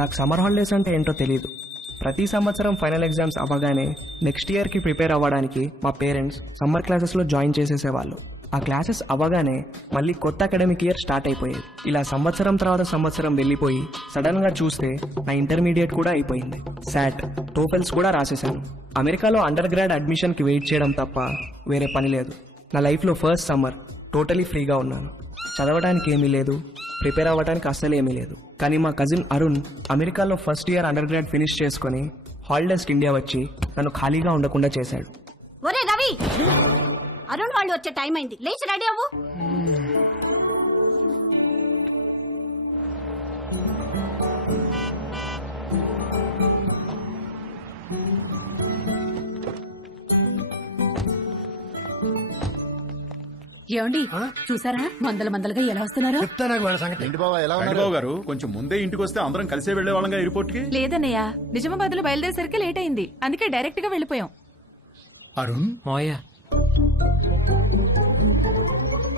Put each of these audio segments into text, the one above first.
నాకు summer holidays అంటే ఏంటో తెలియదు. ప్రతి సంవత్సరం ఫైనల్ ఎగ్జామ్స్ అవ్వగానే నెక్స్ట్ ఇయర్కి ప్రిపేర్ అవ్వడానికి మా పేరెంట్స్ సమ్మర్ క్లాసెస్లో జాయిన్ చేసేసేవాళ్ళు. ఆ క్లాసెస్ అవ్వగానే మళ్ళీ కొత్త అకాడమిక్ ఇయర్ స్టార్ట్ అయిపోయేది. ఇలా సంవత్సరం తర్వాత సంవత్సరం వెళ్ళిపోయి సడన్గా చూస్తే నా ఇంటర్మీడియట్ కూడా అయిపోయింది. శాట్, టోఫెల్స్ కూడా రాసేశాను. అమెరికాలో అండర్ గ్రాడ్ అడ్మిషన్కి వెయిట్ చేయడం తప్ప వేరే పని లేదు. నా లైఫ్లో ఫస్ట్ సమ్మర్ టోటలీ ఫ్రీగా ఉన్నాను. చదవడానికి ఏమీ లేదు, ప్రిపేర్ అవ్వడానికి అస్సలు ఏమీ లేదు. కానీ మా కజిన్ అరుణ్ అమెరికాలో first year under grad finish చేసుకుని హాలిడేస్కి ఇండియా వచ్చి నన్ను ఖాళీగా ఉండకుండా చేశాడు. ఒరే రవి, అరుణ్ వాళ్ళు వచ్చే టైం అయింది, లేచి రెడీ అవ్వు. ఏమండి చూసారా మందలుగా ఎలా వస్తున్నారో? చెప్తా నాకు వాళ్ళ సంగతి. ఏంటి బాబా ఎలా ఉన్నారు? బాబు గారు కొంచెం ముందే ఇంటికి వస్తే అందరం కలిసే వెళ్లే వాళ్ళంగా ఎయిర్పోర్ట్ కి. లేదన్నయ్య, నిజామాబాద్ లో బయలుదేరేసరికి లేట్ అయింది, అందుకే డైరెక్ట్ గా వెళ్ళిపోయాం. అరుణ్, మావయ్య,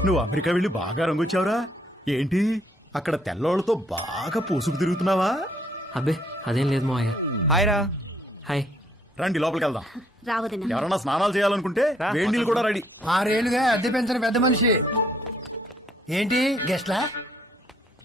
నువ్వు అమెరికా వెళ్ళి బాగా రంగొచ్చావురా. ఏంటి అక్కడ తెల్లోళ్ళతో బాగా పూసుకు తిరుగుతున్నావా? అబ్బే అదేం లేదు మావయ్య. హాయ్ రా. హాయ్. రండి లోపలికి వెళ్దాం. రావదనా ఎవరన్నా స్నానాలు చేయాలనుకుంటే వేడి నీళ్ళు కూడా రెడీ. 6 ఏళ్లుగా అద్దె పెంచిన పెద్ద మనిషి. ఏంటి గెస్ట్లా?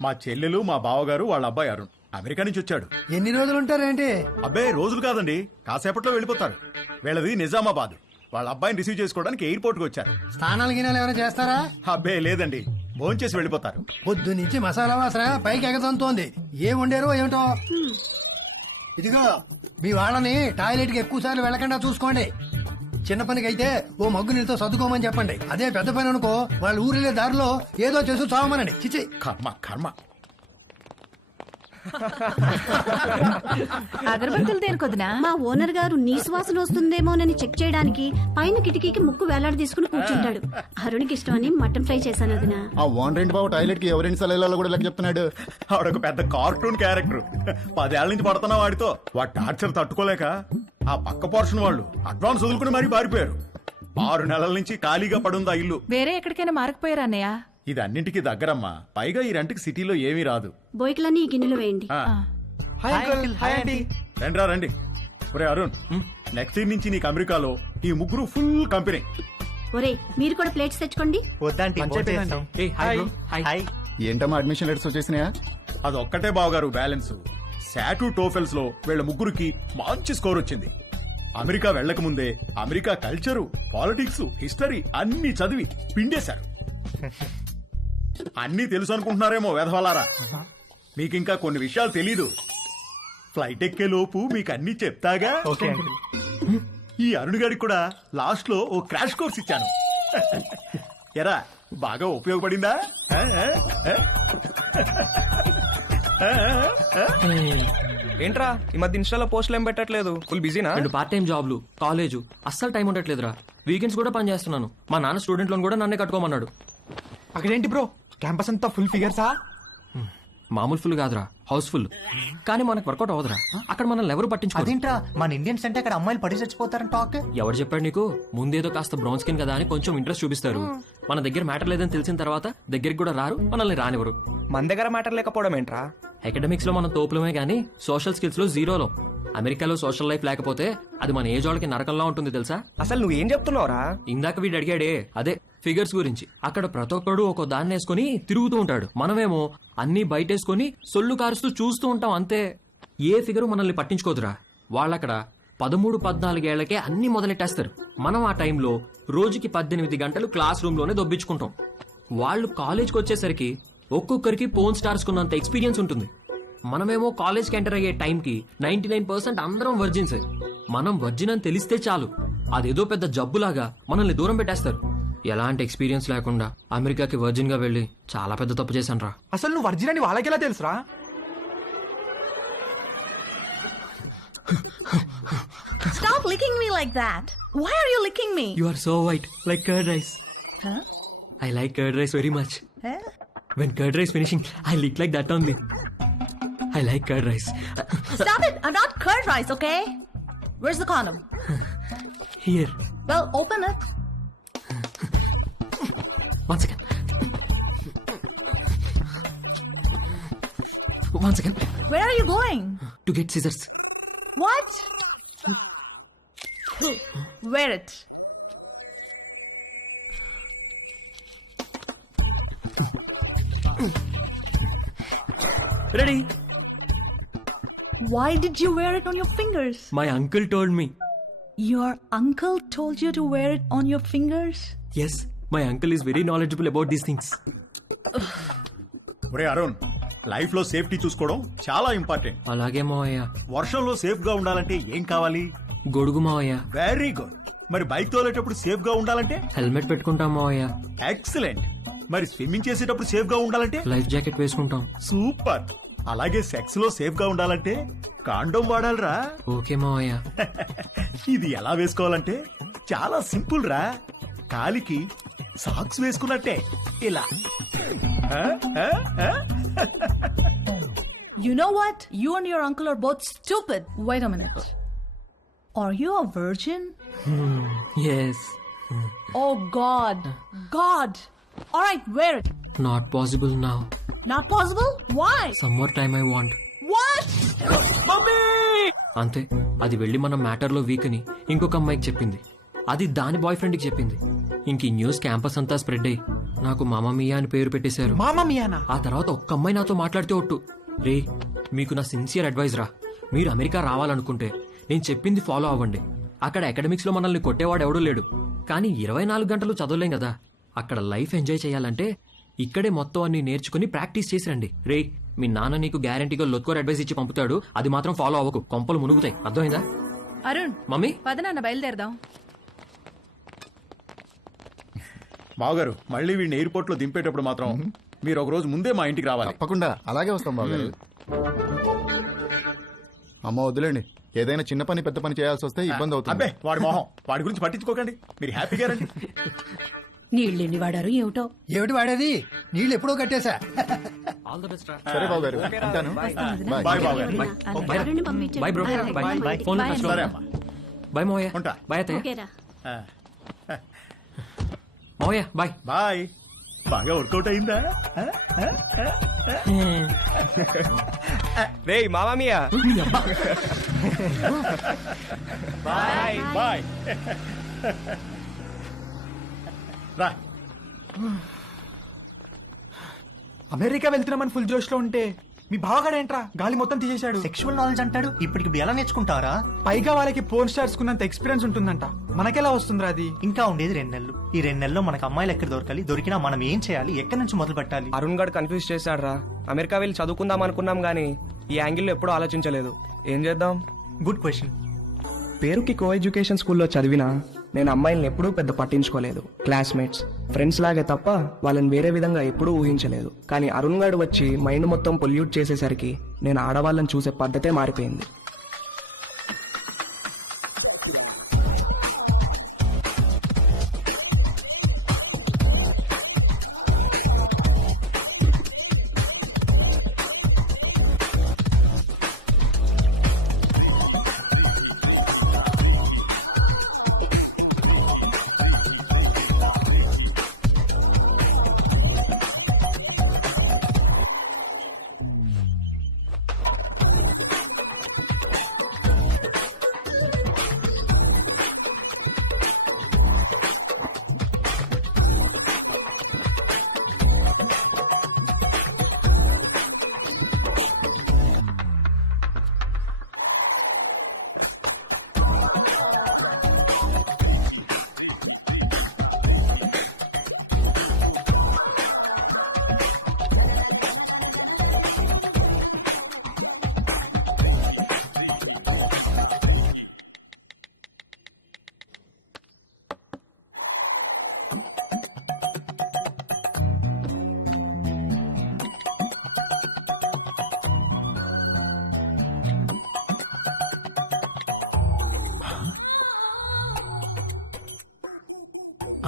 మా చెల్లెలు, మా బావగారు, వాళ్ళ అబ్బాయి అరుణ్ అమెరికా నుంచి వచ్చాడు. ఎన్ని రోజులు ఉంటారేంటి? అబ్బాయి రోజులు కాదండి, కాసేపట్లో వెళ్ళిపోతారు. వీళ్ళది నిజామాబాద్. వాళ్ళ అబ్బాయిని రిసీవ్ చేసుకోవడానికి ఎయిర్పోర్ట్ కి వచ్చారు. స్నానాలు గినాలు ఏమైనా చేస్తారా? అబ్బాయి లేదండి, భోంచేసి వెళ్ళిపోతారు. పొద్దు నుంచి మసాలా వాసన పైకి ఎగతంతోంది. ఏం వండారో ఏమిటో. ఇదిగో మీ వాళ్ళని టాయిలెట్ కి ఎక్కువ సార్లు వెళ్ళకుండా చూసుకోండి. చిన్న పనికి అయితే ఓ మగ్గు నీళ్ళతో సర్దుకోమని చెప్పండి. అదే పెద్ద పని అనుకో, వాళ్ళ ఊరిలే దారిలో ఏదో చేసి చావమనండి. చిచి కర్మ కర్మ. అగరబత్తులు దేనికొద్దునా? మా ఓనర్ గారు నీ సువాసన వస్తుందేమోనని చెక్ చేయడానికి పైన కిటికీకి ముక్కు వేలాడి తీసుకుని కూర్చుంటాడు. అరుణ్కి ఇష్టమని మటన్ ఫ్రై చేశాను వదినా. ఆ ఓనర్ ఏంటి బాబు టాయిలెట్ కి ఎవరెన్ని సార్లు వెళ్ళాలో కూడా లెక్క చెప్తున్నాడు. ఆవిడొక పెద్ద కార్టూన్ క్యారెక్టర్. 10 ఏళ్ల నుంచి పడుతున్నా వాడితో. వాడి టార్చర్ తట్టుకోలేక ఆ పక్క పోర్షన్ వాళ్ళు అడ్వాన్స్ వదులుకుని మరీ పారిపోయారు. 6 నెలల నుంచి ఖాళీగా పడుంది ఆ ఇల్లు. వేరే ఎక్కడికైనా మారకపోయారా అన్నయ్య? ఇది అన్నింటికి దగ్గరమ్మా. పైగా ఈ రెంట్కి సిటీలో ఏమీ రాదు. బోయికలన్నీ ఈ గిన్నెలు వేయండి. ఆ, రండిరా రండి. ఒరే అరుణ్, నెక్స్ట్ ఇయర్ నుంచి నీకు అమెరికాలో ఈ ముగ్గురు ఫుల్ కంపెనీ. ఒరే మీరు కూడా ప్లేట్స్ తెచ్చుకోండి. ఏ, హాయ్ బ్రో. హాయ్. ఏంటమ్మా అడ్మిషన్ లెటర్స్ వచ్చేసినాయా? అదొక్కటే బావగారు బ్యాలెన్స్. శాటు టోఫెల్స్ లో వీళ్ళ ముగ్గురికి మంచి స్కోర్ వచ్చింది. అమెరికా వెళ్లక ముందే అమెరికా కల్చరు, పాలిటిక్స్, హిస్టరీ అన్ని చదివి పిండేశారు. అన్నీ తెలుసు అనుకుంటున్నారేమో వెధవలారా. మీకింకా కొన్ని విషయాలు తెలీదు. ఫ్లైట్ ఎక్కే లోపు మీకు అన్ని చెప్తాగా. ఈ అరుణ్ గారికి కూడా లాస్ట్ లో ఓ క్రాష్ కోర్స్ ఇచ్చాను. ఎరా బాగా ఉపయోగపడిందా? ఏంట్రా ఈ మధ్య ఇన్స్టాలో పోస్టులు ఏం పెట్టట్లేదు? ఫుల్ బిజీనా? 2 పార్ట్ టైం జాబ్లు, కాలేజ్, అస్సలు టైం ఉండట్లేదురా. వీకెండ్స్ కూడా పని చేస్తున్నాను. మా నాన్న స్టూడెంట్ లోన్ కూడా నన్నే కట్టుకోమన్నాడు. అక్కడేంటి బ్రో, క్యాంపస్ అంతా ఫుల్ ఫిగర్సా? మామూలు ఫుల్ కాదురా, హౌస్ ఫుల్. కానీ మనకు వర్కౌట్ అవదురా. అక్కడ మనల్ని ఎవరు పట్టించుకోరు. అదేంట్రా, మన ఇండియన్స్ అంటే అక్కడ అమ్మాయిలు పడి చచ్చిపోతారని టాక్. ఎవరు చెప్పాడు నీకు? ముందేదో కాస్త బ్రౌన్ స్కిన్ కదా అని కొంచెం ఇంట్రెస్ట్ చూపిస్తారు. మన దగ్గర మ్యాటర్ లేదని తెలిసిన తర్వాత దగ్గరికి కూడా రారు, మనల్ని రానివ్వరు. మన దగ్గర మ్యాటర్ లేకపోవడం ఏంట్రా? అకాడమిక్స్ లో మనం తోపులమే గానీ సోషల్ స్కిల్స్ లో జీరోలో. అమెరికాలో సోషల్ లైఫ్ లేకపోతే అది మన ఏజ్ వాళ్ళకి నరకంలా ఉంటుంది తెలుసా? అసలు నువ్వేం చెప్తున్నావురా? ఇందాక వీడు అడిగాడే అదే ఫిగర్స్ గురించి. అక్కడ ప్రతి ఒక్కడు ఒక దాన్ని వేసుకుని తిరుగుతూ ఉంటాడు. మనమేమో అన్ని బయటేసుకుని సొల్లు కారుస్తూ చూస్తూ ఉంటాం అంతే. ఏ ఫిగరు మనల్ని పట్టించుకోదురా. వాళ్ళక్కడ 13-14 ఏళ్లకే అన్ని మొదలెట్టేస్తారు. మనం ఆ టైంలో రోజుకి 18 గంటలు క్లాస్ రూమ్ లోనే దొబ్బించుకుంటాం. వాళ్ళు కాలేజ్కి వచ్చేసరికి ఒక్కొక్కరికి పోన్ స్టార్స్ కున్నంత ఎక్స్పీరియన్స్ ఉంటుంది. మనమేమో కాలేజ్కి ఎంటర్ అయ్యే టైంకి 99% అందరం వర్జిన్స్. మనం వర్జిన్ అని తెలిస్తే చాలు, అదేదో పెద్ద జబ్బులాగా మనల్ని దూరం పెట్టేస్తారు. ఎలాంటి ఎక్స్పీరియన్స్ లేకుండా అమెరికాకి వర్జిన్ గా వెళ్లి చాలా పెద్ద తప్పు చేశాను రా. అసలు నువ్వు వర్జిన్ అని వాళ్ళకెలా తెలుసురా? Stop licking me like that. Why are you licking me? You are so white, like curd rice. Huh? I like curd rice very much. Huh? When curd rice finishing, I lick like that only. I like curd rice. Stop it. I'm not curd rice, okay? Where's the condom? Here. Well, open it. One second. One second Where are you going? To get scissors. What? Wear it. Ready. Why did you wear it on your fingers? My uncle told me. Your uncle told you to wear it on your fingers? Yes, my uncle is very knowledgeable about these things. ఒరే Arun, life లో safety చూసుకోవడం చాలా important. అలాగే మావయ్య. వర్షంలో safe గా ఉండాలంటే ఏం కావాలి? గొడుగు మావయ్య. Very good. మరి బైక్ తోలేటప్పుడు సేఫ్ గా ఉండాలంటే? హెల్మెట్ పెట్టుకుంటాం మావయ్య. ఎక్సలెంట్. మరి స్విమ్మింగ్ చేసేటప్పుడు సేఫ్ గా ఉండాలంటే? లైఫ్ జాకెట్ వేసుకుంటాం. సూపర్. అలాగే సెక్స్ లో సేఫ్ గా ఉండాలంటే కాండోమ్ వాడాలిరా. ఓకే మావయ్య. ఇది ఎలా వేసుకోవాలంటే చాలా సింపుల్ రా. కాలికి సాక్స్ వేసుకున్నట్టే ఇలా. You know what? You and your uncle are both stupid. Wait a minute. Are you a virgin? Yes. Oh God. God. All right, wear it. Not possible now. Not possible? Why? Some more time I want. What? అంతే. అది వెళ్ళి మన matter లో week అని ఇంకొక అమ్మాయికి చెప్పింది. అది దాని బాయ్ ఫ్రెండ్ కి చెప్పింది. ఇంక ఈ న్యూస్ క్యాంపస్ అంతా స్ప్రెడ్ అయ్యి నాకు మామా మియా అని పేరు పెట్టేశారు. మామా మియానా? ఆ తర్వాత ఒక్క అమ్మాయి నాతో మాట్లాడితే ఒట్టు, రే మీకు నా సిన్సియర్ అడ్వైజ్ రా, మీరు అమెరికా రావాలనుకుంటే నేను చెప్పింది ఫాలో అవ్వండి. అక్కడ అకాడమిక్స్ లో మనల్ని కొట్టేవాడు ఎవడూ లేడు, కానీ 24 గంటలు చదవలేం కదా. అక్కడ లైఫ్ ఎంజాయ్ చేయాలంటే ఇక్కడే మొత్తం అన్ని నేర్చుకుని ప్రాక్టీస్ చేసి రండి. రే మీ నాన్న నీకు గ్యారంటీగా లొత్కోర్ అడ్వైస్ ఇచ్చి పంపుతాడు, అది మాత్రం ఫాలో అవ్వకు, కొంపలు మునుగుతాయి. అర్థమైందా? అరుణ్, మమ్మీ పద నాన్న బయలుదేరదాం. బావగారు, మళ్ళీ వీడిని ఎయిర్పోర్ట్ లో దింపేటప్పుడు మాత్రం మీరు ఒక రోజు ముందే మా ఇంటికి రావాలి. తప్పకుండా అలాగే వస్తాం బాబు. అమ్మ వద్దులేండి, ఏదైనా చిన్న పని పెద్ద పని చేయాల్సి వస్తే ఇబ్బంది అవుతుంది. అబ్బే వాడి మొహం, వాడి గురించి పట్టించుకోకండి, మీరు హ్యాపీగా రండి. నీళ్ళెన్ని వాడారు ఏమిటో. ఏమిటి వాడేది? నీళ్ళు ఎప్పుడో కట్టేశా. ఆల్ ద బెస్ట్ రా. సరే బాబు గారు, ఉంటాను. బాయ్ బావగారు. ఎవరిని పంపించండి. By bro. బై. ఫోన్ లో టచ్ లో. సరే అమ్మా. బై మావయ్య. ఉంటా. బై అత్తయ్య. ఓకేరా. మావయ్య బాయ్. బాయ్. బాగా వర్కౌట్ అయిందా? రే మామా మియా. Bye bye. రా. అమెరికా వెళ్తున్నామని ఫుల్ జోష్ లో ఉంటే మీ బావగాడేంట్రా గాలి మొత్తం తీసేశాడు. సెక్షువల్ నాలెడ్జ్ అంటాడు, ఇప్పటికి ఎలా నేర్చుకుంటారా? పైగా వాళ్ళకి పోర్న్ స్టార్స్ కున్నంత ఎక్స్పీరియన్స్ ఉంటుందంట, మనకెలా వస్తుందిరా అది? ఇంకా ఉండేది 2 నెలలు. ఈ 2 నెలల్లో మనకు అమ్మాయిలు ఎక్కడ దొరకాలి, దొరికినా మనం ఏం చేయాలి, ఎక్కడి నుంచి మొదలు పెట్టాలి? అరుణ్ గడ్ కన్ఫ్యూజ్ చేశాడు రా. అమెరికా వెళ్ళి చదువుకుందాం అనుకున్నాం గానీ ఈ యాంగిల్లో ఎప్పుడూ ఆలోచించలేదు. ఏం చేద్దాం? Good question. పేరుకి కో ఎడ్యుకేషన్ స్కూల్లో చదివినా నేను అమ్మాయిల్ని ఎప్పుడూ పెద్ద పట్టించుకోలేదు. క్లాస్మేట్స్, ఫ్రెండ్స్ లాగే తప్ప వాళ్ళని వేరే విధంగా ఎప్పుడూ ఊహించలేదు. కానీ అరుణ్ గాడు వచ్చి మైండ్ మొత్తం పొల్యూట్ చేసేసరికి నేను ఆడవాళ్ళని చూసే పద్ధతే మారిపోయింది.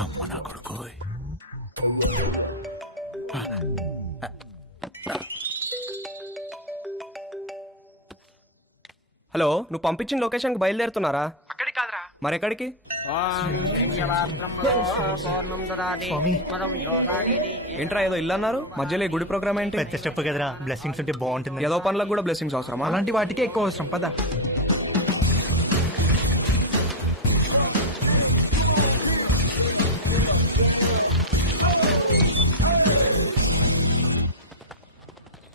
అమ్మ నా కొడుకు. హలో, నువ్వు పంపించిన లొకేషన్కి బయలుదేరుతున్నారా? అక్కడికి కాదురా, మరెక్కడికి? స్వామి ఏంట్రా ఏదో ఇల్లు అన్నారు మధ్యలో ఈ గుడి ప్రోగ్రామ్ ఏంటి? పెద్ద స్టెప్ కదరా, బ్లెస్సింగ్స్ ఉంటే బాగుంటుంది. ఏదో పనులకు కూడా బ్లెస్సింగ్స్ అవసరమా? అలాంటి వాటికే ఎక్కువ అవసరం పద.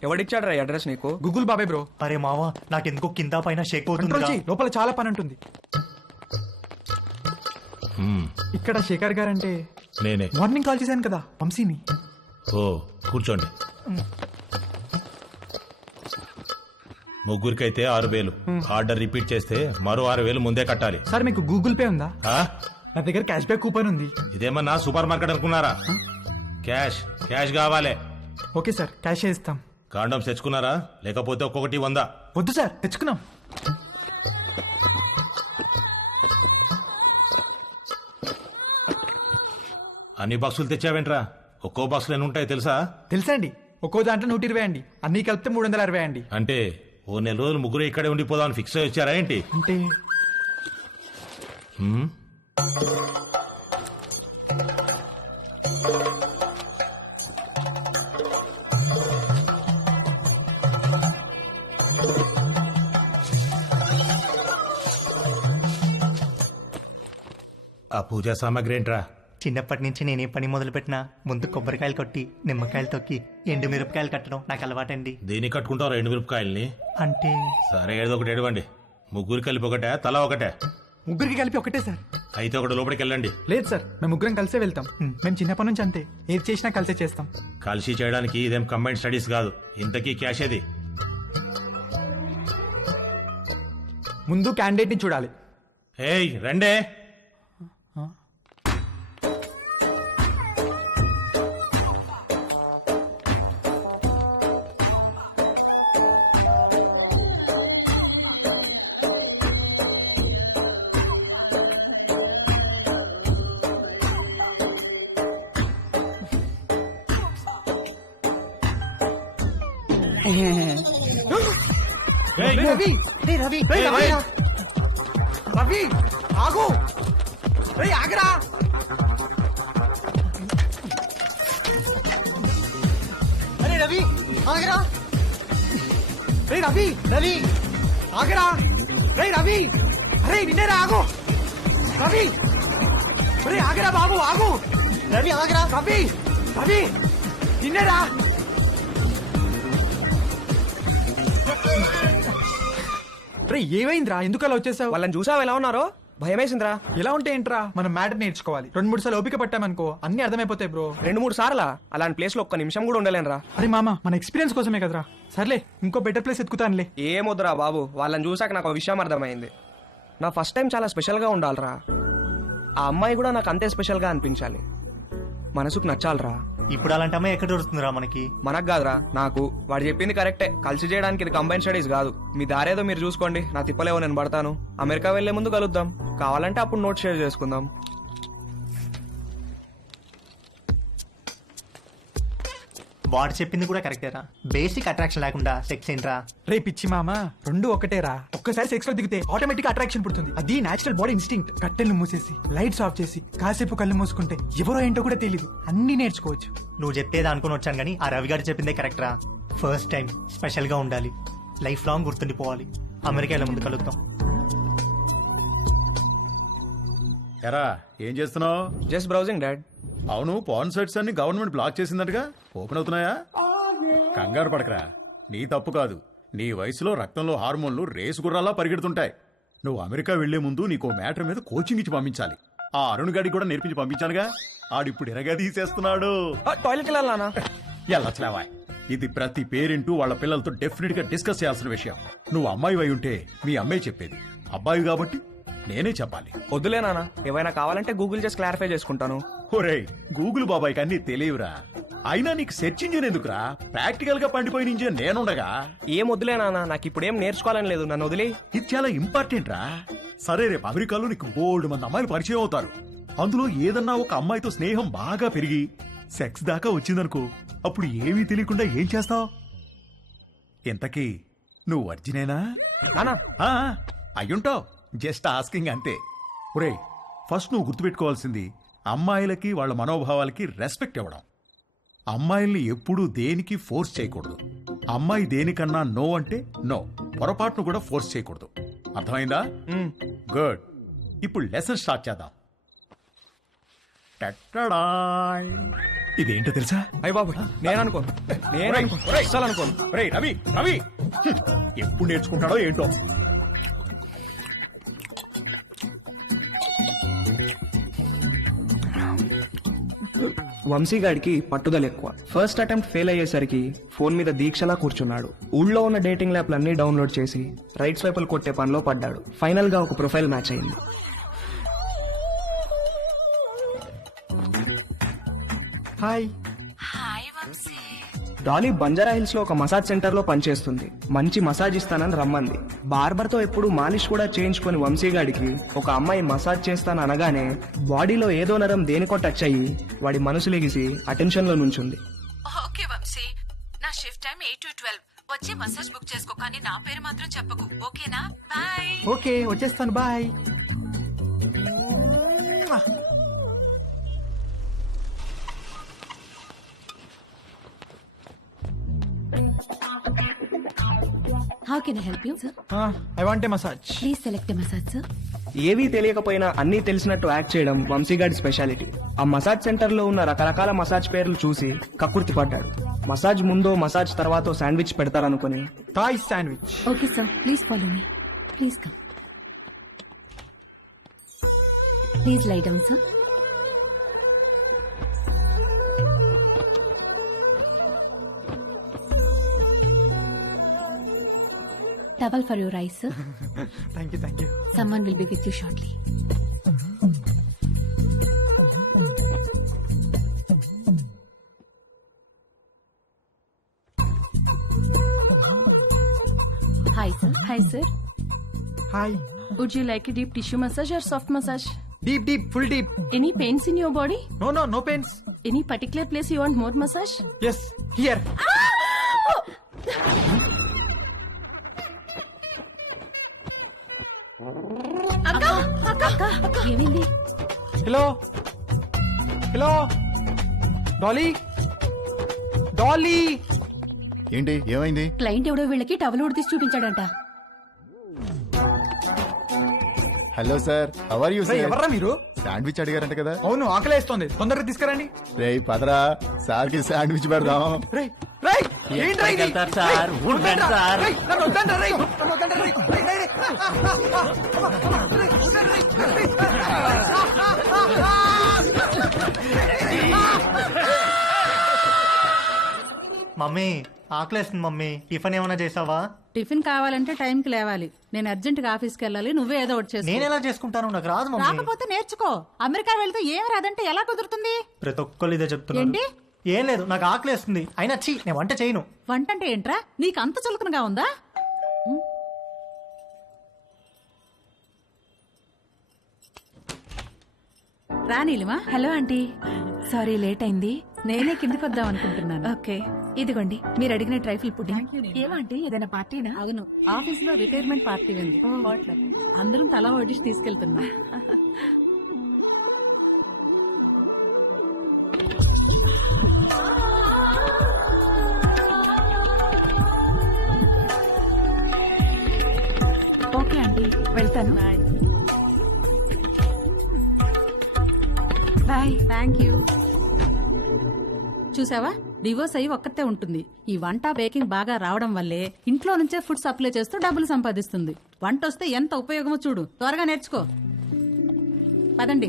ఎవడిచ్చాడు రా అడ్రస్ నీకు? గూగుల్ బాబాయ్ బ్రో. అరే మావా, నాకెందుకో కింద పైన షేక్ కంట్రోల్ అవుతుంది. చెయ్యి, లోపల చాలా పని ఉంటుంది. ఇక్కడ శేఖర్ గారు అంటే నేనే. మార్నింగ్ కాల్ చేశాను కదా వంశీని. ఓ కూర్చోండి. ముగ్గురికైతే 6,000. ఆర్డర్ రిపీట్ చేస్తే మరో 6,000 ముందే కట్టాలి. సార్ మీకు గూగుల్ పే ఉందా? ఆ? నా దగ్గర క్యాష్ బ్యాక్ కూపన్ ఉంది. ఇదేమన్నా సూపర్ మార్కెట్ అనుకున్నారా? క్యాష్ క్యాష్ కావాలి. ఓకే సార్, క్యాష్ ఇస్తాం. కాండమ్స్ తెచ్చుకున్నారా? లేకపోతే ఒక్కొక్కటి 100. వద్దు సార్, తెచ్చుకున్నాం. అన్ని బాక్సులు తెచ్చావేంట్రా? ఒక్కో బాక్సులు ఎన్ని ఉంటాయి తెలుసా? తెలుసా అండి, ఒక్కో దాంట్లో 120 అండి, అన్ని కలిపితే 360 అండి. అంటే ఓ నెల రోజులు ముగ్గురు ఇక్కడే ఉండిపోదామని ఫిక్స్ అయ్యి వచ్చారా ఏంటి? అంటే హ్మ్? ఆ పూజా సామాగ్రి ఏంట్రా? చిన్నప్పటి నుంచి నేనే పని మొదలు పెట్టినా ముందు కొబ్బరికాయలు కొట్టి నిమ్మకాయలు తొక్కి ఎండు మిరపకాయలు కట్టడం నాకు అలవాటండి. దేనికి కట్టుకుంటావు 2 మిరపకాయల్ని? అంటే సరే ఏదో ఒకటి ఎడవండి. ముగ్గురు కలిపి ఒకటే, తల ఒకటే. ముగ్గురికి కలిపి ఒకటే సార్. అయితే ఒకటి లోపలికి వెళ్ళండి. లేదు సార్, మేము ముగ్గురం కలిసే వెళ్తాం. మేము చిన్నప్పటి నుంచి అంతే, ఏది చేసినా కలిసే చేస్తాం. కలిసి చేయడానికి ఇదేం కంబైన్డ్ స్టడీస్ కాదు. ఇంతకీ క్యాష్ ఏది? ముందు క్యాండిడేట్ ని చూడాలి. ఏయ్ రండే. ఏయ్, రవి రవి ఆగు, రేయ్ ఆగరా. అరే రవి ఆగరా. రేయ్ రవి రవి ఆగరా. రేయ్ రవి, అరే నిన్నేరా, ఆగు రవి. రేయ్ ఆగరా బాబు, ఆగు రవి, ఆగరా రవి. రవి నిన్నేరా. రే ఏమైందిరా, ఎందుకు అలా వచ్చేసావు? వాళ్ళని చూసావు ఎలా ఉన్నారో? భయమేసిందిరా. ఎలా ఉంటే ఏంట్రా, మనం మ్యాటర్ నేర్చుకోవాలి. 2-3 సార్లు ఓపిక పట్టామనుకో అన్ని అర్థమైపోతాయి బ్రో. 2-3 సార్లా? అలాంటి ప్లేస్ లో ఒక్క నిమిషం కూడా ఉండలేనురా. అరే మామ, మన ఎక్స్పీరియన్స్ కోసమే కదరా. సర్లే, ఇంకో బెటర్ ప్లేస్ ఎత్తుకుతానులే. ఏమొద్దురా బాబు, వాళ్ళని చూసాక నాకు ఒక విషయం అర్థమైంది. నా ఫస్ట్ టైం చాలా స్పెషల్గా ఉండాలిరా. ఆ అమ్మాయి కూడా నాకు అంతే స్పెషల్గా అనిపించాలి. మనసుకు నచ్చాలిరా. ఇప్పుడు అలాంటి అమ్మాయి ఎక్కడ దొరుకుతుందిరా మనకి? మనకు కాదురా, నాకు. వాడు చెప్పింది కరెక్టే, కలిసి చేయడానికి ఇది కంబైన్ స్టడీస్ కాదు. మీ దారేదో మీరు చూసుకోండి, నా తిప్పలేవో నేను పడతాను. అమెరికా వెళ్లే ముందు కలుద్దాం, కావాలంటే అప్పుడు నోట్ షేర్ చేసుకుందాం. వాడు చెప్పింది కూడా కరెక్టేరా. బేసిక్ అట్రాక్షన్ లేకుండా సెక్స్ ఏంట్రా? రే పిచ్చి మామ, 2 ఒకటేరా. ఒక్కసారి సెక్స్ లో దిగితే ఆటోమేటిక్ అట్రాక్షన్ పుడుతుంది. అది నేచురల్ బాడీ ఇన్స్టింక్ట్. కట్టెలు మూసేసి లైట్స్ ఆఫ్ చేసి కాసేపు కళ్ళు మూసుకుంటే ఎవరో ఏంటో కూడా తెలియదు, అన్ని నేర్చుకోవచ్చు. నువ్వు చెప్పేది అనుకుని వచ్చాను కానీ ఆ రవి గారు చెప్పిందే కరెక్ట్ రా. ఫస్ట్ టైం స్పెషల్ గా ఉండాలి, లైఫ్ లాంగ్ గుర్తుండిపోవాలి. అమెరికాలో ముందు కలుద్దాం. ఎరా ఏం చేస్తున్నావు? Just browsing dad. అవును, పాన్ సైట్స్ అన్ని గవర్నమెంట్ బ్లాక్ చేసిందటగా, ఓపెన్ అవుతున్నాయా? కంగారు పడకరా, నీ తప్పు కాదు. నీ వయసులో రక్తంలో హార్మోన్లు రేసు గుర్రాలా పరిగెడుతుంటాయి. నువ్వు అమెరికా వెళ్లే ముందు నీకు మ్యాటర్ మీద కోచింగ్ ఇచ్చి పంపించాలి. ఆ అరుణ్ గడికి కూడా నేర్పించి పంపించానుగా, ఆడిప్పుడు ఎరగా తీసేస్తున్నాడు. టాయిలెట్కి వెళ్ళాలనా? ఎల్లట్లేవా, ఇది ప్రతి పేరెంట్ వాళ్ళ పిల్లలతో డెఫినెట్ గా డిస్కస్ చేయాల్సిన విషయం. నువ్వు అమ్మాయి అయి ఉంటే మీ అమ్మాయి చెప్పేది, అబ్బాయి కాబట్టి నేనే చెప్పాలి. వద్దులే నాన్న, ఏమైనా కావాలంటే గూగుల్ చేసి క్లారిఫై చేసుకుంటాను. ఒరేయ్, గూగుల్ బాబాయ్కి అన్ని తెలియవురా. అయినా నీకు సెర్చ్ ఇంజిన్ ఎందుకురా? ప్రాక్టికల్ గా పండిపోయిన ఇంజిన్ నేనుండగా. ఏం వద్దులే నాన్న, నాకు ఇప్పుడు ఏం నేర్చుకోవాలని లేదు, నన్ను వదిలే. ఇది చాలా ఇంపార్టెంట్ రా. సరే, రేపు అమెరికాలో నీకు బోల్డ్ మంది అమ్మాయిలు పరిచయం అవుతారు. అందులో ఏదన్నా ఒక అమ్మాయితో స్నేహం బాగా పెరిగి సెక్స్ దాకా వచ్చిందనుకో, అప్పుడు ఏమీ తెలియకుండా ఏం చేస్తావు? ఇంతకీ నువ్వు వర్జినేనా? నానా అయ్యుంటావు, జస్ట్ ఆస్కింగ్ అంతే. ఒరేయ్, ఫస్ట్ నువ్వు గుర్తుపెట్టుకోవాల్సింది అమ్మాయిలకి వాళ్ళ మనోభావాలకి రెస్పెక్ట్ ఇవ్వడం. అమ్మాయిల్ని ఎప్పుడూ దేనికి ఫోర్స్ చేయకూడదు. అమ్మాయి దేనికన్నా నో అంటే నో, పొరపాటును కూడా ఫోర్స్ చేయకూడదు. అర్థమైందా? గుడ్. ఇప్పుడు లెసన్ స్టార్ట్ చేద్దాం. టట్టడాయ్. ఇదేంటో తెలుసా? అయ్య బాబు, నేను అనుకోను. అస్సలు అనుకోను. ఒరేయ్ రవి, రవి ఎప్పుడు నేర్చుకుంటాడో ఏంటో. వంశీగాడికి పట్టుదల ఎక్కువ. ఫస్ట్ అటెంప్ట్ ఫెయిల్ అయ్యేసరికి ఫోన్ మీద దీక్షలా కూర్చున్నాడు. ఊళ్ళో ఉన్న డేటింగ్ యాప్లన్నీ డౌన్లోడ్ చేసి రైట్ స్వైపులు కొట్టే పనిలో పడ్డాడు. ఫైనల్ గా ఒక ప్రొఫైల్ మ్యాచ్ అయింది. హాయ్. డాలీ బంజారా హిల్స్ లో ఒక మసాజ్ సెంటర్ లో పనిచేస్తుంది. మంచి మసాజ్ ఇస్తానని రమ్మంది. బార్బర్ తో ఎప్పుడు మాలిష్ కూడా చేయించుకొని వంశీగాడికి ఒక అమ్మాయి మసాజ్ చేస్తాను అనగానే బాడీలో ఏదో నరం దేనికో టచ్ అయ్యి వాడి మనసు లెగిసి అటెన్షన్ లో నుంచుంది. ఓకే వంశీ, నా షిఫ్ట్ టైం 8 to 12. వచ్చి మసాజ్ బుక్ చేసుకో, కానీ నా పేరు మాత్రం చెప్పకు, ఓకేనా? బాయ్. ఓకే, వచ్చేస్తాను. Bye. How can I help you sir? I want a massage. Please select massage sir. ఏవీ తెలియకపోయినా అన్నీ తెలిసినట్టు యాక్ట్ చేయడం వంశీగాడి స్పెషాలిటీ. ఆ మసాజ్ సెంటర్ లో ఉన్న రకరకాల మసాజ్ పేర్లు చూసి కక్కుర్తి పడ్డాడు. మసాజ్ ముందో మసాజ్ తర్వాతో శాండ్విచ్ పెడతారనుకుని Thai sandwich. Okay sir, please follow me. Please come. Please lie down sir. Towel for your eyes, sir. Thank you, thank you. Someone will be with you shortly. Hi, sir. Hi, sir. Hi. Would you like a deep tissue massage or soft massage? Deep deep, full deep. Any pains in your body? No pains. Any particular place you want more massage? Yes, here. ఏమైంది? Hello hello, Dolly Dolly. ఏంటి ఏమైంది? Client ఎవడో వీళ్ళకి towel ఉడి తీసి చూపించాడంట. Hello sir, how are you sir? ఎవర్రా మీరు? శాండ్విచ్ అడిగారంట కదా? అవును, ఆకలేస్తోంది, తొందరగా తీసుకురండి. రేయ్ పదరా, సార్ కి శాండ్విచ్ పెడదాం. రేయ్ రేయ్, ఏంట్రా ఇది? రేయ్, నన్ను వద్దండ్రా, రేయ్, నన్ను వద్దండ్రా, రేయ్, రేయ్, రేయ్, మమ్మీ ఆకలేస్తుంది మమ్మీ, టిఫిన్ ఏమైనా చేసావా? టిఫిన్ కావాలంటే టైంకి లేవాలి. నేను అర్జెంట్ గా ఆఫీస్కి వెళ్ళాలి. నువ్వే ఏదో ఒకటి చేసుకో. నేను ఎలా చేసుకుంటాను? నాకు రాదు మమ్మీ. రాకపోతే నేర్చుకో. అమెరికా వెళ్తే ఏం రాదంటే ఎలా కుదురుతుంది? ప్రతి ఒక్కళ్ళు ఇదే చెప్తున్నారు. ఏంటి? ఏం లేదు, నాకు ఆకలేస్తుంది. అయినా చీ, నేను వంట చేయను. వంట అంటే ఏంట్రా? నీకు అంత చులకనగా ఉందా? రా Neelima. Hello aunty, sorry late అయింది. నేనే కిందికి వద్దాం అనుకుంటున్నాను. ఓకే, ఇదిగోండి మీరు అడిగిన ట్రైఫుల్ పుడ్డింగ్. ఏమంటే ఏదైనా పార్టీనా? అవును, ఆఫీస్ లో రిటైర్మెంట్ పార్టీ ఉంది. అందరం తలా వడ్డిసి తీసుకెళ్తున్నాం. ఓకే ఆంటీ, వెళ్తాను. బాయ్. Thank you. చూసావా, డివోర్స్ అయ్యి ఒక్కతే ఉంటుంది. ఈ వంట బేకింగ్ బాగా రావడం వల్లే ఇంట్లో నుంచే ఫుడ్ సప్లై చేస్తూ డబ్బులు సంపాదిస్తుంది. వంట వస్తే ఎంత ఉపయోగమో చూడు. త్వరగా నేర్చుకో. పదండి.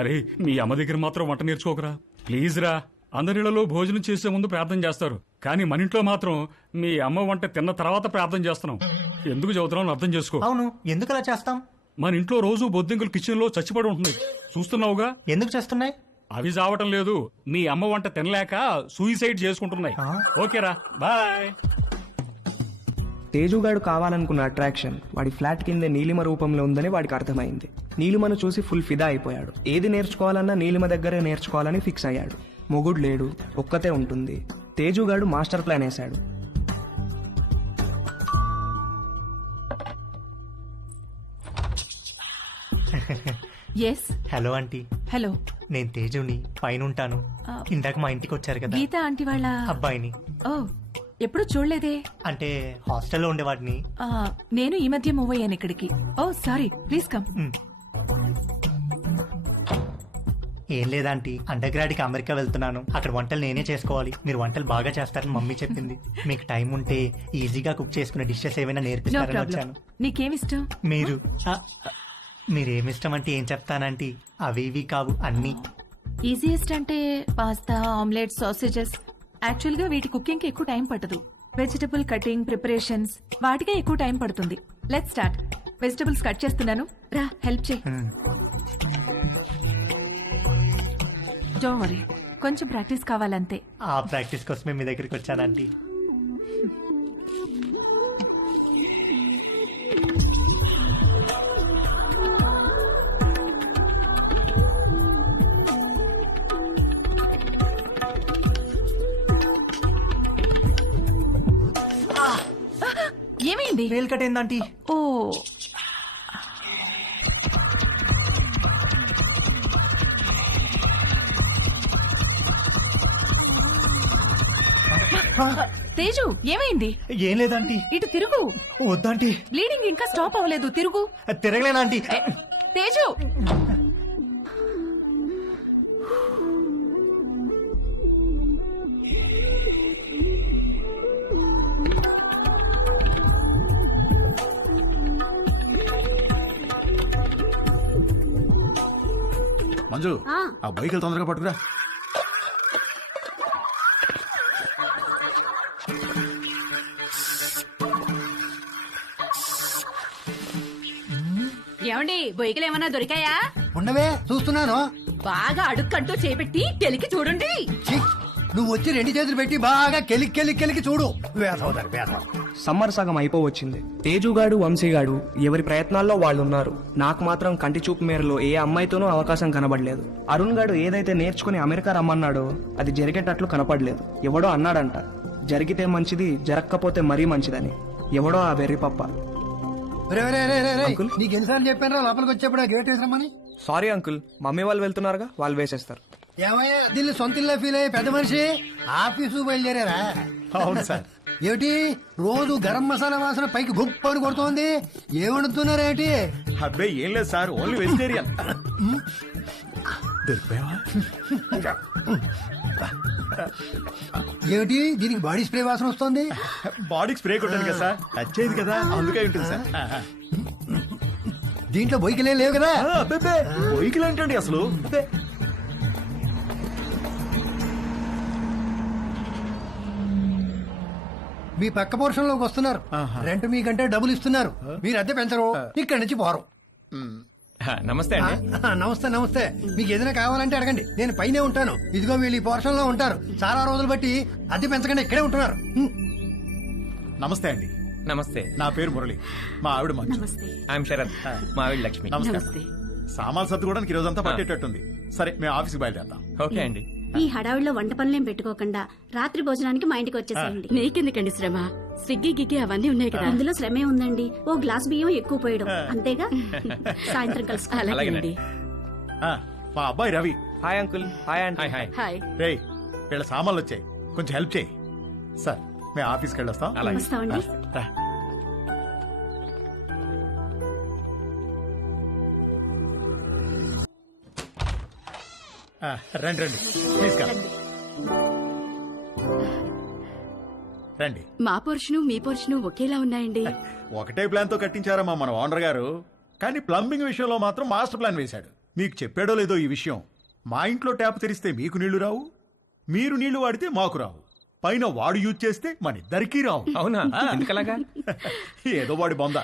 అరే, మీ అమ్మ దగ్గర మాత్రం వంట నేర్చుకోకరా ప్లీజ్ రా. అందరిలో భోజనం చేసే ముందు ప్రార్థన చేస్తారు, కానీ మన ఇంట్లో మాత్రం మీ అమ్మ వంట తిన్న తర్వాత ప్రార్థన చేస్తున్నాం. ఎందుకు చదువుతున్నావు అర్థం చేసుకో. అవును, ఎందుకు అలా చేస్తాం? మన ఇంట్లో రోజు బొద్దింకలు కిచెన్ లో చచ్చిపడి ఉంటుంది, చూస్తున్నావుగా. ఎందుకు చేస్తున్నాయి? అవి చావటం లేదు, మీ అమ్మ వంట తినలేక సూయిసైడ్ చేసుకుంటున్నాయి. ఓకేరా, బాయ్. తేజుగాడు కావాలనుకున్న అట్రాక్షన్ వాడి ఫ్లాట్ కిందే నీలిమ రూపంలో ఉందని వాడికి అర్థమైంది. నీలిమను చూసి ఫుల్ ఫిదా అయిపోయాడు. ఏది నేర్చుకోవాలన్నా నీలిమ దగ్గరే నేర్చుకోవాలని ఫిక్స్ అయ్యాడు. మొగుడు లేడు, ఒక్కతే ఉంటుంది. తేజుగాడు మాస్టర్ ప్లాన్ వేశాడు. ఎస్ హలో ఆంటీ, హలో నేను తేజుని పైన ఉంటాను. ఇందాక మా ఇంటికి వచ్చారు కదా గీత ఆంటీ వాళ్ళ అబ్బాయిని. ఓ ఎప్పుడు చూడలేదే. అంటే హాస్టల్లో ఉండేవాడిని. ఆ, నేను ఈ మధ్య మూవ్ అయ్యాను ఇక్కడికి. ఓ సారీ, ప్లీజ్ కమ్. ఏం లేదంటీ, అండర్ గ్రాడ్కి అమెరికా వెళ్తున్నాను. అక్కడ వంటలు నేనే చేసుకోవాలి. మీరు వంటలు బాగా చేస్తారని మమ్మీ చెప్పింది. మీకు టైం ఉంటే ఈజీగా కుక్ చేసుకునే డిషెస్ ఏమైనా నో నేర్పిస్తారని ప్రాబ్లం. వచ్చాను. నీకేమిష్టం? మీరు మీరేమిష్టం అంటే ఏం చెప్తానంటీ, అవి ఇవి కావు అన్నీ. ఈజియెస్ట్ అంటే పాస్తా, ఆమ్లెట్, సాసేజెస్. యాక్చువల్ గా వీటి కుకింగ్ కి ఎక్కువ టైం పట్టదు. వెజిటబుల్ కటింగ్, ప్రిపరేషన్స్ వాటికే ఎక్కువ టైం పడుతుంది. Let's start. వెజిటబుల్స్ కట్ చేస్తున్నాను, రా హెల్ప్ చేయి. డోంట్ వరీ, కొంచెం ప్రాక్టీస్ కావాలంతే. ఆ ప్రాక్టీస్ కోసమే మీ దగ్గరికి వచ్చానంటీ. ఏమైంది? వేలు కట్టేందంటీ. ఓ తేజు, ఏమైంది? ఏం లేదంటీ. ఇటు తిరుగు. వద్దంటీ. బ్లీడింగ్ ఇంకా స్టాప్ అవ్వలేదు, తిరుగు. తిరగలేనంటీ. తేజు, మంజు, ఆ బైక్ తొందరగా పట్టుకురా. ఏమండి బొయ్యికలు ఏమన్నా దొరికాయా? ఉండవే చూస్తున్నాను. బాగా అడుక్కంటూ చేపెట్టి కెలికి చూడండి. ఛీ, నువ్వు వచ్చి 2 చేతులు పెట్టి బాగా కెలికి చూడు. వేసవుతారు వేసవ. సమ్మర్ సగం అయిపోవచ్చింది. తేజుగాడు, వంశీగాడు ఎవరి ప్రయత్నాల్లో వాళ్ళున్నారు. నాకు మాత్రం కంటి చూపు మేరలో ఏ అమ్మాయితోనూ అవకాశం కనబడలేదు. అరుణ్ గాడు ఏదైతే నేర్చుకుని అమెరికా రమ్మన్నాడో అది జరిగేటట్లు కనపడలేదు. ఎవడో అన్నాడంట, జరిగితే మంచిది, జరగకపోతే మరీ మంచిదని. ఎవడో ఆ వెర్రి పప్ప. నీకు ఎన్నిసార్లు చెప్పాను లోపలికి వచ్చేప్పుడు ఆ గేట్ వేసామని. సారీ అంకుల్, మమ్మీ వాళ్ళు వెళ్తున్నారుగా, వాళ్ళు వేసేస్తారు. ఏమయ్యా దీన్ని సొంత ఇల్లు ఫీల్ అయ్యే పెద్ద మనిషి ఆఫీసు బయలుదేరారా? అవును సార్. ఏమిటి రోజు గరం మసాలా వాసన పైకి గుప్పని కొడుతోంది? ఏమడుతున్నారేంటి? అబ్బే ఏం లేదు సార్, ఓన్లీ వెజిటేరియన్. దొరికిపోయావా? ఏమిటి దీనికి బాడీ స్ప్రే వాసన వస్తుంది? బాడీకి స్ప్రే కొట్టాను కదా సార్, వచ్చేది కదా, అందుకే ఉంటుంది సార్. దీంట్లో బొయ్యికలే లేవు కదా? బొయ్యికలు ఏంటండి అసలు? మీ పక్క పోర్షన్ లోకి వస్తున్నారు. రెంట్ మీకంటే డబ్బులు ఇస్తున్నారు. మీరు అద్దె పెంచరు, ఇక్కడి నుంచి పోరు. నమస్తే అండి. నమస్తే నమస్తే. మీకు ఏదైనా కావాలంటే అడగండి, నేను పైనే ఉంటాను. ఇదిగో వీళ్ళు ఈ పోర్షన్ లో ఉంటారు. చాలా రోజులు బట్టి అద్దె పెంచకుండా ఇక్కడే ఉంటున్నారు. నమస్తే అండి. నమస్తే. నా పేరు మురళి, మా ఆవిడ మంజు. ఐఎమ్ శరత్, మా ఆవిడ లక్ష్మి. నమస్తే. సామాన్ సర్దుకోవడానికి ఈ రోజంతా పట్టేటట్టుంది. సరే, మేము ఆఫీస్కి బయలుదేరుతాం. ఓకే అండి. ఈ హడావిడిలో వంట పనులేం పెట్టుకోకుండా రాత్రి భోజనానికి మా ఇంటికి వచ్చేసేయండి. నీకెందుకండి శ్రమ? స్విగ్గీ గిగ్గి అవన్నీ ఉన్నాయి కదా. అందులో శ్రమే ఉందండి. ఓ గ్లాస్ బియ్యం ఎక్కువ పోయడం అంతేగా. సాయంత్రం కలుసుకోవాలి. అలాగేనండి. మా అబ్బాయి Ravi. Hi uncle. Hi aunty. Hi. Hi. రేయ్, వీళ్ళ సామాన్లు వచ్చాయి, కొంచెం హెల్ప్ చేయి. సార్, మేము ఆఫీస్కి వెళ్ళొస్తాం. వస్తామండి. రా. రండి రండి, ప్లీజ్ కమ్. రండి. మా పోర్షను మీ పోర్షను ఒకేలా ఉన్నాయండి. ఒకటే ప్లాన్ తో కట్టించారమ్మా మన ఓనర్ గారు, కానీ ప్లంబింగ్ విషయంలో మాత్రం మాస్టర్ ప్లాన్ వేశాడు. మీకు చెప్పాడో లేదో ఈ విషయం, మా ఇంట్లో ట్యాప్ తెరిస్తే మీకు నీళ్లు రావు, మీరు నీళ్లు వాడితే మాకు రావు, పైన వాడు యూజ్ చేస్తే మన ఇద్దరికీ రావు. అవునా? ఎందుకలాగా? ఏదో వాడి బొంద.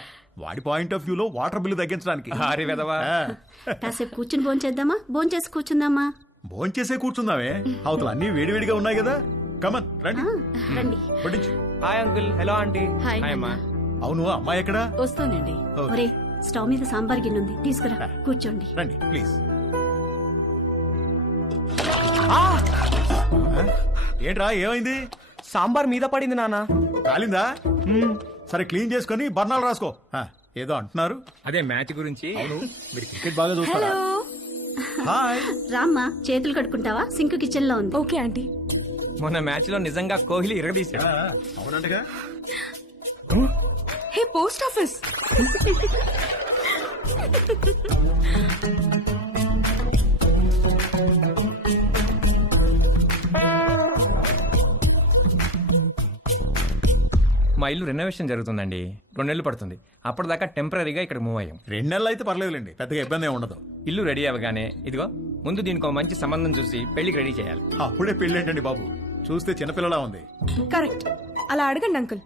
వాడి పాయింట్ ఆఫ్ వ్యూలో వాటర్ బిల్లు తగ్గించడానికి. కాసేపు కూర్చుని భోంచేద్దామా? భోంచేసి కూర్చుందామా? భోంచేసే కూర్చుందామే, అవతల అన్ని వేడివేడిగా ఉన్నాయి కదా. కమన్ రండి. రండి. వడ్డించు. Hi uncle. Hello aunty. Hi. Hi అమ్మా. అవును, అమ్మాయి ఎక్కడా? వస్తానండి. ఒరే, స్టవ్ మీద సాంబార్ గిన్నె ఉంది, తీసుకురా. కూర్చోండి. రండి ప్లీజ్. ఏంట్రా, ఏమైంది? సాంబార్ మీద పడింది నాన్న. కాలిందా? సరే, క్లీన్ చేసుకుని బర్ణాలు రాసుకో. ఏదో అంటున్నారు. అదే మ్యాచ్ గురించి. అవును, మీరు క్రికెట్ బాగా చూస్తారా? హలో. హాయ్. రామ్మా చేతులు కడుక్కుంటావా? సింక్ కిచెన్ లో ఉంది. Okay aunty. మొన్న మ్యాచ్ లో నిజంగా కోహ్లీ ఇరగదీశాడు. అవునంటగా. Hey post office. మా ఇల్లు రెనోవేషన్ జరుగుతుందండి. 2 నెలలు పడుతుంది. అప్పటిదాకా టెంపరీగా ఇక్కడ మూవ్ అయ్యాం. 2 నెలలు అయితే పర్లేదులేండి, పెద్దగా ఇబ్బంది ఏమి ఉండదు. ఇల్లు రెడీ అవ్వగానే ఇదిగో ముందు దీనికి ఒక మంచి సంబంధం చూసి పెళ్లికి రెడీ చేయాలి. అప్పుడే పెళ్ళేంటండి బాబు, చూస్తే చిన్నపిల్లలా ఉంది. కరెక్ట్. అలా అడగండి అంకుల్.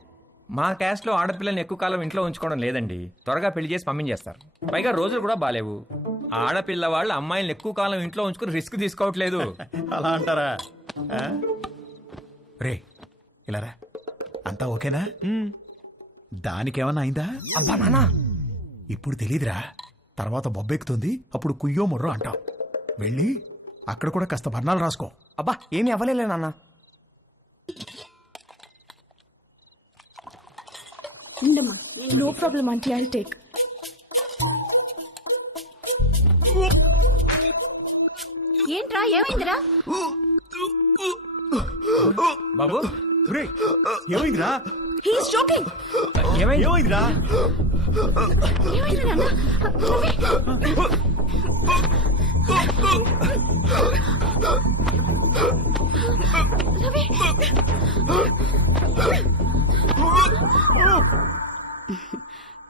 మా క్యాస్ట్ లో ఆడపిల్లల్ని ఎక్కువ కాలం ఇంట్లో ఉంచుకోవడం లేదండి. త్వరగా పెళ్లి చేసి పంపించేస్తారు. పైగా రోజులు కూడా బాలేవు. ఆడపిల్ల వాళ్ళు అమ్మాయిల్ని ఎక్కువ కాలం ఇంట్లో ఉంచుకుని రిస్క్ తీసుకోవట్లేదు. అలా అంటారా? రే ఇలా రా, అంతా ఓకేనా? దానికేమన్నా అయిందా? అబ్బా నాన్న, ఇప్పుడు తెలీదురా, తర్వాత బొబ్బెక్కుతుంది, అప్పుడు కుయ్యో ముర్రో అంటాం. వెళ్ళి అక్కడ కూడా కాస్త బర్ణాలు రాసుకో. అబ్బా ఏమీ అవ్వలేలే నాన్న. No problem aunty, I take. ఏంట్రా ఏమైందిరా? బాబు రే ఏమైందిరా? He's joking. ఏమైందిరా? ఏమైంది నాన్న? రవి!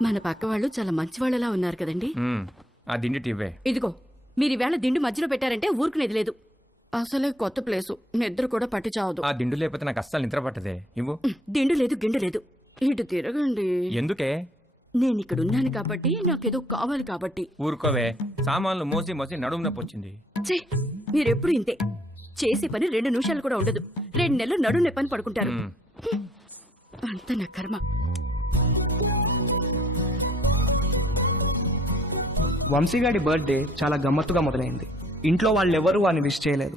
మన పక్క వాళ్ళు చాలా మంచి వాళ్ళలా ఉన్నారు కదండి. ఆ దిండి టివ్వే. ఇదిగో మీరు ఈవేళ దిండు మధ్యలో పెట్టారంటే ఊరుకునేది లేదు. అసలే కొత్త ప్లేసు, నిద్ర కూడా పట్టి చావదు. ఆ దిండు లేకపోతే నాకు అస్సలు నిద్ర పట్టదే. ఇవ్వు. దిండు లేదు గిండు లేదు, ఇటు తిరగండి. ఎందుకే? నేను ఇక్కడ ఉన్నాను కాబట్టి, నాకేదో కావాలి కాబట్టి. ఊరుకోవే, సామాన్లు మోసి మోసి నడుము నొప్పి వచ్చింది. ఛీ, మీరెప్పుడు ఇంతే. చేసే పని 2 నిమిషాలు కూడా ఉండదు. 2 నెలలు నడుము నొప్పని పడుకుంటారు. అంత నా కర్మ. వంశీగాడి బర్త్డే చాలా గమ్మత్తుగా మొదలైంది. ఇంట్లో వాళ్ళెవరూ వాడిని విష్ చేయలేదు.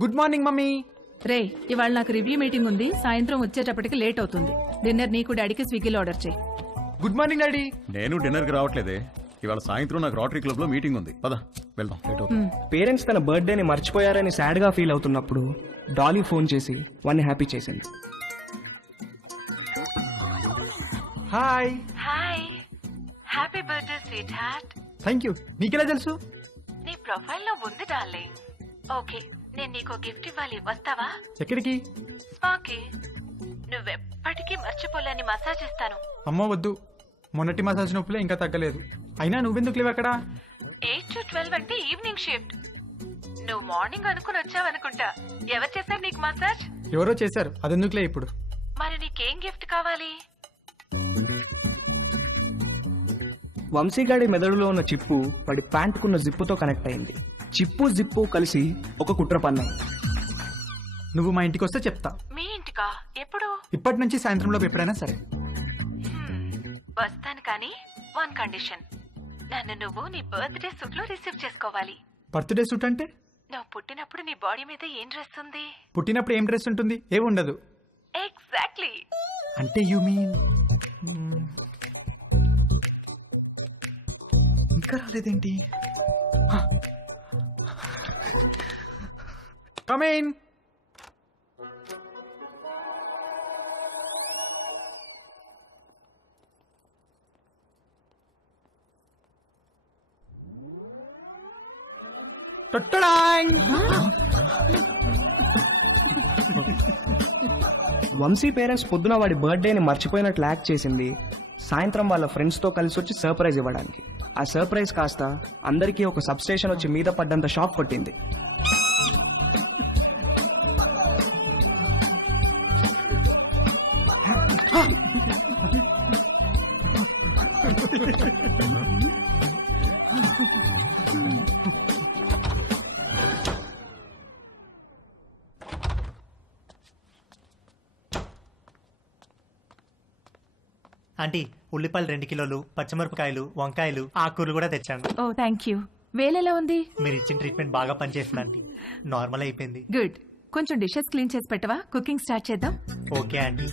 Good morning mummy. రే, ఇవాళ నాకు రివ్యూ మీటింగ్ ఉంది. సాయంత్రం వచ్చేటప్పటికి లేట్ అవుతుంది. డిన్నర్ నీకు డాడీకి స్విగ్గీలో ఆర్డర్ చేయి. Good morning daddy. నేను డిన్నర్ కి రావట్లేదే, ఇవాళ సాయంత్రం నాకు రోటరీ క్లబ్ లో మీటింగ్ ఉంది. పద వెళ్దాం, లేట్ అవుతుంది. పేరెంట్స్ తన బర్త్డేని మర్చిపోయారని సాడ్ గా ఫీల్ అవుతున్నప్పుడు డాలీ ఫోన్ చేసి వాడిని హ్యాపీ చేసింది. Hi. Hi, happy birthday sweet heart. Thank you. నీకెలా తెలుసు? నీ ప్రొఫైల్ లో ఉంది డార్లింగ్. ఓకే, నేను నీకు గిఫ్ట్ ఇవ్వాలి, వస్తావా? ఎక్కడికి? స్పాకి. నువ్వెప్పటికీ మర్చిపోలేని మసాజ్ ఇస్తాను. అమ్మో వద్దు, మొన్నటి మసాజ్ నొప్పులే ఇంకా తగ్గలేదు. అయినా నువ్వెందుకు లేవు అక్కడ? 8 to 12 అంటే ఈవినింగ్ షిఫ్ట్. నువ్వు మార్నింగ్ అనుకుని వచ్చావనుకుంటా. ఎవరు చేశారు నీకు మసాజ్? ఎవరో చేశారు, అదెందుకులే ఇప్పుడు. మరి నీకేం గిఫ్ట్ కావాలి? వంశీగాడి మెదడులో ఉన్న చిప్పు వాడి ప్యాంటుకున్న జిప్పుతో కనెక్ట్ అయింది. చిప్పు జిప్పు కలిసి ఒక కుట్ర పన్నాయి. నువ్వు మా ఇంటికి వస్తే చెప్తా. మీ ఇంటికా? ఎప్పుడు? ఇప్పటి నుంచి సాయంత్రంలో ఎప్పుడైనా సరే. వస్తాను, కానీ 1 కండిషన్. నన్ను నువ్వు నీ బర్త్డే సూట్ లో రిసీవ్ చేసుకోవాలి. బర్త్డే సూట్ అంటే? నువ్వు పుట్టినప్పుడు నీ బాడీ మీద ఏం డ్రెస్ ఉంది? పుట్టినప్పుడు ఏం డ్రెస్ ఉంటుంది? ఏమి ఉండదు. ఎగ్జాక్ట్లీ. అంటే యు మీన్ ఇంకా రాలేదేంటి? Come in. వంశీ పేరెంట్స్ పొద్దున వాడి బర్త్డేని మర్చిపోయినట్లు యాక్ట్ చేసింది. సాయంత్రం వాళ్ళ ఫ్రెండ్స్ తో కలిసి వచ్చి సర్ప్రైజ్ ఇవ్వడానికి. ఆ సర్ప్రైజ్ కాస్త అందరికీ ఒక సబ్ స్టేషన్ వచ్చి మీద పడ్డంత షాక్ కొట్టింది. ఆంటీ, ఉల్లిపాయలు 2 కిలోలు, పచ్చిమిరపకాయలు, వంకాయలు, ఆకుకూరలు కూడా తెచ్చాను. ఓ థ్యాంక్ యూ. వేలెలా ఉంది? మీరు ఇచ్చిన ట్రీట్మెంట్ బాగా పనిచేస్తుంది ఆంటీ. నార్మల్ అయిపోయింది. గుడ్. కొంచెం డిషెస్ క్లీన్ చేసి పెట్టవా? కుకింగ్ స్టార్ట్ చేద్దాం. Okay aunty.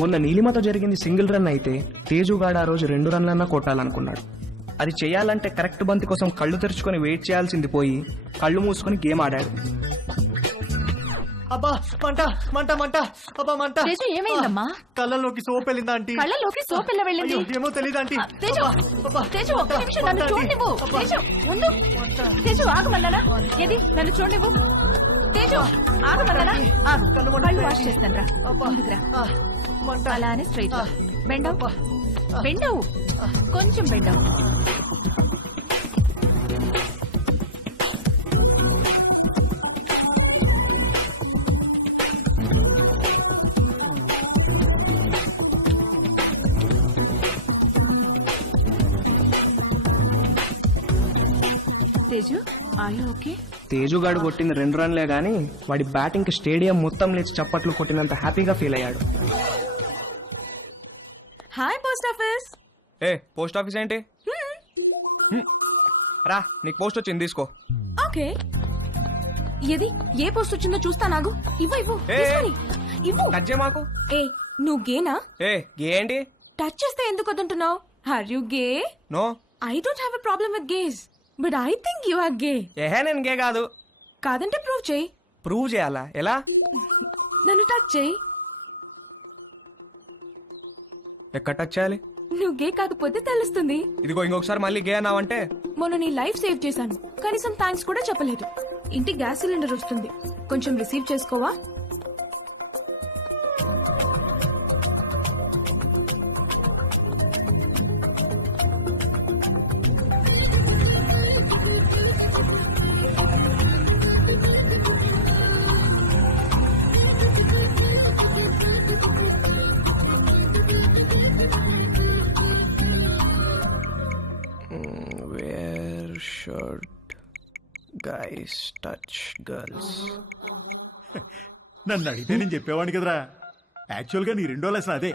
మొన్న నీలిమతో జరిగింది సింగిల్ రన్ అయితే తేజుగాడు ఆ రోజు 2 రన్లన్నా కొట్టాలనుకున్నాడు. అది చేయాలంటే కరెక్ట్ బంతి కోసం కళ్ళు తెరుచుకొని వెయిట్ చేయాల్సింది పోయి కళ్ళు మూసుకొని గేమ్ ఆడాడు. అబ్బా మంట మంట మంట అబ్బా మంట. తేజు ఏమైందమ్మా? కళ్ళలోకి సోప్ వెళ్ళిందా ఆంటీ? కళ్ళలోకి సోప్ ఎలా వెళ్ళింది? అయ్యో, ఏమో తెలీదు ఆంటీ. తేజు, తేజు ఒక్క నిమిషం నన్ను చూడనివ్వు. తేజు ఉండు. తేజు ఆగమన్నానా? ఏది నన్ను చూడనివ్వు. తేజు ఆగమన్నానా? ఆగు. కళ్ళు వాష్ చేస్తాను రా. ముందుకురా. అలానే స్ట్రైట్ బెండవు బెండవు కొంచెం బెండవు. Teju are you okay? తేజుగాడు కొట్టిన 2 రన్లే గానీ వాడి బ్యాటింగ్ కి స్టేడియం మొత్తం లేచి చప్పట్లు కొట్టినంత హ్యాపీగా ఫీల్ అయ్యాడు. Hi post office. ఏ పోస్ట్ ఆఫీస్ ఏంటి? రా నీకు పోస్ట్ వచ్చింది తీసుకో. ఓకే, ఏది ఏ పోస్ట్ వచ్చిందో చూస్తా. నాగు ఇవ్వు ఇవ్వు తీసుకొని ఇవ్వు. టచ్ చేయ మాకు. ఏ నువ్వు గేనా? ఏ గే ఏంటి? టచ్ చేస్తే ఎందుకు వద్దంటున్నావు? Are you gay? No, I don't have a problem with gays, but I think you are gay. ఏహే నేను గే కాదు. కాదంటే ప్రూవ్ చేయి. ప్రూవ్ చేయాలా? ఎలా? నన్ను టచ్ చేయి. ఎక్కడ టచ్ చేయాలి? నువ్వు గే కాకపోతే తెలుస్తుంది. ఇదిగో ఇంకొకసారి మళ్ళీ గే అన్నావంటే. మొన్న నీ లైఫ్ సేవ్ చేశాను, కనీసం థ్యాంక్స్ కూడా చెప్పలేదు. ఇంటికి గ్యాస్ సిలిండర్ వస్తుంది, కొంచెం రిసీవ్ చేసుకోవా? Guys touch girls. నన్ను అడిగితే నేను చెప్పేవాడిని కదరా. యాక్చువల్గా నీ 2వ లెసన్ అదే.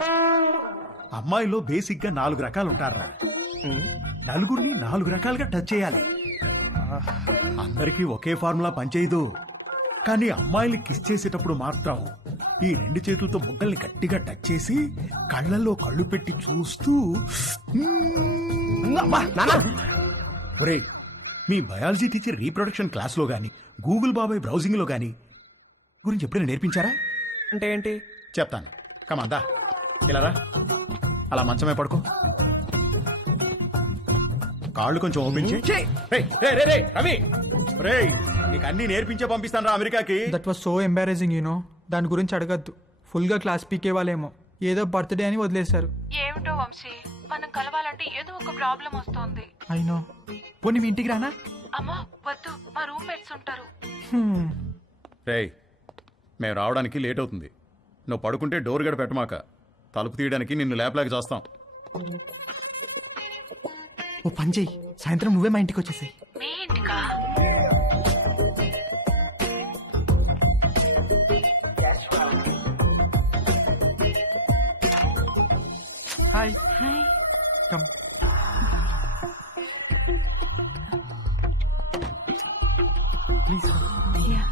అమ్మాయిలో బేసిక్ గా 4 రకాలు ఉంటారా. నలుగురిని 4 రకాలుగా టచ్ చేయాలి. అందరికీ ఒకే ఫార్ములా పనిచేయదు. కానీ అమ్మాయిలు కిస్ చేసేటప్పుడు మాత్రం ఈ 2 చేతులతో బుగ్గల్ని గట్టిగా టచ్ చేసి కళ్ళల్లో కళ్ళు పెట్టి చూస్తూ ఒరే, మీ బయాలజీ టీచర్ రీప్రొడక్షన్ క్లాస్ లో గానీ గూగుల్ బాబాయ్ బ్రౌజింగ్ లో గానీ గురించి ఎప్పుడైనా నేర్పించారా? అంటే ఏంటి చెప్తాను. కమాందా ఇలా రా. అలా మంచమే పడుకో. కాళ్ళు కొంచెం ఓపెన్ చేయి. రవి రే, నీకు అన్ని నేర్పించే పంపిస్తాను రా అమెరికాకి. That was so embarrassing you know. దాని గురించి అడగద్దు. ఫుల్ గా క్లాస్ పీకే వాళ్ళేమో ఏదో బర్త్డే అని వదిలేశారు. ఏమిటో వంశీ, మనం కలవాలంటే ఏదో ఒక ప్రాబ్లం వస్తోంది. అయినో. పోనీ మీ ఇంటికి రానా? అమ్మో వద్దు, మా రూమ్మేట్స్ ఉంటారు. రేయ్, మేము రావడానికి లేట్ అవుతుంది. నువ్వు పడుకుంటే డోర్ గడ పెట్టమాక. తలుపు తీయడానికి నిన్ను ల్యాప్లాగా చేస్తాం. ఓ పని చెయ్యి, సాయంత్రం నువ్వే మా ఇంటికి వచ్చేసాయి. మీ ఇంటికా? Hi hi. Come. Please yeah.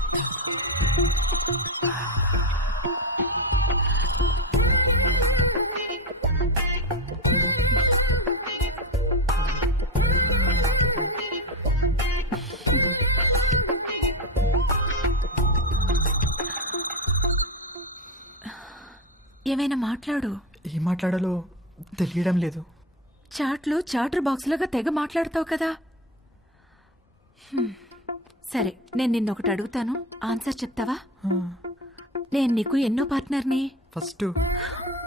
ఏమైనా మాట్లాడు. ఏం మాట్లాడాలో తెలియడం లేదు. చాట్లో చాటర్ బాక్స్ లాగా తెగ మాట్లాడతావు కదా. సరే, నేను నిన్నొకటి అడుగుతాను, ఆన్సర్ చెప్తావా? నేను నీకు ఎన్నో పార్ట్నర్ని? ఫస్ట్.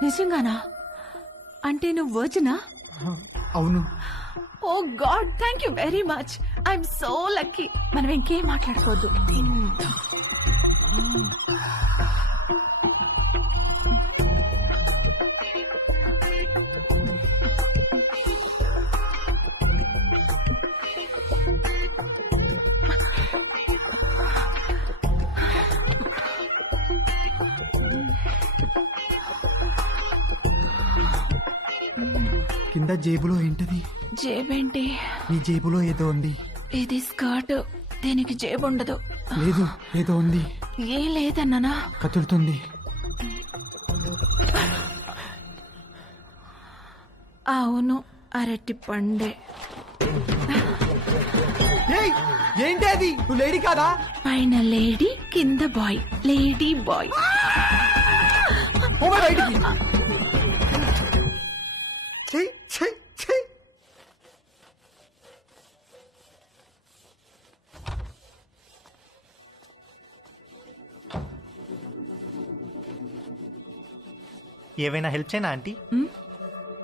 నిజంగానా? అంటే నువ్వు వర్జినా? అవును. Oh god, thank you very much. I'm so lucky. మనం ఇంకేం మాట్లాడుకోవద్దు. కింద జేబులో ఏంటది? జేబేంటి? నీ జేబులో ఏదో ఉంది. ఇది స్కర్ట్, దీనికి జేబు ఉండదు. లేదు, ఏదో ఉంది. ఏం లేదన్నానా? కదులుతుంది. అవును, అరటి పండే. ఏంటి అది? నువ్వు లేడీ కాదా? పైన లేడీ, కింద బాయ్. Lady bye. బయటికి. చెయ్ చెయ్ చెయ్. ఏవైనా హెల్ప్ చేయనా ఆంటీ?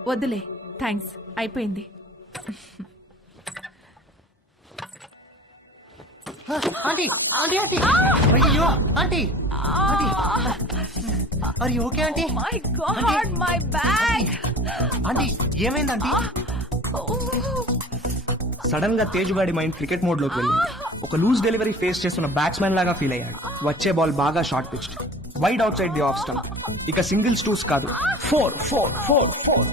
వద్దులే, థ్యాంక్స్, అయిపోయింది. ఆంటీ ఆంటీ ఆంటీ అయ్యో ఆంటీ ఆంటీ అరే okay aunty? My God, my bag. Aunty ఏమైంది ఆంటీ? సడన్ గా తేజ్ గాడి మైండ్ క్రికెట్ మోడ్ లోకి వెళ్ళింది. ఒక లూజ్ డెలివరీ ఫేస్ చేస్తున్న బ్యాట్స్మెన్ లాగా ఫీల్ అయ్యాడు. వచ్చే బాల్ బాగా short pitched, wide out side the off stump. ఇక సింగిల్స్ టూస్ కాదు, 4 4 4 4.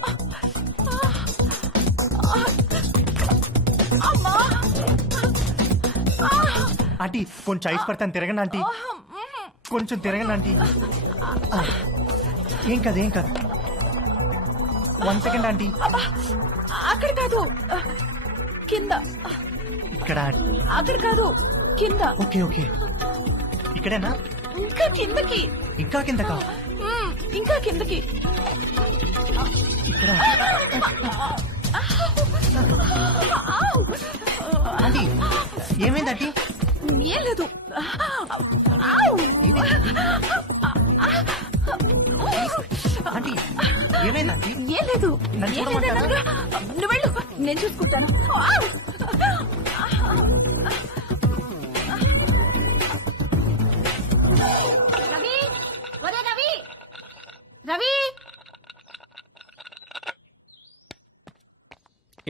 ఆంటీ కొంచెం ఐస్ పడతాను, తిరగండి ఆంటీ, కొంచెం తిరగండి ఆంటీ. ఏం కాదు ఏం కాదు. 1 సెకండ్ ఆంటీ. అక్కడ కాదు, కింద. ఇక్కడ. అక్కడ కాదు, కింద. ఓకే ఓకే, ఇక్కడేనా? ఇంకా కిందకి. ఇంకా కిందకా? ఇంకా కిందకి. ఇక్కడ. ఆంటీ ఏమైంది ఆంటీ? ఏం లేదు. ఆంటీ ఏమైంది ఆంటీ? ఏం లేదు. నన్ను ఏం చూడమంటారా? లేదు. నువ్వు వెళ్ళు, నేను చూసుకుంటాను. రవి, ఒరే రవి, రవి.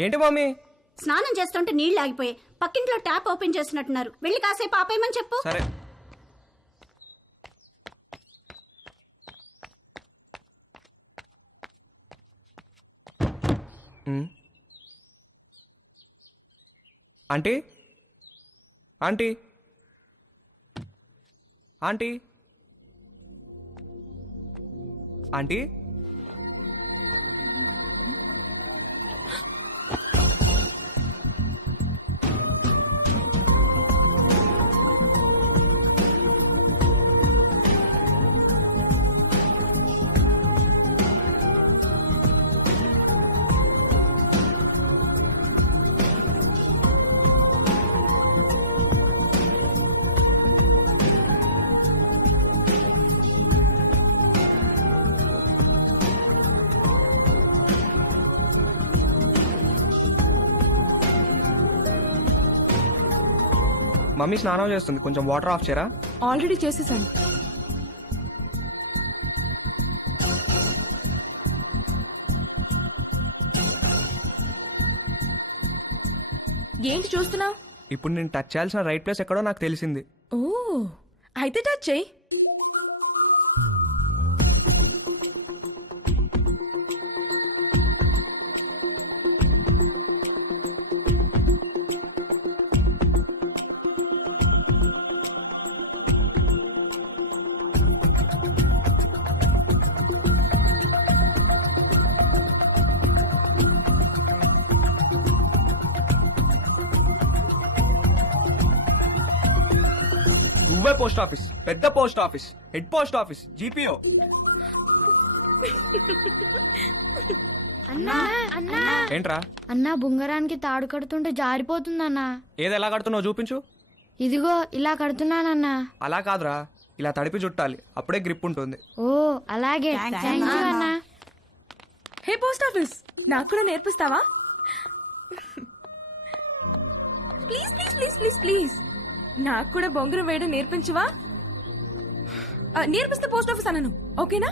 ఏంటి మమ్మీ? స్నానం చేస్తుంటే నీళ్లు ఆగిపోయాయి. పక్కింట్లో ట్యాప్ ఓపెన్ చేసినట్టున్నారు. వెళ్ళి కాసేపు ఆపేయమని చెప్పు. సరే. Aunty aunty aunty aunty mummy స్నానం చేస్తుంది, కొంచెం వాటర్ ఆఫ్ చేయరా? ఆల్రెడీ చేసేసాను. ఏంటి చూస్తున్నావు? ఇప్పుడు నేను టచ్ చేయాల్సిన రైట్ ప్లేస్ ఎక్కడో నాకు తెలిసింది. ఓ, అయితే టచ్ చెయ్యి. నువ్వే పోస్ట్ ఆఫీస్, పెద్ద post office, head post office, GPO. ఏంట్రా? అన్నా బుంగరానికి తాడు కడుతుంటే జారిపోతుందన్నా. ఏది ఎలా కడుతున్నావు చూపించు. ఇదిగో ఇలా కడుతున్నానన్నా. అలా కాదురా, ఇలా తడిపి చుట్టాలి, అప్పుడే గ్రిప్ ఉంటుంది. ఓ అలాగే, థ్యాంక్ యూ అన్నా. హే పోస్ట్ ఆఫీస్, నాకు కూడా నేర్పిస్తావా? Please please please please please, నాకు కూడా బొంగరం వేయడం నేర్పించవా? నేర్పిస్తే పోస్ట్ ఆఫీస్ అన్నాను, ఓకేనా?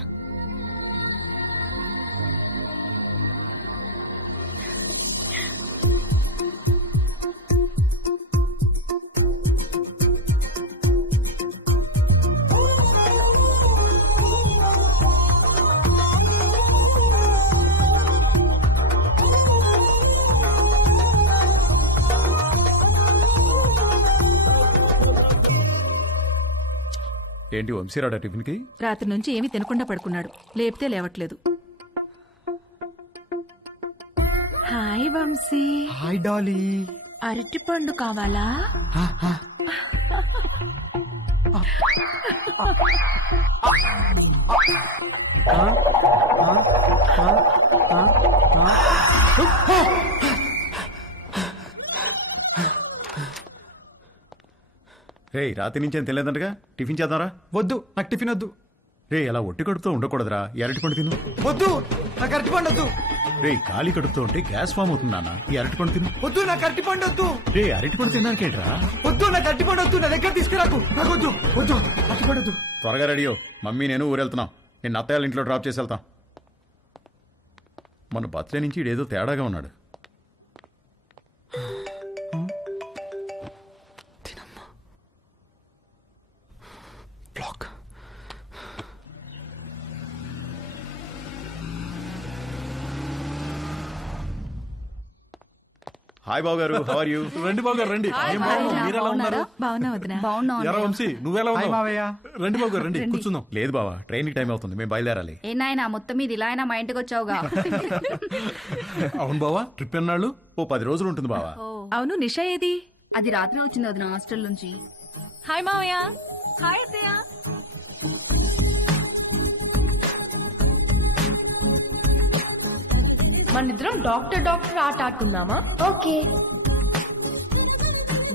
ఏంటి వంశీరాడా టిఫిన్కి? రాత్రి నుంచి ఏమీ తినకుండా పడుకున్నాడు, లేపితే లేవట్లేదు. హాయ్ వంశీ. Hi Dolly. అరటిపండు కావాలా? రే రాత్రి నుంచి ఏం తెలియదంటగా, టిఫిన్ చేద్దాంరా. వద్దు, నాకు టిఫిన్ వద్దు. రే అలా ఒట్టి కడుపుతో ఉండకూడదురా, ఈ అరటిపండు తిను. వద్దు, నాకు అరటిపండు వద్దు. రే ఖాళీ కడుపుతో ఉంటే గ్యాస్ ఫామ్ అవుతుంది నాన్న, ఈ అరటిపండు తిను. వద్దు, నాకు అరటిపండు వద్దు. రే అరటిపండు తిన్నాకేంట్రా? వద్దు, నాకు అరటిపండు వద్దు. నా దగ్గర తీసుకురాకు. నాకు వద్దు, వద్దు, అరటిపండు వద్దు. త్వరగా రెడీ అయ్యో, మమ్మీ నేను ఊరెళ్తున్నాం. నేను అత్తయ్య ఇంట్లో డ్రాప్ చేసి వెళ్తాం. మన బర్త్డే నుంచి ఇడేదో తేడాగా ఉన్నాడు. హాయ్ బాబు గారు, హౌ ఆర్ యూ? రండి బాబు గారు రండి. ఏం బాబు, మీరెలా ఉన్నారు? బాగున్నా వదినా. ఎరా వంశీ, నువ్వెలా హాయ్ ఉన్నావు? మావయ్య. రండి బాబు గారు రండి, కూర్చుందాం. లేదు బావా, ట్రైన్ కి టైం అవుతుంది, మేము బయలుదేరాలి. ఏ నాయనా మొత్తం మీద ఇలా అయినా మా ఇంటికి వచ్చావుగా? అవును బావా, ట్రిప్ ఎన్నాళ్ళు? ఓ 10 రోజులు ఉంటుంది బావా. అవును, నిషా ఏది? అది రాత్రి వచ్చింది వదిన హాస్టల్ నుంచి. హాయ్ మావయ్య. హాయ్ అత్తయ్య. మనిద్దరం డాక్టర్ ఆట ఆడుకుందామా? ఓకే.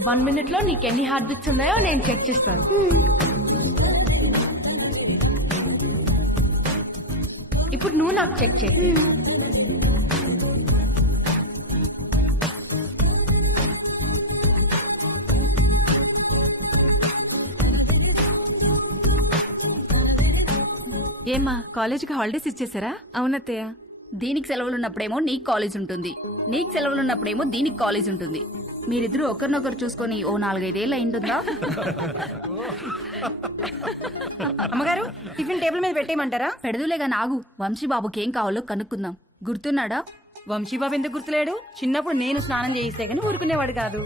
1 minute లో నీకు ఎన్ని హార్ట్ బీట్స్ ఉన్నాయో నేను చెక్ చేస్తాను. ఇప్పుడు నువ్వు నాకు చెక్ చేయి. ఏమ్మా, కాలేజీకి హాలిడేస్ ఇచ్చేసారా? అవునత్తయ్య, దీనికి సెలవులు ఉన్నప్పుడేమో నీకు కాలేజ్ ఉంటుంది, నీకు సెలవులు ఉన్నప్పుడేమో దీనికి కాలేజ్ ఉంటుంది. మీరిద్దరూ ఒకరినొకరు చూసుకొని ఓ 4-5 ఏళ్ళు అయింటుందా? అమ్మగారు, టిఫిన్ టేబుల్ మీద పెట్టేయమంటారా? పెడదులేగా నాగు, వంశీ బాబుకి ఏం కావాలో కనుక్కుందాం. గుర్తున్నాడా? వంశీబాబు ఎందుకు గుర్తులేడు? చిన్నప్పుడు నేను స్నానం చేయిస్తే గానీ ఊరుకునేవాడు కాదు.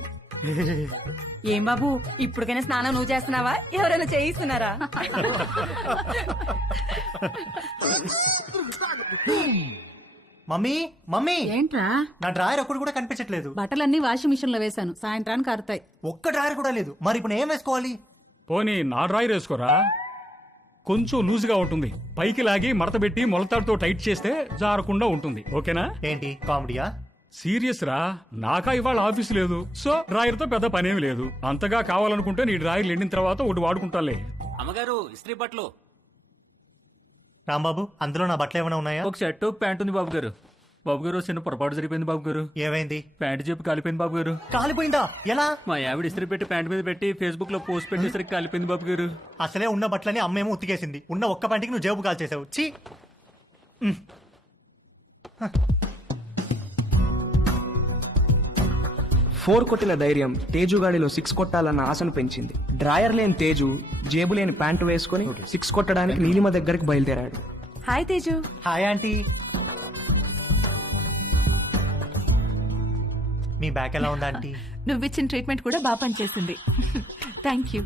ఏం బాబు, ఇప్పటికైనా స్నానం నువ్వు చేస్తున్నావా, ఎవరైనా చేయిస్తున్నారా? మమ్మీ మమ్మీ, ఏంట్రా? నా డ్రాయర్ ఒక్కడు కూడా కనిపించట్లేదు. బట్టలన్నీ వాషింగ్ మిషన్ లో వేశాను, సాయంత్రానికి ఆరుతాయి. ఒక్క డ్రాయర్ కూడా లేదు. మరి ఇప్పుడు ఏం వేసుకోవాలి? పోనీ నా డ్రాయర్ వేసుకోరా, కొంచెం లూజ్గా ఉంటుంది. పైకి లాగి మడత పెట్టి మొలతాడుతో టైట్ చేస్తే జారకుండా ఉంటుంది. ఓకేనా? ఏంటి కామెడీయా? సీరియస్ రా, నాకా ఇవాళ ఆఫీస్ లేదు, సో డ్రాయర్ తో పెద్ద పనేమి లేదు. అంతగా కావాలనుకుంటే నీ డ్రాయర్ ఎండిన తర్వాత ఒకటి వాడుకుంటాలే. అమ్మగారు, ఇస్త్రీ బట్టలు. రాంబాబు, అందులో నా బట్టలు ఏమైనా ఉన్నాయా? ఒక షర్టు ప్యాంట్ ఉంది బాబు గారు. బాబు గారు, చిన్న పొరపాటు జరిగిపోయింది బాబు గారు. ఏమైంది? ప్యాంట్ చెప్పి కాలిపోయింది బాబు గారు. కాలిపోయిందా? ఎలా? మా ఆవిడ ఇస్త్రీ పెట్టి ప్యాంట్ మీద పెట్టి ఫేస్బుక్ లో పోస్ట్ పెట్టేసరికి కాలిపోయింది బాబు గారు. అసలే ఉన్న బట్టలని అమ్మేమో ఉతికేసింది. ఉన్న ఒక్క పంటికి నువ్వు జేబు కాల్చేసావు. ఛీ! 4 కొట్టిన ధైర్యం తేజుగాడిలో 6 కొట్టాలన్న ఆశను పెంచింది. డ్రాయర్ లేని తేజు జేబు లేని ప్యాంటు వేసుకుని 6 కొట్టడానికి నీలిమ దగ్గరికి బయలుదేరాడు. హాయ్ తేజు. Hi aunty. మీ బ్యాక్ ఎలా ఉందా ఆంటీ? నువ్విచ్చిన ట్రీట్మెంట్ కూడా బాగా పనిచేసింది. Thank you.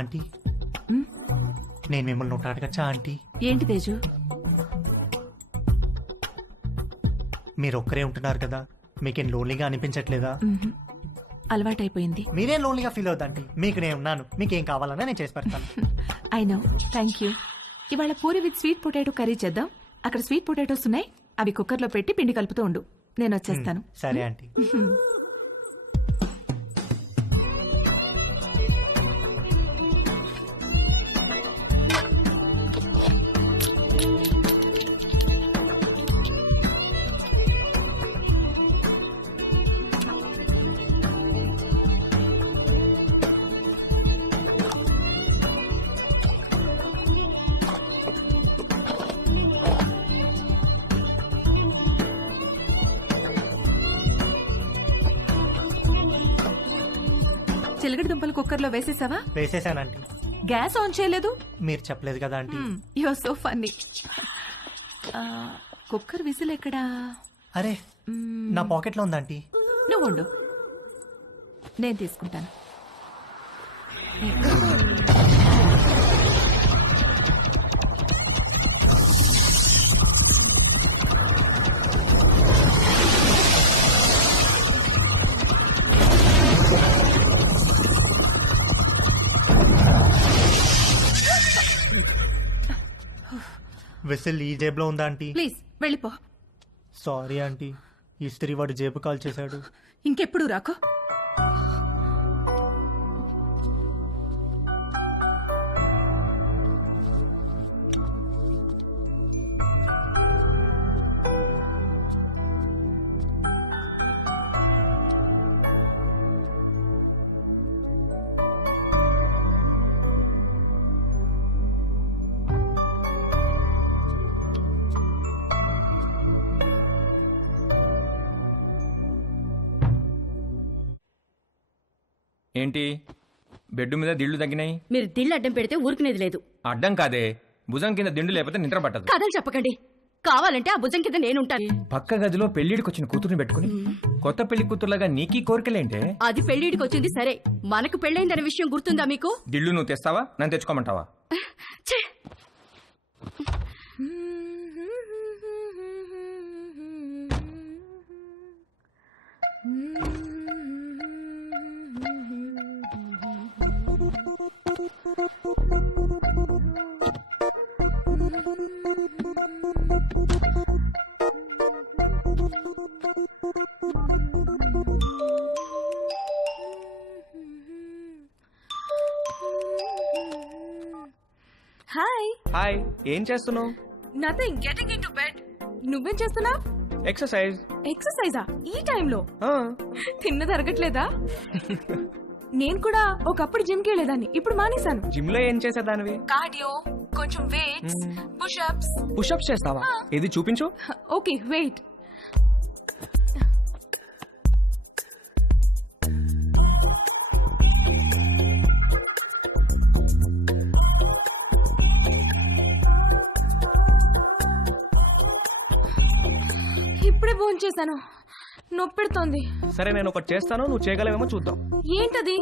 ఆంటీ, నేను మిమ్మల్ని ఒకటి అడగచ్చా ఆంటీ? ఏంటి తేజు? మీరు ఒక్కరే ఉంటున్నారు కదా, మీకేం లోన్లీగా అనిపించట్లేదా? అలవాటైపోయింది. మీరేం లోన్లీగా ఫీల్ అవుతాంటీ, మీకు నేను ఉన్నాను. మీకేం కావాలన్నా నేను చేసి పెడతాను. I know, thank you. ఇవాళ puri with sweet potato curry చేద్దాం. అక్కడ స్వీట్ పొటాటోస్ ఉన్నాయి, అవి కుక్కర్లో పెట్టి పిండి కలుపుతూ ఉండు, నేను వచ్చేస్తాను. సరే ఆంటీ. చిలకడ దుంపలు కుక్కర్లో వేసేసావా? వేసేసానంటీ. గ్యాస్ ఆన్ చేయలేదు? మీరు చెప్పలేదు కదా aunty. You are so funny. Cooker whistle ఎక్కడా? అరే నా పాకెట్లో ఉంది ఆంటీ. నువ్వు ఉండు, నేను తీసుకుంటాను. విసిల్ ఈ జేబులో ఉందా ఆంటీ? ప్లీజ్ వెళ్ళిపో. సారీ ఆంటీ, ఇస్త్రీ వాడు జేబు కాల్ చేశాడు. ఇంకెప్పుడు రాకో. ఏంటి బెడ్ మీద దిళ్ళు తగ్గినాయి? మీరు దిళ్ళు అడ్డం పెడితే ఊరుకునేది లేదు. అడ్డం కాదే, భుజం కింద దిండు లేకపోతే నిద్ర పట్టదు. కథలు చెప్పకండి, కావాలంటే ఆ భుజం కింద నేనుంటాను. పక్క గదిలో పెళ్లిడికి వచ్చిన కూతురుని పెట్టుకుని కొత్త పెళ్లి కూతురులాగా నీకీ కోరికలేంటే? అది పెళ్లిడికి వచ్చింది సరే, మనకు పెళ్ళైందనే విషయం గుర్తుందా మీకు? దిళ్ళు నువ్వు తెస్తావా, నన్ను తెచ్చుకోమంటావా? ఛే! హాయ్. హాయ్, ఏం చేస్తున్నావు? Nothing, getting in to bed. నువ్వేం చేస్తున్నావు? ఎక్సర్సైజ్. ఎక్సర్సైజా ఈ టైంలో? తిన్నది అరగట్లేదా? నేను కూడా ఒకప్పుడు జిమ్ కి వెళ్ళేదాన్ని, ఇప్పుడు మానేశాను. జిమ్ లో ఏం చేసేదానివి? కార్డియో, కొంచెం వెయిట్స్, పుషప్స్. పుషప్స్ చేస్తావా? ఏది చూపించు. Okay wait. ఇప్పుడే భోంచేశాను, నొప్పెడుతోంది. సరే నేను ఒకటి చేస్తాను, నువ్వు చేయగలవేమో చూద్దాం. ఏంటది?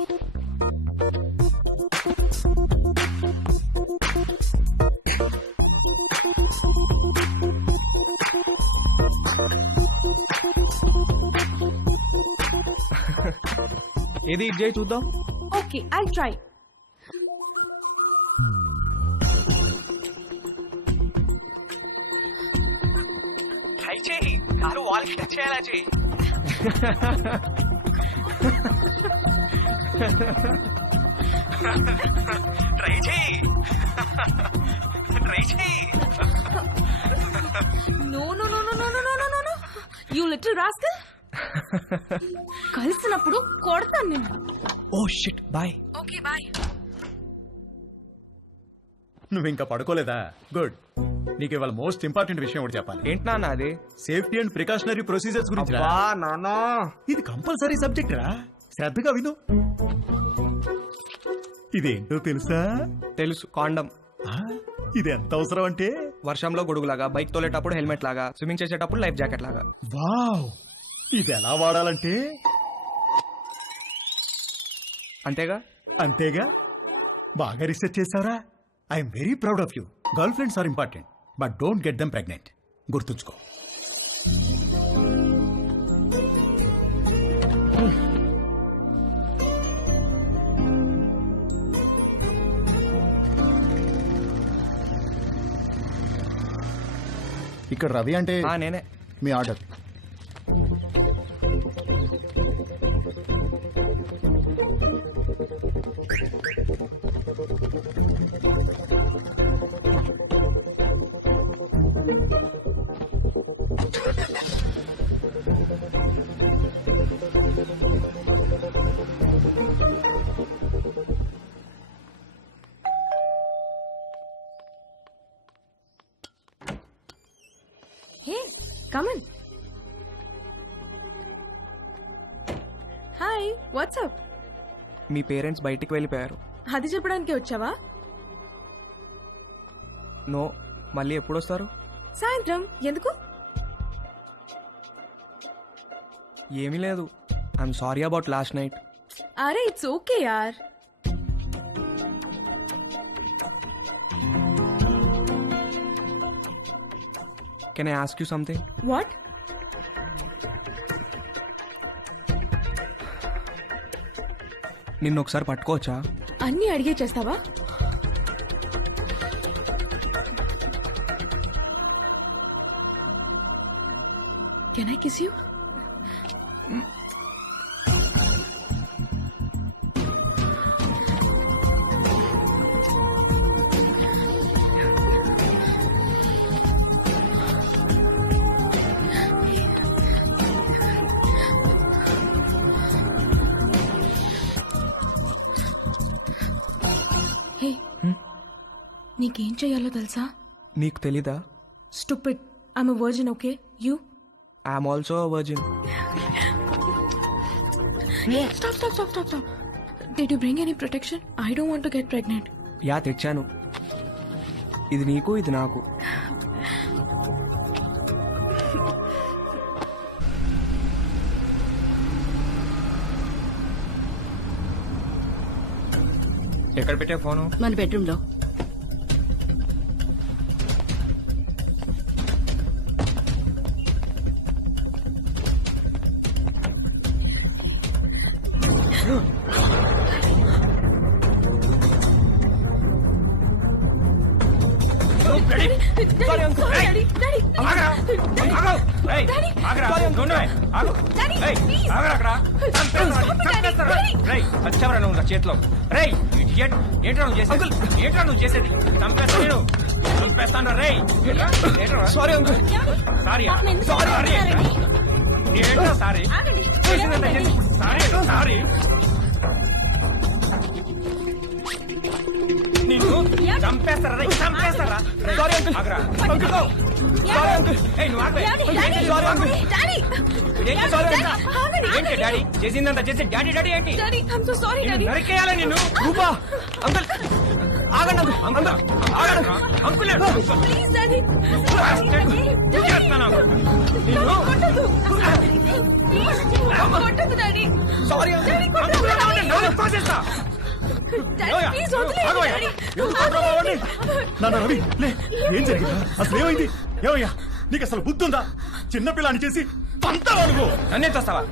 ఏది ఇది చేయి చూద్దాం. Okay I try. ట్రై చేయి, కారు వాల్కి టచ్ చేయాలా చేయి. ట్రై చేయి, ట్రై చేయి. No no no no no no no no, you little rascal. కలిసినప్పుడు కొడతాను నేను. Oh shit, bye. Okay bye. నువ్వు ఇంకా పడుకోలేదా? గుడ్. నీకు ఇవాళ మోస్ట్ ఇంపార్టెంట్ విషయం ఒకటి చెప్పాలి. ఏంటి నాన్న అది? సేఫ్టీ అండ్ ప్రికాషనరీ ప్రొసీజర్స్ గురించి రా. నాన్న, ఇది కంపల్సరీ సబ్జెక్ట్ రా, శ్రద్ధగా విను. ఇదేంటో తెలుసా? తెలుసు, కాండం. ఇది ఎంత అవసరం అంటే, వర్షంలో గొడుగులాగా, బైక్ తోలేటప్పుడు హెల్మెట్ లాగా, స్విమ్మింగ్ చేసేటప్పుడు లైఫ్ జాకెట్ లాగా. వావ్, ఇది ఎలా వాడాలంటే అంతేగా? అంతేగా. బాగా రీసెర్చ్ చేసావరా? I'm very proud of you. Girlfriends are important, but don't get them pregnant. గుర్తుంచుకో. ఇక్కడ రవి అంటే నేనే. మీ order. Hey, come in. Hi, what's up? మీ పేరెంట్స్ బయటికి వెళ్ళిపోయారు. అది చెప్పడానికే వచ్చావా? నో, మళ్ళీ ఎప్పుడు వస్తారు? సాయంత్రం. ఎందుకు? ఏమీ లేదు. I'm sorry about last night. అరే ఇట్స్ ఓకే యార్. Can I ask you something? What? నిన్ను ఒకసారి పట్టుకోవచ్చా? అన్నీ అడిగే చేస్తావా? Can I kiss you? Hey, నీకేం చెయ్యాలో తెలుసా? నీకు తెలీదా? Stupid. I'm a virgin, okay? You? I'm also virgin. Stop. Did you bring any protection? I don't want to get pregnant. Yeah తెచ్చాను. ఇది నీకు, ఇది నాకు. ఎక్కడ పెట్టే ఫోను? మన బెడ్రూమ్ లో. చేతిలో ఏంట్రా నువ్వు చేసేది? చంపేస్తా నేను, చంపేస్తాను. రై సారీ అంకుల్. సారీ ఏంట్రా సారీ? సారీ నిన్ను చంపేస్తారా? రై చంపేస్తారా? Sorry uncle. ఆగరా అంకుల్. Sorry uncle. నువ్వు ఆగవే. Sorry uncle. ఏంటి డాడీ చేసిందంతా చేసి డాడీ ఏంటి? నరికేయాలి నిన్ను. రూపా అంకుల్ ఆగండి అంకుల్. అంకుల్ సారీ నాన్న రవి లే, ఏం జరిగిందా? అసలు ఏమైంది? ఏమయ్యా నీకు అసలు బుద్ధి ఉందా? చిన్నపిల్లని చేసి పంతావా నువ్వు? నన్నే చూస్తావా?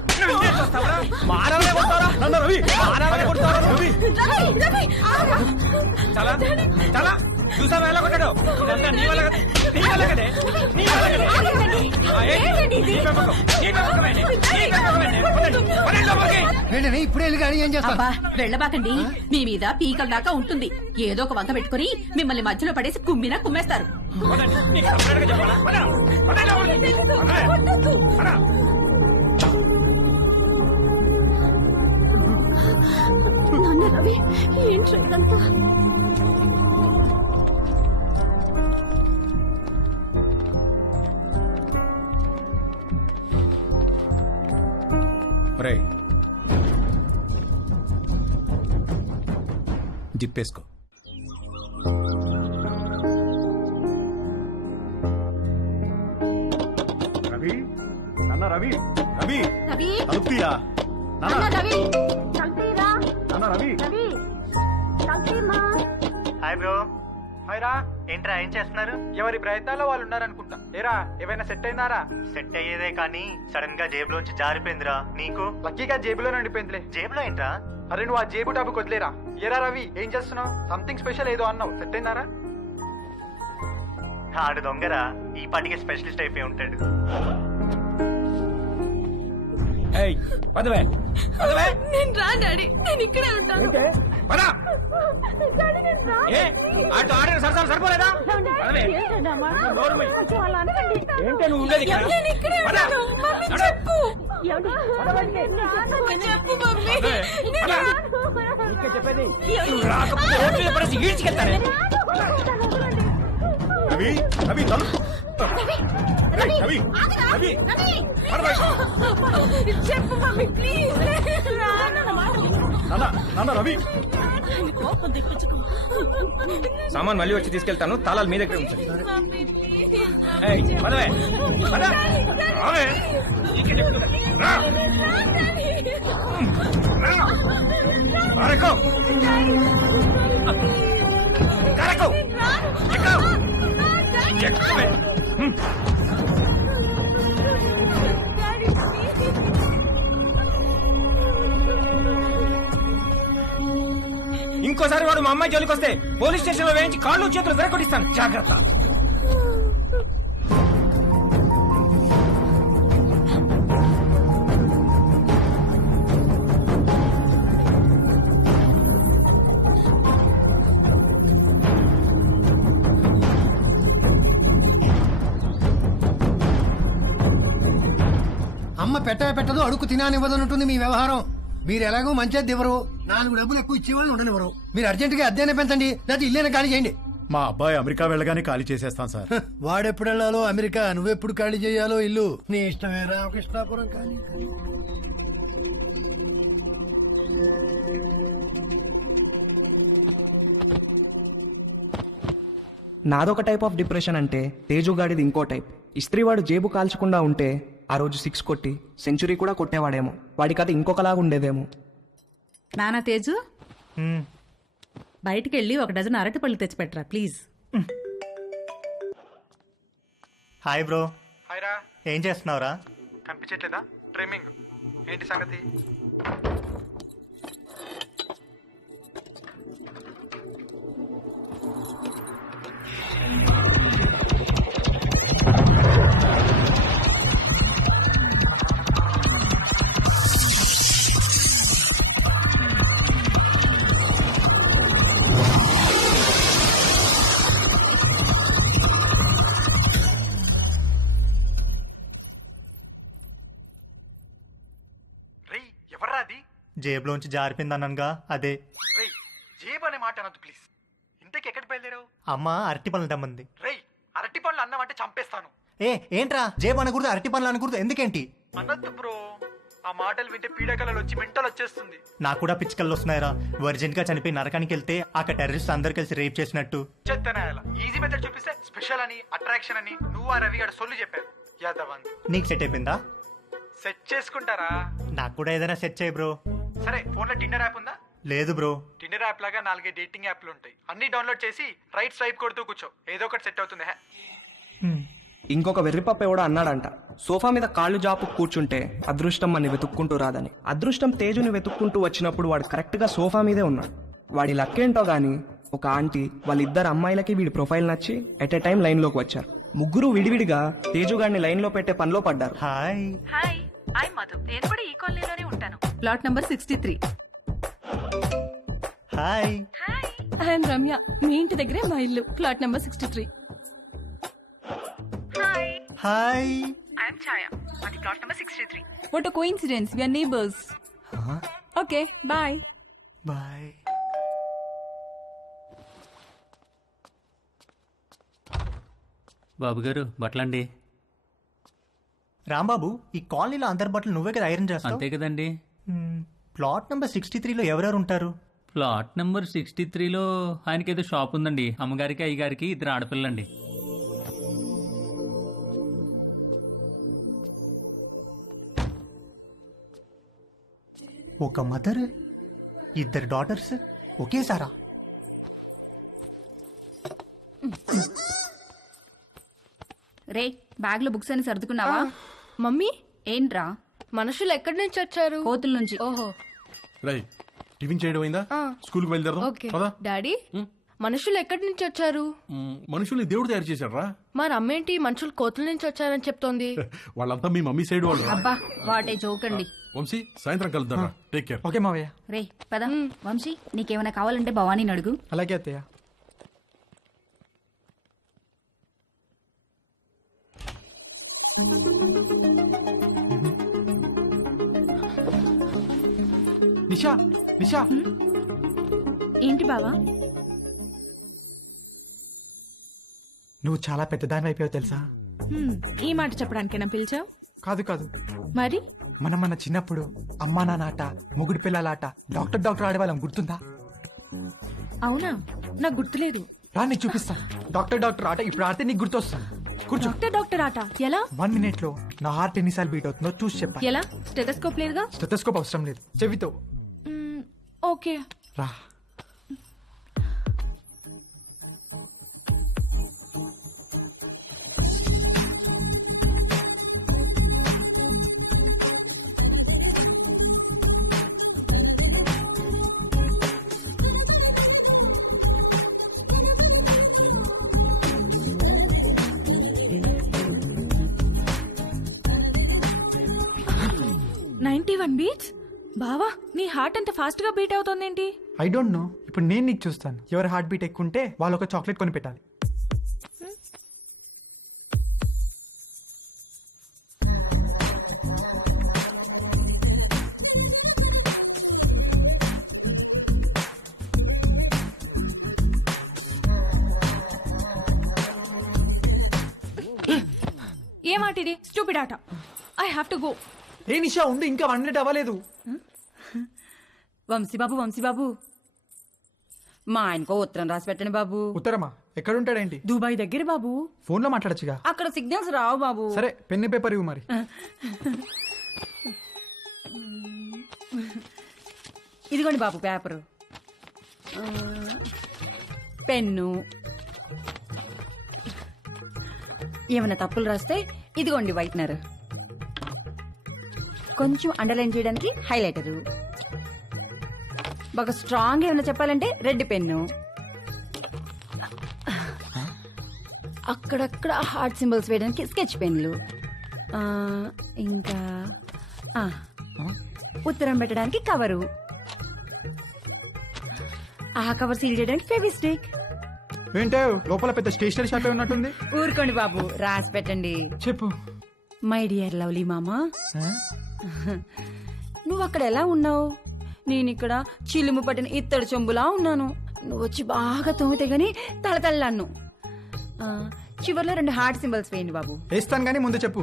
నాన్న రవి రవి చాలా చాలా చూసావా ఎలా కొట్టాడు? ఇదంతా నీ వల్ల కదే, నీ వల్ల కదే, నీ వల్ల కదే. ఇప్పుడే వెళ్ళి గాడి ఏం చేస్తా? అబ్బా వెళ్ళబాకండి. మీ మీద పీకల దాకా ఉంటుంది. ఏదో ఒక వంక పెట్టుకుని మిమ్మల్ని మధ్యలో పడేసి కుమ్మినా కుమ్మేస్తారు. నాన్న రవి ఏంట్రా ఇదంతా? జిప్పేసుకో. రవి నాన్న రవి రవి రవి తలుపుతీయా? నాన్న రవి చంపేరా. నాన్న రవి హాయ్ బ్రో. హాయ్ రా. ఏంట్రా ఏం చేస్తున్నారు? ఎవరి ప్రయత్నాల్లో వాళ్ళు ఉన్నారనుకుంటా. ఏరా ఏమైనా సెట్ అయినారా? సెట్ అయ్యేదే కానీ సడన్ గా జేబులోంచి జారిపోయిందిరా. నీకు? లక్కీగా జేబులో నడిపోయిందిలే. జేబులో ఏంట్రా? అరే నువ్వు ఆ జేబు టాపిక్ వదిలేరా. ఏరా రవి ఏం చేస్తున్నావు? సంథింగ్ స్పెషల్ ఏదో అన్నావు, సెట్ అయినారా? ఆడు దొంగరా, ఈ పాటికి స్పెషలిస్ట్ అయిపోయి ఉంటాడు. నేను రా డాడీ, నేను ఇక్కడే ఉంటాను. సరిపోలేదా? ఏంటే నువ్వు ఉండేది ఇక్కడ? నేను ఇక్కడే ఉంటాను. మమ్మీ చెప్పు. చెప్పు మమ్మీ. చెప్పేది రాకపోతే ఈడ్చికెళ్తానే. రవి రవి తలుపు రవి రవి చెప్పు మమ్మీ ప్లీజ్. నాన్న నాన్న రవి సామాన్ మళ్ళీ వచ్చి తీసుకెళ్తాను, తాళాలు మీ దగ్గర ఉంచండి. ఏయ్, పదవే, పద. రావే. రా. కారెక్కు. కారెక్కు. ఎక్కు. ఎక్కువే. ఇంకోసారి వాడు మా అమ్మాయి జోలికి వస్తే పోలీస్ స్టేషన్ లో వేయించి కాళ్ళు చేతులు విరగొట్టిస్తాను. జాగ్రత్త. అమ్మ పెట్టదు అడుగు తినానివ్వదన్నట్టుంది మీ వ్యవహారం. మీరు ఎలాగో మంచిది ఇవ్వరు, 4 డబ్బులు ఎక్కువ ఇచ్చేవాళ్ళు ఉండనివ్వరు. మీరు అర్జెంటుగా అద్దెనే పెంచండి, లేకపోతే ఇల్లేనే ఖాళీ చేయండి. మా అబ్బాయి అమెరికా వెళ్ళగానే ఖాళీ చేసేస్తాం సార్. వాడెప్పుడు వెళ్ళాలో అమెరికా, నువ్వెప్పుడు ఖాళీ చేయాలో ఇల్లు నీ ఇష్టమే. రామకృష్ణాపురం ఖాళీ. నాదొక టైప్ ఆఫ్ డిప్రెషన్ అంటే తేజుగాడిది ఇంకో టైప్. ఇస్త్రీవాడు జేబు కాల్చకుండా ఉంటే ఆ రోజు 6 కొట్టి సెంచరీ కూడా కొట్టేవాడేమో. వాడి కథ ఇంకొకలాగా ఉండేదేమో. నానా తేజు, బయటికి వెళ్ళి 1 డజన్ అరటిపళ్ళు తెచ్చిపెట్టరా ప్లీజ్. Hi bro. హాయ్ రా. ఏం చేస్తున్నావురా? కనిపించట్లేదా? ట్రిమ్మింగ్. ఏంటి సంగతి? ఎవర్రా అది? జేబులోంచి జారిపోయిందన్నానుగా అదే. రేయ్, జేబు అనే మాట అనొద్దు ప్లీజ్. ఇంతకి ఎక్కడికి బయలుదేరావు? అమ్మ అరటి పనులు తెమ్మంది. రేయ్, అరటి పండ్లు అన్నావంటే చంపేస్తాను. ఏంట్రా జేబు అనకూడదు, అరటి పనులు అనకూడదు, ఎందుకేంటి? అనొద్దు బ్రో, ఆ మాటలు వింటే పీడకలలు వచ్చి మెంటల్ వచ్చేస్తుంది. నాకు కూడా పిచ్చికల్లో వస్తున్నాయిరా. వర్జిన్ గా చనిపోయి నరకానికి వెళ్తే అక్కడ టెర్రరిస్ట్ అందరు కలిసి రేప్ చేసినట్టు. చెత్తనాయాల ఈజీ మెథడ్ చూపిస్తే స్పెషల్ అని, అట్రాక్షన్ అని నువ్వు ఆ రవి గారు సొల్లు చెప్పారు. యాదవ్ నీకు సెట్ అయిపోయిందా? సెట్ చేసుకుంటారా? నాకు కూడా ఏదైనా సెట్ చేయి బ్రో. సరే, ఫోన్ లో టిండర్ యాప్ ఉందా? లేదు బ్రో. టిండర్ యాప్ లాగా 4 డేటింగ్ యాప్లు ఉంటాయి. అన్ని డౌన్లోడ్ చేసి రైట్ స్వైప్ కొడుతూ కూర్చో, ఏదో ఒకటి సెట్ అవుతుంది. ఇంకొక వెర్రిపప్ప ఎవడో అన్నాడంట, సోఫా మీద కాళ్ళు జాపు కూర్చుంటే అదృష్టం అని వెతుక్కుంటూ రాదని. అదృష్టం తేజుని వెతుక్కుంటూ వచ్చినప్పుడు వాడు కరెక్ట్ గా సోఫా మీదే ఉన్నాడు. వాడి లక్కేంటో గాని ఒక ఆంటీ వాళ్ళిద్దరు అమ్మాయిలకి వీడి ప్రొఫైల్ నచ్చి ఎట్ ఎ టైం లైన్ లోకి వచ్చారు. ముగ్గురు విడివిడిగా తేజుగాడిని లైన్ లో పెట్టే పనిలో పడ్డారు. హాయ్. Hi, I Madhu. నేను కూడా ఈ కాలనీలోనే ఉంటాను. Plot number 63. Hi. I'm Ramya. మీ ఇంటి దగ్గరే మా ఇల్లు, plot number 63. Hi. I'm Chaya. అది plot number 63. What a coincidence, we are neighbours. Okay, bye. Bye. Babu గారు బట్టలండి. రాంబాబు, ఈ కాలనీలో అందరి బట్టలు నువ్వే కదా ఐరన్ చేస్తావు? అంతే కదండి. ప్లాట్ నెంబర్ 63లో ఎవరెవరు ఉంటారు? ప్లాట్ నెంబర్ 63లో ఆయనకి ఏదో షాప్ ఉందండి. అమ్మగారికి అయ్యగారికి 2 ఆడపిల్లండి. ఒక మదర్, 2 డాటర్స్ ఒకేసారా? రే, బ్యాగ్ లో బుక్స్ అని సర్దుకున్నావా? మమ్మీ, ఏంట్రా? మనుషులు ఎక్కడి నుంచి వచ్చారు? కోతుల నుంచి. ఓహో, రై, టిఫిన్ చేయడం అయిందా? స్కూల్కి బయలుదేరదాం. ఓకే. పదా. డాడీ, మనుషులు ఎక్కడి నుంచి వచ్చారు? మనుషుల్ని దేవుడు తయారు చేశాడు రా. మరి అమ్మేంటి మనుషులు కోతుల నుంచి వచ్చారని చెప్తోంది? వాళ్ళంతా మీ మమ్మీ సైడ్ వాళ్ళు. అబ్బా, వాటే జోకండి. వంశీ, సాయంత్రం కలుద్దాం. Take care. ఓకే మావయ్య. రే పద. వంశీ, నీకేమైనా కావాలంటే భవానీని అడుగు. అలాగే అత్తయ్య. నిషా, నిషా. ఏంటి బావా? నువ్వు చాలా పెద్దదాని అయిపోయావు తెలుసా? ఈ మాట చెప్పడానికైనా పిలిచావు? కాదు కాదు, మరి మనం మన చిన్నప్పుడు అమ్మా నాన్న ఆట, మొగుడు పిల్లల ఆట, డాక్టర్ ఆడేవాళ్ళం గుర్తుందా? అవునా, నాకు గుర్తులేదు. రా నీకు చూపిస్తా. డాక్టర్ ఆట ఇప్పుడు ఆడితే నీకు గుర్తొస్తుంది. కూర్చో. డాక్టర్ ఆట ఎలా? 1 minute లో నా హార్ట్ ఎన్నిసార్లు బీట్ అవుతుందో చూసి చెప్పాలి. ఎలా? స్టెథోస్కోప్ లేదుగా? స్టెథోస్కోప్ అవసరం లేదు, చెవితో. ఓకే. రా. బీట్స్. బావా, నీ హార్ట్ అంత ఫాస్ట్ గా బీట్ అవుతోందేంటి? I don't know. ఇప్పుడు నేను నీకు చూస్తాను. ఎవరి హార్ట్ బీట్ ఎక్కువ ఉంటే వాళ్ళు ఒక చాక్లెట్ కొని పెట్టాలి. ఏం ఆట ఇది? స్టూపిడ్ ఆట. I have to go. ఏ నిషా ఉంది, ఇంకా 1 minute అవ్వలేదు. వంశీబాబు మా ఆయనకో ఉత్తరం రాసి పెట్టండి బాబు. ఉత్తరమా? ఎక్కడుంటాడేంటి? దుబాయ్ దగ్గర బాబు. ఫోన్ లో మాట్లాడచ్చుగా. అక్కడ సిగ్నల్స్ రావు బాబు. సరే, పెన్ను పేపర్ ఇవ్వు మరి. ఇదిగోండి బాబు పేపరు, పెన్ను. ఏమైనా తప్పులు రాస్తే ఇదిగోండి వైట్నర్, కొంచెం అండర్లైన్ చేయడానికి హైలైటరు, బాగా స్ట్రాంగ్ ఏమైనా చెప్పాలంటే రెడ్ పెన్ను, అక్కడక్కడ హార్ట్ సింబల్స్ వేయడానికి స్కెచ్ పెన్లు, ఇంకా ఉత్తరం పెట్టడానికి కవరు, ఆ కవర్ సీల్ చేయడానికి ఫెవిస్టిక్. ఏంటో లోపల పెద్ద స్టేషనరీ షాప్ ఉన్నట్టుంది. ఊరుకోండి బాబు, రాసి పెట్టండి. చెప్పు. మై డియర్ లవ్లీ మామా, నువ్వు అక్కడ ఎలా ఉన్నావు? నేను ఇక్కడ చిలుము పట్టిన ఇత్తడి చెంబులా ఉన్నాను. నువ్వు వచ్చి బాగా తోమితే గాని తలతల్లాను. చివర్లో 2 హార్ట్ సింబల్స్ వేయండి బాబు. వేస్తాను గానీ ముందు చెప్పు.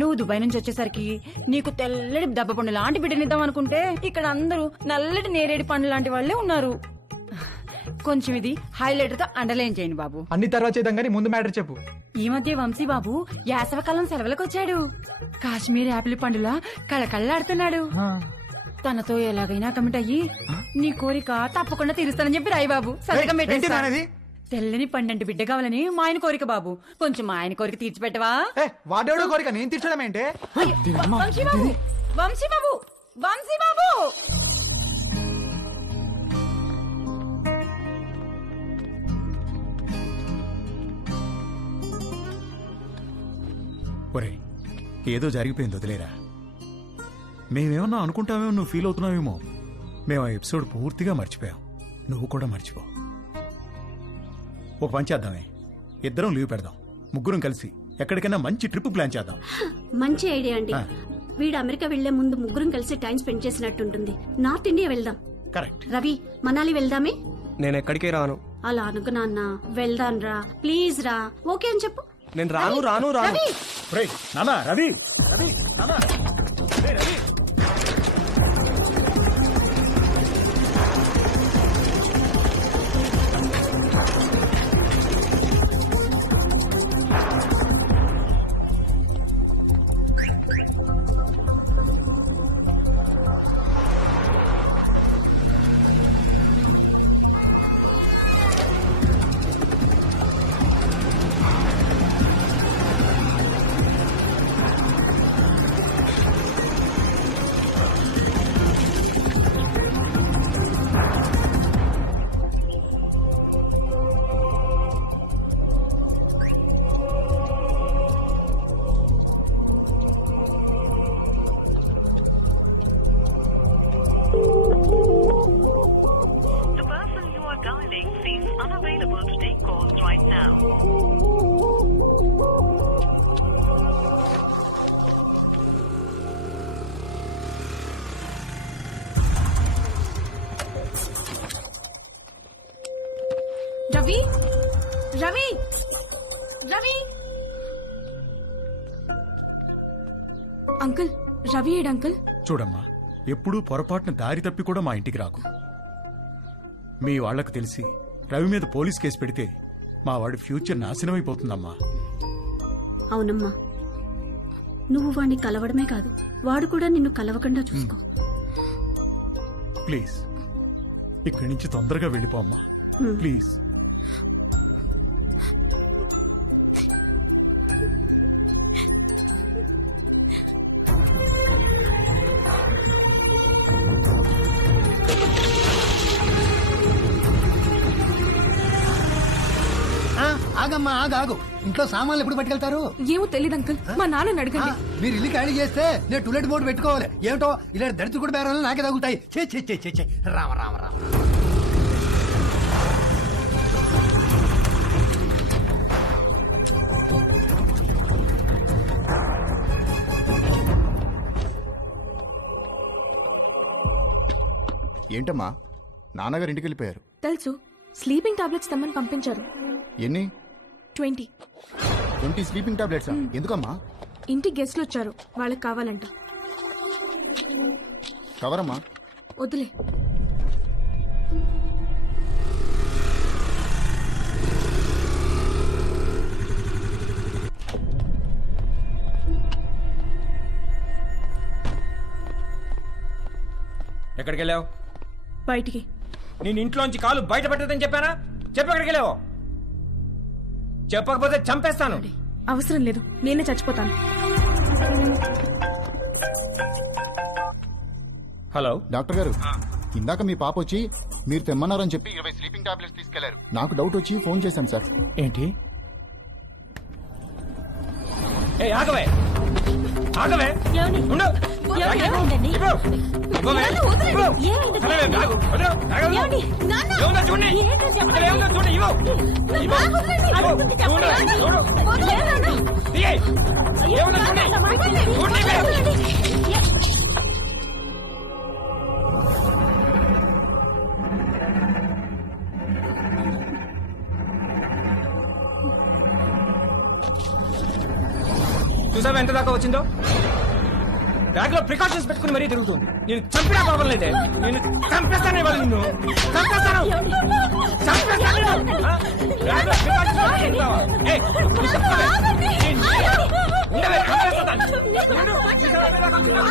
నువ్వు దుబాయ్ నుంచి వచ్చేసరికి నీకు తెల్లటి దెబ్బ పండు లాంటి బిడ్డనిద్దాం అనుకుంటే ఇక్కడ అందరూ నల్లటి నేరేడు పండు లాంటి వాళ్ళే ఉన్నారు. కొంచెం ఇది హైలైటర్ తో అండర్లైన్ చేయండి బాబు. అన్ని తర్వాత చేద్దాం కానీ ముందు మ్యాటర్ చెప్పు. ఈ మధ్య వంశీ బాబు యాసవకాలం సెలవులకు వచ్చాడు. కాశ్మీర్ యాపిల్ పండులా కళకళ్ళాడుతున్నాడు. తనతో ఎలాగైనా కమిట్ అయ్యి నీ కోరిక తప్పకుండా తీరుస్తానని చెప్పి రాయి బాబు. సంతకం పెట్టేసి. తెల్లని పండంటి బిడ్డ కావాలని మా ఆయన కోరిక బాబు. కొంచెం మా ఆయన కోరిక తీర్చిపెట్టవా? వాడేవాడో కోరిక నేను తీర్చడం ఏంటే? వంశీ బాబు, వంశీ బాబు, వంశీ బాబు. ఒరే, ఏదో జరిగిపోయింది, వదిలేరా. మేమేమన్నా అనుకుంటామేమో, నువ్వు ఫీల్ అవుతున్నావేమో. మేము ఆ ఎపిసోడ్ పూర్తిగా మర్చిపోయాం. నువ్వు కూడా మర్చిపో. ఒక పని చేద్దామే, ఇద్దరం లీవ్ పెడదాం, ముగ్గురం కలిసి ఎక్కడికైనా మంచి ట్రిప్ ప్లాన్ చేద్దాం. మంచి ఐడియా అండి. వీడు అమెరికా వెళ్లే ముందు ముగ్గురం కలిసి టైం స్పెండ్ చేసినట్టుంటుంది. నార్త్ ఇండియా వెళ్దాం. కరెక్ట్. రవి, మనాలి వెళ్దామే. నేను ఎక్కడికి రాను. అలా అనుకు నాన్న. వెళ్దాం రా, ప్లీజ్ రా. ఓకే అని చెప్పు. నేను రాను. నానా రవి, రవి, నానా, రవి. రవి, రవి, రవి. అంకుల్, రవి ఏడు అంకుల్? చూడమ్మా, ఎప్పుడూ పొరపాటున దారి తప్పి కూడా మా ఇంటికి రాకు. మీ వాళ్లకు తెలిసి రవి మీద పోలీస్ కేసు పెడితే మా వాడి ఫ్యూచర్ నాశనం అయిపోతుందమ్మా. అవునమ్మా, నువ్వు వాణ్ణి కలవడమే కాదు, వాడు కూడా నిన్ను కలవకుండా చూసుకో. ప్లీజ్ ఇక్కడి నుంచి తొందరగా వెళ్ళిపో అమ్మా, ప్లీజ్. ఆగమ్మా, ఆగు. ఇంట్లో సామాన్లు ఎప్పుడు పట్టుకెళ్తారు? ఏమో తెలియదు అంకుల్, మా నాన్నని అడగండి. మీరు ఇల్లు ఖాళీ చేస్తే నేను టూలెట్ బోర్డు పెట్టుకోవాలి. ఏమిటో ఇలా దరిద్ర కూడా బేరాలు నాకే తగులుతాయి. చే రామ రామ రామ. ఏంటమ్మా, నాన్నగారు ఇంటికి వెళ్ళిపోయారు. తెలుసు, స్లీపింగ్ టాబ్లెట్స్ తెమ్మని పంపించారు. ఎన్ని? 20. 20 స్లీపింగ్ టాబ్లెట్సా? ఎందుకమ్మా? ఇంటికి గెస్ట్లు వచ్చారు, వాళ్ళకి కావాలంట. కవరమ్మా. వద్దులే. ఎక్కడికి వెళ్ళావు? బయటికి. నేను ఇంట్లోంచి కాలు బయట పెట్టదని చెప్పానా? చెప్పు, ఎక్కడికి వెళ్ళావు? చెప్పకపోతే చంపేస్తాను. అవసరం లేదు, నేనే చచ్చిపోతాను. హలో డాక్టర్ గారు, ఇందాక మీ పాప వచ్చి మీరు తెమ్మన్నారని చెప్పి 20 స్లీపింగ్ టాబ్లెట్స్ తీసుకెళ్లారు. నాకు డౌట్ వచ్చి ఫోన్ చేశాను సార్. ఏంటి? ఆగవే ఆగవే, ఉండు. చూసావా ఎంత దాకా వచ్చిందో? బ్యాగ్ లో ప్రికాషన్స్ పెట్టుకుని మరీ తిరుగుతుంది. నేను చంపినా పర్వాలేదే, నేను చంపేస్తాను. ఇవాళ నిన్ను చంపేస్తాను. బ్యాగ్ లో precautions పెట్టుకుంటావా? ఏయ్, నువ్వు చెప్తావే? ఉండవే, చంపేస్తాను. ఉండు. చూసావా ఎంత దాకా వచ్చిందో?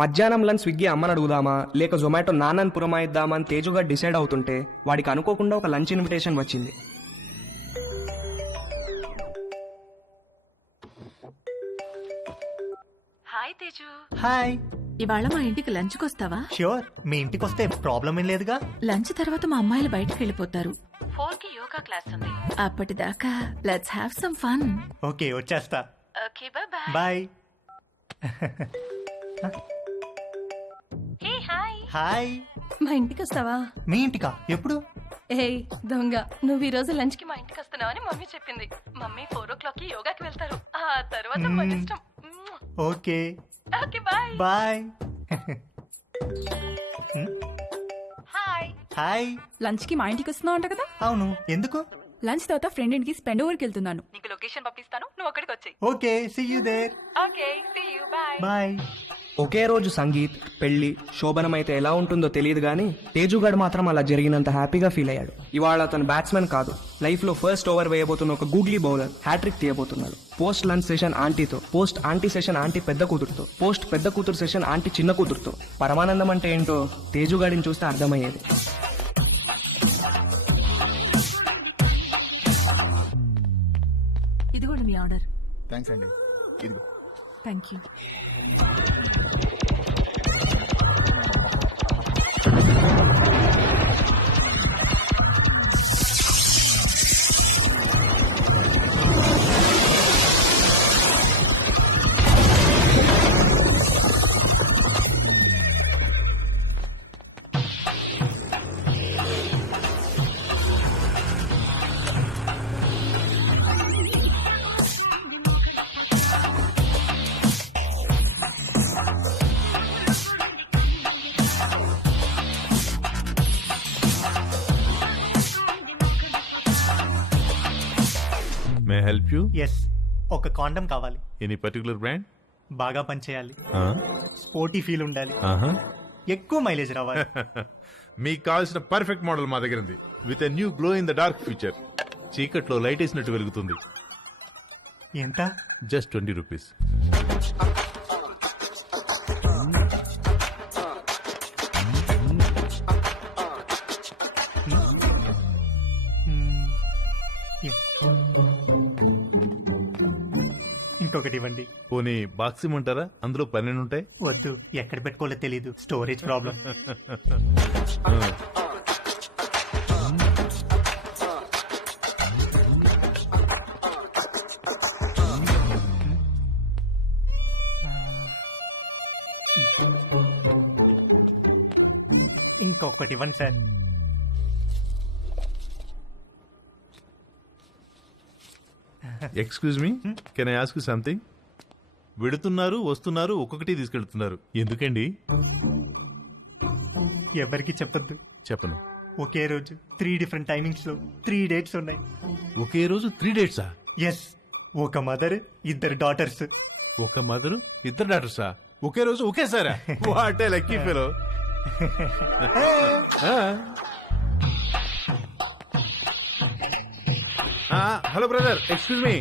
మధ్యాహ్నం లంచ్ స్విగ్గీ అమ్మని అడుగుదామా లేక జొమాటో నాన్నని పురమాయిద్దామా అని తేజుగా డిసైడ్ అవుతుంటే వాడికి అనుకోకుండా ఒక లంచ్ ఇన్విటేషన్ వచ్చింది. హాయ్ తేజు. హాయ్. ఇవాళ మా ఇంటికి లంచ్కి వస్తావా? ష్యూర్, మీ ఇంటికి వస్తే ప్రాబ్లం ఏం లేదుగా. లంచ్ తర్వాత మా అమ్మాయిలు బయటకు వెళ్ళిపోతారు. 4కి యోగా క్లాస్ ఉంది. అప్పటిదాకా let's have some fun. Okay, వచ్చేస్తా. Okay, bye bye. Hey hi. Hi. మా ఇంటికి వస్తావా? మీ ఇంటికా? ఎప్పుడు? ఏయ్ దొంగ, నువ్వు ఈ రోజు లంచ్ కి మా ఇంటికి వస్తున్నావని మమ్మీ చెప్పింది. మమ్మీ 4 o'clockకి యోగాకి వెళ్తారు. ఆ తర్వాత మన ఇష్టం. Okay. Okay, bye. Bye. Hi. Hi. Lunch కి మా ఇంటికి వస్తున్నావు అంట కదా? అవును, ఎందుకు? లంచ్ తర్వాత ఫ్రెండ్ ఇంటికి స్పెండ్ ఓవర్కి వెళ్తున్నాను. నీకు లొకేషన్ పంపిస్తాను, నువ్వు అక్కడికి వచ్చేయ్. Okay, see you there. Okay, see you, bye. Bye. ఒకే రోజు సంగీత్, పెళ్లి, శోభనం అయితే ఎలా ఉంటుందో తెలియదు కానీ తేజుగాడు మాత్రం అలా జరిగినంత హ్యాపీగా ఫీల్ అయ్యాడు. ఇవాళ అతను బ్యాట్స్మెన్ కాదు, లైఫ్ లో ఫస్ట్ ఓవర్ వేయబోతున్న ఒక గూగ్లీ బౌలర్ హ్యాట్రిక్ తీయబోతున్నాడు. పోస్ట్ లంచ్ సెషన్ ఆంటీతో, పోస్ట్ ఆంటీ సెషన్ ఆంటీ పెద్ద కూతురుతో, పోస్ట్ పెద్ద కూతురు సెషన్ ఆంటీ చిన్న కూతురుతో. పరమానందం అంటే ఏంటో తేజుగాడిని చూస్తే అర్థమయ్యేది. ఇదిగోండి మీ ఆర్డర్. థ్యాంక్స్ అండి. ఇదిగో. Thank you. May help you? Yes, ఒక కాండం కావాలి. Any particular brand? బాగా పనిచేయాలి, స్పోర్టీ ఫీల్ ఉండాలి, ఎక్కువ మైలేజ్ రావాలి. మీకు కావాల్సిన పర్ఫెక్ట్ మోడల్ మా దగ్గర ఉంది. With a new glow in the dark feature. చీకట్లో లైట్ వేసినట్టు వెలుగుతుంది. ఎంత? Just 20 rupees. ఇంకొకటి ఇవ్వండి. పోనీ బాక్స్ ఇమ్మంటారా? అందులో 12 ఉంటాయి. వద్దు, ఎక్కడ పెట్టుకోవాలో తెలీదు, స్టోరేజ్ ప్రాబ్లం. ఇంకొకటి ఇవ్వండి sir. Excuse me, can I ask you something? వెడుతున్నారు, వస్తున్నారు, ఒక్కొక్కటి తీసుకెళ్తున్నారు, ఎందుకండి? ఎవరికి చెప్పొద్దు. చెప్పను. ఒకే రోజు 3 డిఫరెంట్ టైమింగ్స్ లో 3 డేట్స్ ఉన్నాయి. ఒకే రోజు 3 డేట్సా? ఎస్, ఒక మదర్, 2 డాటర్స్. ఒక మదరు, 2 డాటర్సా? ఒకే రోజు ఒకేసారా? What a lucky fellow. Hello brother, excuse me.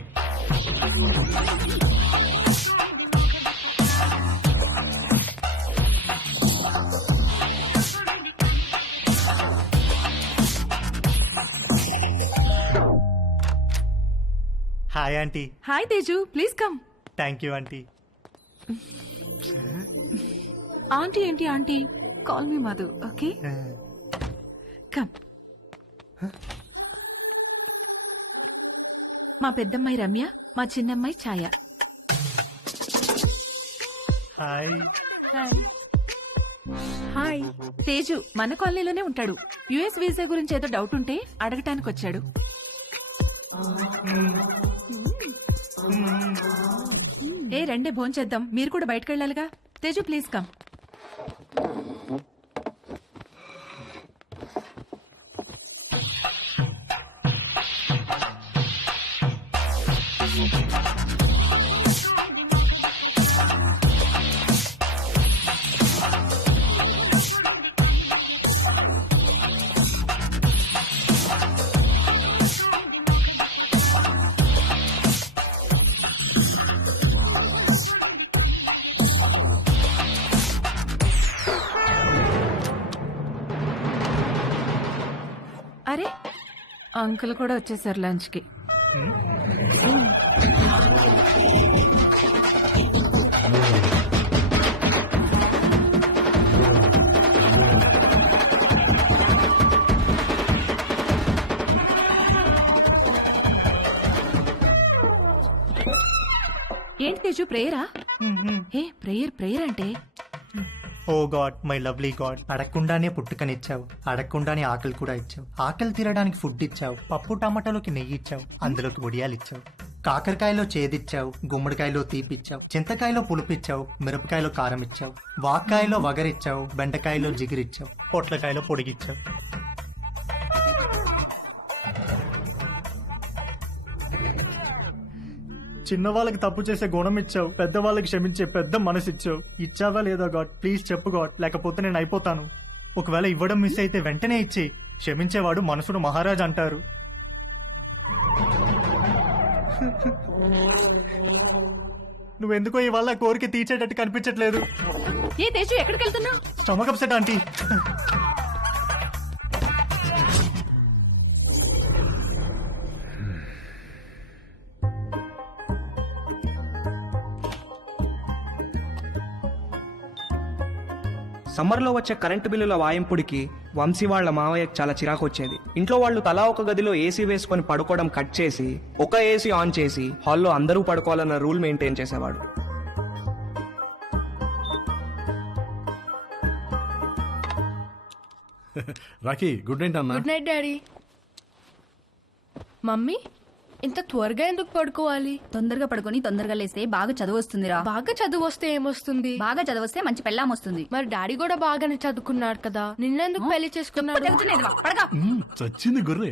Hi aunty. Hi Teju, please come. Thank you aunty. Aunty ఏంటి aunty? Call me Madhu, okay? Come. మా పెద్దమ్మాయి రమ్య, మా చిన్నమ్మాయి Chaya. Hi. Hi. Hi. Teju మన కాలనీలోనే ఉంటాడు. యుఎస్ వీసా గురించి ఏదో డౌట్ ఉంటే అడగటానికి వచ్చాడు. ఏ రండే భోంచేద్దాం, మీరు కూడా బయటకు వెళ్ళాలిగా. Teju please come. అరే, అంకుల్ కూడా వచ్చేసారు లంచ్ కి. ఏంటి తేజు, ప్రేయరా? ఏ ప్రేయర్ అంటే? ఓ గాడ్, మై లవ్లీ గాడ్, అడగకుండానే పుట్టుకనిచ్చావు, అడగకుండానే ఆకలి కూడా ఇచ్చావు, ఆకలి తీరడానికి ఫుడ్ ఇచ్చావు, పప్పు టమాటాలోకి నెయ్యి ఇచ్చావు, అందులోకి వడియాలు ఇచ్చావు, కాకరకాయలో చేదిచ్చావు, గుమ్మడికాయలో తీపిచ్చావు, చింతకాయలో పులుపిచ్చావు, మిరపకాయలో కారం ఇచ్చావు, వాక్కాయలో వగరిచ్చావు, బెండకాయలో జిగిరిచ్చావు, పొట్లకాయలో పొడిగిచ్చావు. చిన్నవాళ్ళకి తప్పు చేసే గుణం ఇచ్చావు, పెద్దవాళ్ళకి క్షమించే పెద్ద మనసు ఇచ్చావు. ఇచ్చావా లేదా గాడ్? ప్లీజ్ చెప్పు గాడ్, లేకపోతే నేను అయిపోతాను. ఒకవేళ ఇవ్వడం మిస్ అయితే వెంటనే ఇచ్చి, క్షమించేవాడు మనసును మహారాజ్ అంటారు. నువ్వెందుకో ఇవాళ కోరిక తీర్చేటట్టు కనిపించట్లేదు. ఏ తేజు, ఎక్కడికి వెళ్తున్నావు? Stomach upset aunty. సమ్మర్లో వచ్చే కరెంటు బిల్లుల వాయింపుడికి వంశీ వాళ్ళ మావయ్యకు చాలా చిరాకు వచ్చేది. ఇంట్లో వాళ్ళు తలా ఒక గదిలో ఏసీ వేసుకొని పడుకోవడం కట్ చేసి ఒక ఏసీ ఆన్ చేసి హాల్లో అందరూ పడుకోవాలన్న రూల్ మెయింటైన్ చేసేవాడు. రాకీ, గుడ్ నైట్ అన్న. Good night daddy. మమ్మీ, ఇంత త్వరగా ఎందుకు పడుకోవాలి? తొందరగా పడుకొని తొందరగా లేస్తే బాగా చదువు వస్తుందిరా. బాగా చదువు వస్తే ఏమొస్తుంది? బాగా చదివస్తే మంచి పెళ్ళాం వస్తుంది. మరి డాడీ కూడా బాగానే చదువుకున్నాడు కదా, నిన్నెందుకు పెళ్లి చేసుకున్నాడు? చచ్చింది గుర్రే.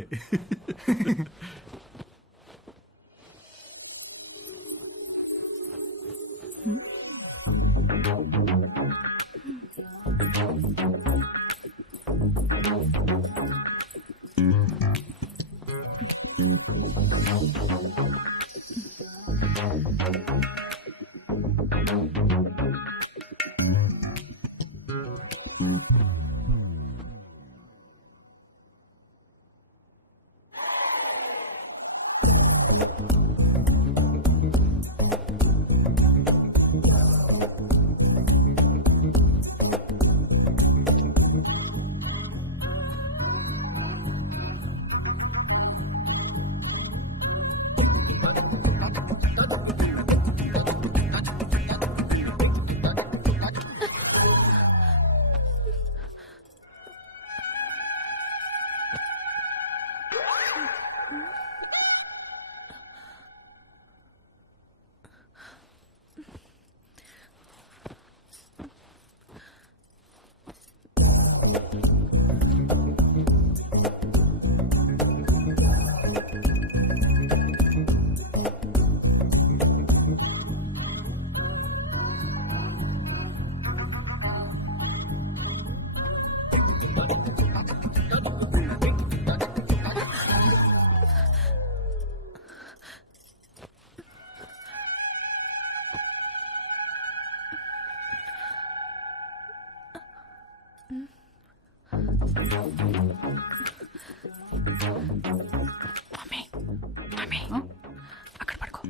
అక్కడ పడుకో.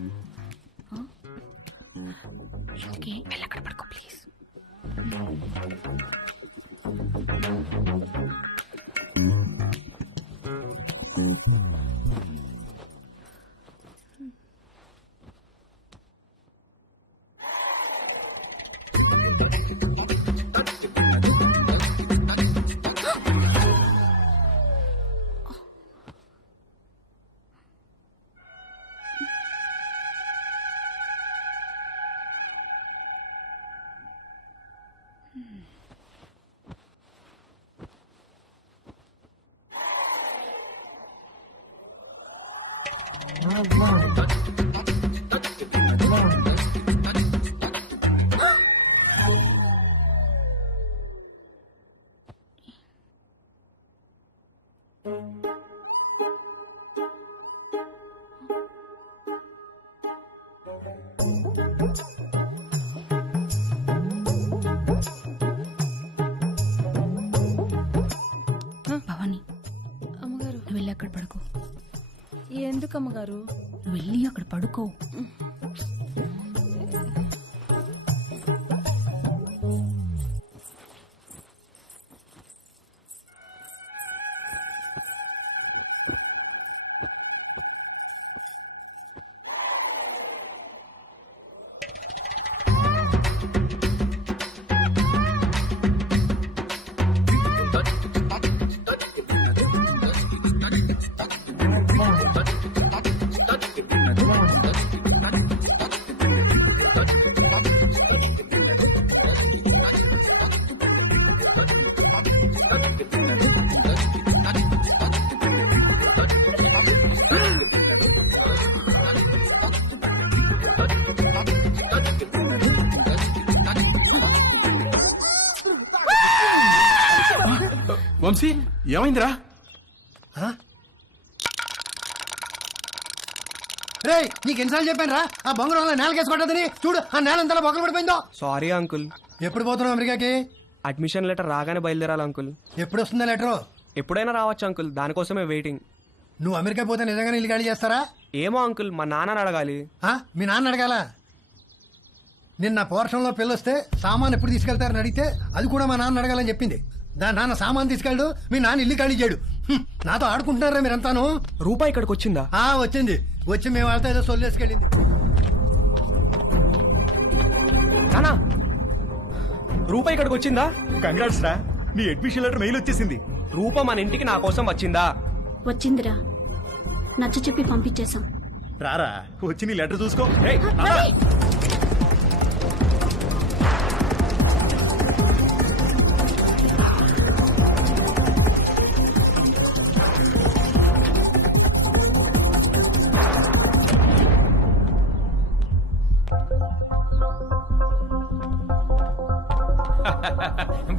ఇంటికి వెళ్ళి అక్కడ పడుకో ప్లీజ్. భవాని, అమ్మగారు నువ్వు వెళ్ళి అక్కడ పడుకో. ఎందుకు అమ్మగారు? నువ్వు వెళ్ళి అక్కడ పడుకో. వంశీ ఏమైందిరా? రే నీకు ఎన్నిసార్లు చెప్పాను రా ఆ బంగారం నేలకేసి కొట్టదని. చూడు ఆ నేల అంతా బొక్కలు పడిపోయిందో. Sorry uncle. ఎప్పుడు పోతున్నావు అమెరికాకి? అడ్మిషన్ లెటర్ రాగానే బయలుదేరాలి అంకుల్. ఎప్పుడు వస్తుందా లెటరు? ఎప్పుడైనా రావచ్చు అంకుల్, దానికోసమే వెయిటింగ్. నువ్వు అమెరికా పోతే నిజంగానే ఇల్లు ఖాళీ చేస్తారా? ఏమో అంకుల్, మా నాన్నని అడగాలి. మీ నాన్న అడగాల? నిన్న పోర్షన్లో పిల్లొస్తే సామాన్ ఎప్పుడు తీసుకెళ్తారని అడిగితే అది కూడా మా నాన్న అడగాలని చెప్పింది. దాని నాన్న సామాన్ తీసుకెళ్ళడు, మీ నాన్న ఇల్లు ఖాళీ చేయడు. నాతో ఆడుకుంటున్నారా మీరంతాను? రూపాయి ఇక్కడికి వచ్చిందా? వచ్చింది. వచ్చి మేము వాళ్ళతో ఏదో సొల్లేసుకెళ్ళింది. నానా, రూపాయి ఇక్కడికి వచ్చిందా? కంగ్రాట్స్ రా, నీ అడ్మిషన్ లెటర్ మెయిల్ వచ్చేసింది. రూపా మన ఇంటికి నా కోసం వచ్చిందా? వచ్చిందిరా, నచ్చ చెప్పి పంపించేశాం. రారా వచ్చి నీ లెటర్ చూసుకో.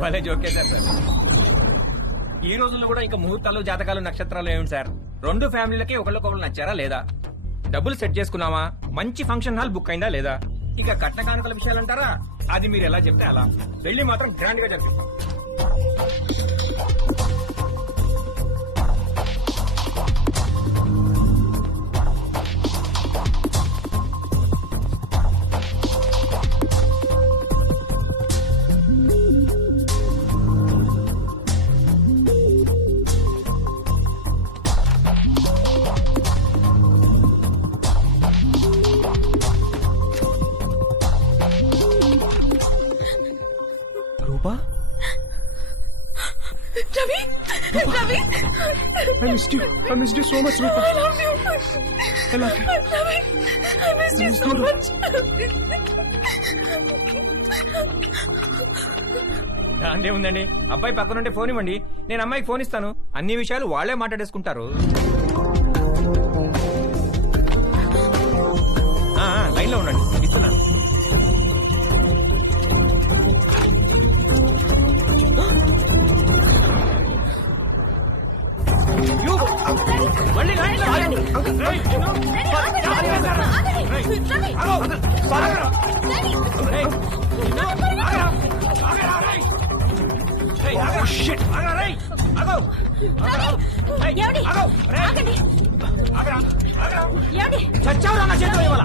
భలే జోకేశారు సార్. ఈ రోజుల్లో కూడా ఇంకా ముహూర్తాలు, జాతకాలు, నక్షత్రాలు ఏమిటి సార్? రెండు ఫ్యామిలీలకి ఒకళ్ళకొకళ్ళు నచ్చారా లేదా, డబ్బులు సెట్ చేసుకున్నావా, మంచి ఫంక్షన్ హాల్ బుక్ అయిందా లేదా, ఇక కట్న కానుకల విషయాలు అంటారా, అది మీరు ఎలా చెప్తే అలా. పెళ్లి మాత్రం గ్రాండ్ గా జరిపిస్తాం. రూపా, Ravi Ravi I missed you so much, Rupa. I love you. I love you. Ravi, I missed you so much. దాందే ఉందండి, అబ్బాయి పక్కనుంటే ఫోన్ ఇవ్వండి, నేను అమ్మాయికి ఫోన్ ఇస్తాను, అన్ని విషయాలు వాళ్లే మాట్లాడేసుకుంటారు. లైన్ లో ఉండండి, ఇస్తున్నాను. మళ్ళీ లైన్ లో ఆగండి. రేయ్, చచ్చావురా నా చేతిలో ఇవాళ.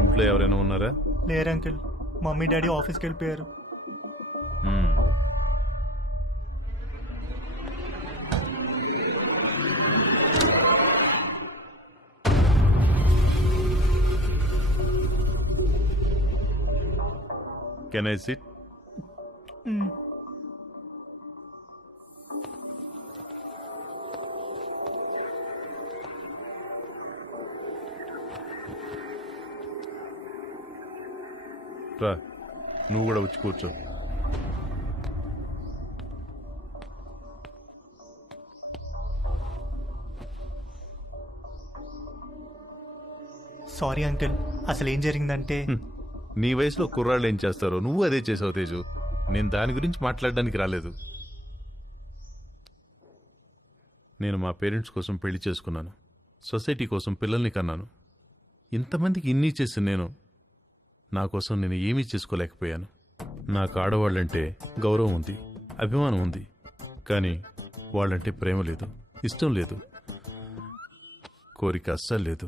ఇంట్లో ఎవరైనా ఉన్నారా? లేరు అంకుల్, మమ్మీ డాడీ ఆఫీస్కి వెళ్ళిపోయారు. Can I SIT? రా, నువ్వు కూడా వచ్చి కూర్చో. సారీ అంకుల్, అసలు ఏం జరిగిందంటే నీ వయసులో కుర్రాళ్ళు ఏం చేస్తారో నువ్వు అదే చేసావు తేజు. నేను దాని గురించి మాట్లాడడానికి రాలేదు. నేను మా పేరెంట్స్ కోసం పెళ్లి చేసుకున్నాను, సొసైటీ కోసం పిల్లల్ని కన్నాను. ఇంతమందికి ఇన్ని చేసి నేను నా కోసం నేను ఏమీ చేసుకోలేకపోయాను. నాకు ఆడవాళ్ళంటే గౌరవం ఉంది, అభిమానం ఉంది, కానీ వాళ్ళంటే ప్రేమ లేదు, ఇష్టం లేదు, కోరిక అస్సలు లేదు.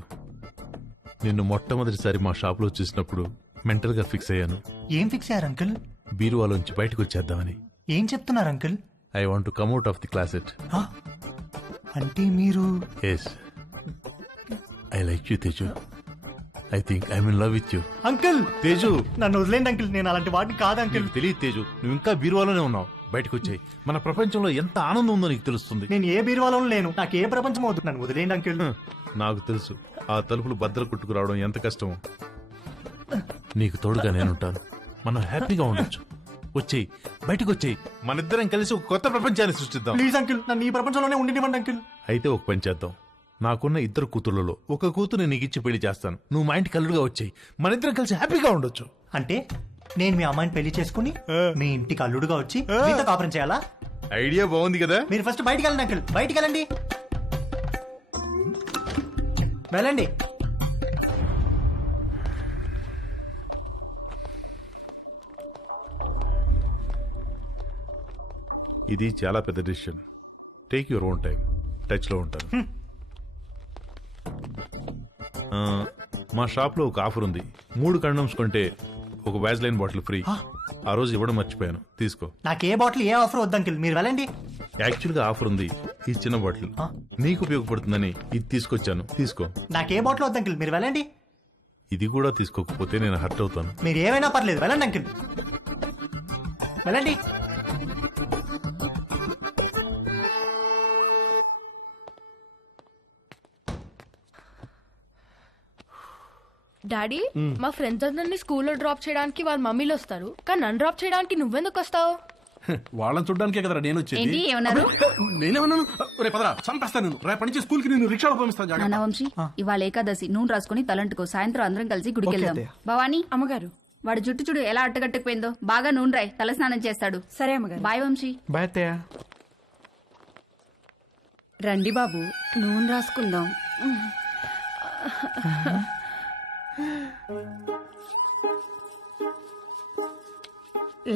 నిన్ను మొట్టమొదటిసారి మా షాప్లో చూసినప్పుడు మెంటల్గా ఫిక్స్ అయ్యాను. ఏం ఫిక్స్ అయ్యారు అంకుల్? బీరువాలోంచి బయటకు వచ్చేద్దామని. ఏం చెప్తున్నారు uncle? I want to come out of the closet. అంటే మీరు? Yes, I like you Teju. I think I'm in love with you. Uncle Teju, నన్ను వదిలేండి అంకుల్, నేను అలాంటి వాడిని కాదు అంకుల్. తెలియదు తేజు, నువ్వు ఇంకా బీరువాలోనే ఉన్నావు. బయటకు వచ్చాయి. మన ప్రపంచంలో ఎంత ఆనందం ఉందో నీకు తెలుస్తుంది. నేను ఏ బీరువాలో లేను, నాకు ఏ ప్రపంచం అవుతుంది, నన్ను వదిలేయండి అంకుల్. నాకు తెలుసు ఆ తలుపులు బద్దలు కొట్టుకు రావడం ఎంత కష్టమో. నీకు తోడుగా నేనుంటాను. మనం హ్యాపీగా ఉండొచ్చు. వచ్చేయి, బయటకు వచ్చేయి. మనిద్దరం కలిసి ఒక కొత్త ప్రపంచాన్ని సృష్టిద్దాం. ప్లీజ్ అంకుల్, నన్ను ఈ ప్రపంచంలోనే ఉండినివ్వండి అంకుల్. అయితే ఒక పని చేద్దాం. నాకున్న 2 కూతుర్లలో ఒక కూతురు నీకు ఇచ్చి పెళ్లి చేస్తాను. నువ్వు మా ఇంటికి అల్లుడుగా వచ్చేయి. మనిద్దరం కలిసి హ్యాపీగా ఉండొచ్చు. అంటే నేను మీ అమ్మాయిని పెళ్లి చేసుకుని మీ ఇంటికి అల్లుడుగా వచ్చి మీతో కాపురం చేయాలా? ఐడియా బాగుంది కదా. మీరు ఫస్ట్ బయటికి వెళ్ళండి అంకుల్, బయటికి వెళ్ళండి. వెళ్ళండి. ఇది చాలా పెద్ద decision. Take your own time. టచ్లో ఉంటాను. మా షాప్లో ఒక ఆఫర్ ఉంది. 3 కండమ్స్ కొంటే ఒక వ్యాజ్లైన్ బాటిల్ ఫ్రీ. ఆ రోజు ఇవ్వడం మర్చిపోయాను, తీసుకో. నాకు ఏ బాటిల్ ఏ ఆఫర్ వద్దు అంకుల్, మీరు వెళ్ళండి. యాక్చువల్గా ఆఫర్ ఉంది. ఈ చిన్న బాటిల్ నీకు ఉపయోగపడుతుందని ఇది తీసుకొచ్చాను, తీసుకో. నాకు ఏ బాటిల్ వద్దు అంకుల్, మీరు వెళ్ళండి. ఇది కూడా తీసుకోకపోతే నేను హర్ట్ అవుతాను. మీరు ఏమైనా పర్లేదు, వెళ్ళండి అంకుల్, వెళ్ళండి. డాడీ, మా ఫ్రెండ్స్ అందరినీ స్కూల్లో డ్రాప్ చేయడానికి వాళ్ళ మమ్మీలు వస్తారు, కానీ నన్ను డ్రాప్ చేయడానికి నువ్వెందుకు వస్తావు? వాళ్ళని చూడడానికే కదా నేను ఏంటి వచ్చేది. ఏమన్నారు? నేనేమన్నాను? రేపు పదరా చంపేస్తాను నేను. రేపటి నుంచి స్కూల్ కి నేను రిక్షాలో పంపిస్తాను. జాగ్రత్త. నాన్న వంశీ, ఇవాళ ఏకాదశి, నూనె రాసుకుని తలంటుకో. సాయంత్రం అందరం కలిసి గుడికి వెళ్దాం. భవానీ, అమ్మగారు, వాడు జుట్టు చూడు ఎలా అట్టగట్టుకుపోయిందో. బాగా నూనె రాయి, తల స్నానం చేస్తాడు. సరే అమ్మగారు. బాయ్ వంశీ. బాయ్ అత్తయ్య. రండి బాబు, నూనె రాసుకుందాం.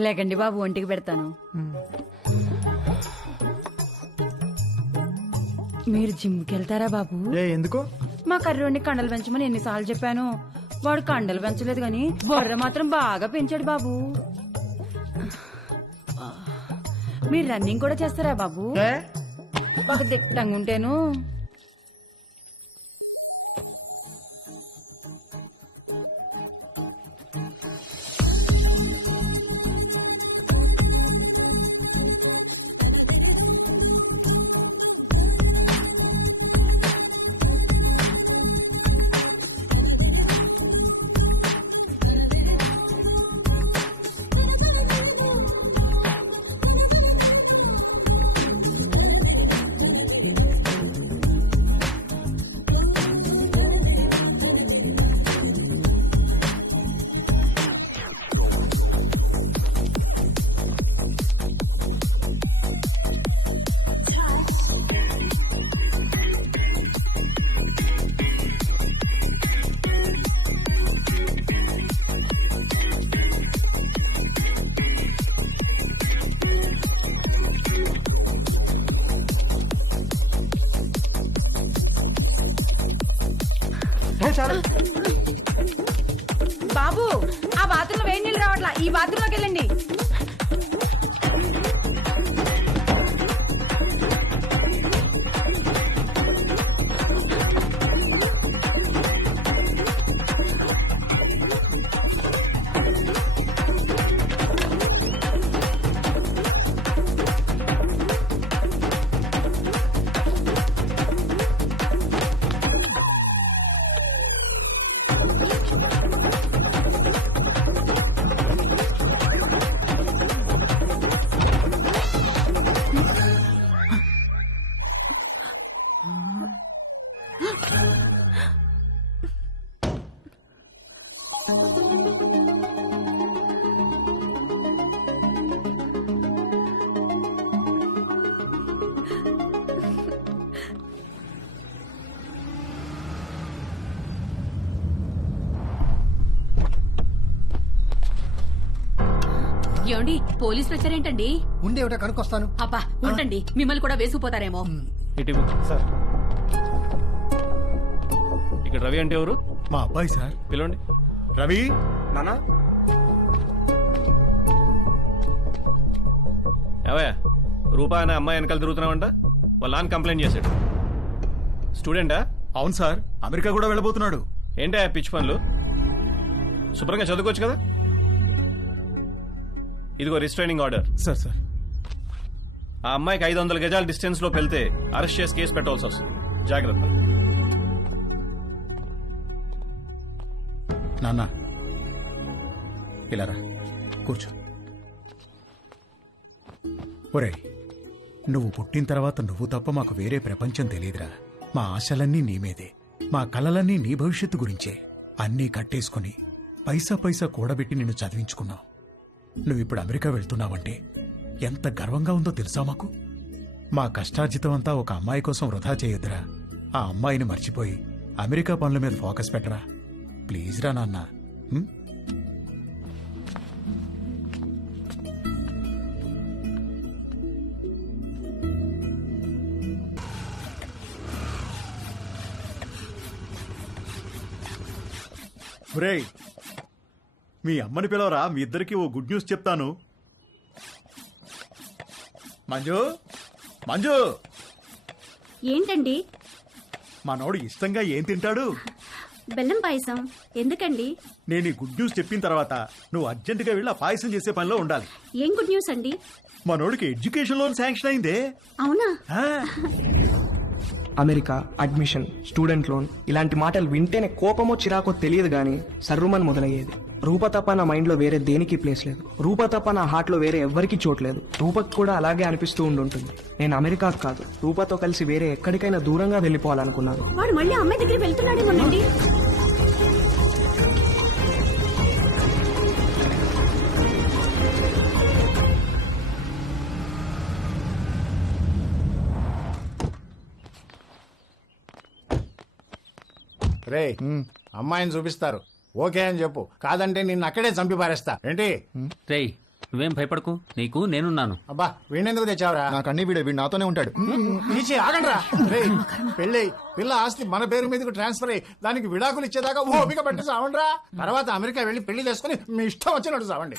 లేకండి బాబు, ఒంటికి పెడతాను. మీరు జిమ్కి వెళ్తారా బాబు? ఎందుకు? మా కర్రోడిని కండలు పెంచమని ఎన్నిసార్లు చెప్పాను. వాడు కండలు పెంచలేదు కానీ బొర్ర మాత్రం బాగా పెంచాడు బాబు. మీరు రన్నింగ్ కూడా చేస్తారా బాబు? ఒక దిట్టంగా ఉంటేను. బాబు, ఆ బాత్రూంలో వేడి నీళ్ళు రావట్లా, ఈ బాత్రూంలోకి వెళ్ళండి. ఏమండి, పోలీసులు వచ్చారేంటండి? ఉండే ఒకటి కనుక్కొస్తాను. అబ్బా ఉండండి, మిమ్మల్ని కూడా వేసుకుపోతారేమో. ఇటు సార్. ఇక్కడ రవి అంటే ఎవరు? మా అబ్బాయి సార్. పిలవండి. రవి నానా. ఏవయ్యా, రూపా అనే అమ్మాయి వెనకాల తిరుగుతున్నావంట. వాళ్ళ నాన్న కంప్లైంట్ చేశాడు. స్టూడెంటా? అవును సార్, అమెరికా కూడా వెళ్ళబోతున్నాడు. ఏంటా పిచ్చి పనులు? శుభ్రంగా చదువుకోవచ్చు కదా. ఇదిగో రిస్ట్రైనింగ్ ఆర్డర్. సార్ సార్ ఆ అమ్మాయికి 500 గజాల డిస్టెన్స్ లో వెళ్తే అరెస్ట్ చేసి కేసు పెట్టాల్సి వస్తుంది. జాగ్రత్త. నాన్న ఇలా రా, కూర్చో. ఒరేయ్, నువ్వు పుట్టిన తర్వాత నువ్వు తప్ప మాకు వేరే ప్రపంచం తెలియదురా. మా ఆశలన్నీ నీ మీదే, మా కలలన్నీ నీ భవిష్యత్తు గురించే. అన్నీ కట్టేసుకుని పైసా పైసా కూడబెట్టి నిన్ను చదివించుకున్నావు. నువ్విప్పుడు అమెరికా వెళ్తున్నావంటే ఎంత గర్వంగా ఉందో తెలుసా మాకు. మా కష్టార్జితం అంతా ఒక అమ్మాయి కోసం వృధా చేయొద్దురా. ఆ అమ్మాయిని మర్చిపోయి అమెరికా పనుల మీద ఫోకస్ పెట్టరా. ప్లీజ్ రా నాన్న. ఒరేయ్, మీ అమ్మని పిలవరా, మీ ఇద్దరికి ఓ గుడ్ న్యూస్ చెప్తాను. మంజు, మంజు, ఏంటండి? మనోడు ఇష్టంగా ఏం తింటాడు? బెల్లం పాయసం. ఎందుకండి? నేను ఈ గుడ్ న్యూస్ చెప్పిన తర్వాత నువ్వు అర్జెంటుగా వెళ్ళి ఆ పాయసం చేసే పనిలో ఉండాలి. ఏం గుడ్ న్యూస్ అండి? మనోడికి ఎడ్యుకేషన్ లోన్ శాంక్షన్ అయిందే. అవునా? అమెరికా, అడ్మిషన్, స్టూడెంట్ లోన్ ఇలాంటి మాటలు వింటేనే కోపమో చిరాకో తెలియదు కానీ సర్రుమని మొదలయ్యేది. రూప తప్ప నా మైండ్లో వేరే దేనికి ప్లేస్ లేదు. రూప తప్ప నా హార్ట్లో వేరే ఎవ్వరికీ చోట్లేదు. రూపకు కూడా అలాగే అనిపిస్తూ ఉండుంటుంది. నేను అమెరికాకు కాదు, రూపతో కలిసి వేరే ఎక్కడికైనా దూరంగా వెళ్ళిపోవాలనుకున్నాను. వాడు మళ్ళీ అమ్మాయి దగ్గర వెళ్తున్నాడేమోనండి. రే, అమ్మాయిని చూపిస్తారు, ఓకే అని చెప్పు. కాదంటే నిన్ను అక్కడే చంపి పారేస్తా. ఏంటి? రేయ్, నువ్వేం భయపడకు, నీకు నేనున్నాను. అబ్బా, వీణెందుకు తెచ్చావురా? నాకు అన్ని వీడు నాతోనే ఉంటాడు. ఈచి ఆగండ్రా. రేయ్, పెళ్ళై పిల్ల ఆస్తి మన పేరు మీదకి ట్రాన్స్ఫర్ అయ్యి దానికి విడాకులు ఇచ్చేదాకా ఓపిక పట్టి సావండ్రా. తర్వాత అమెరికా వెళ్ళి పెళ్లి చేసుకుని మీ ఇష్టం వచ్చినట్టు సావండి.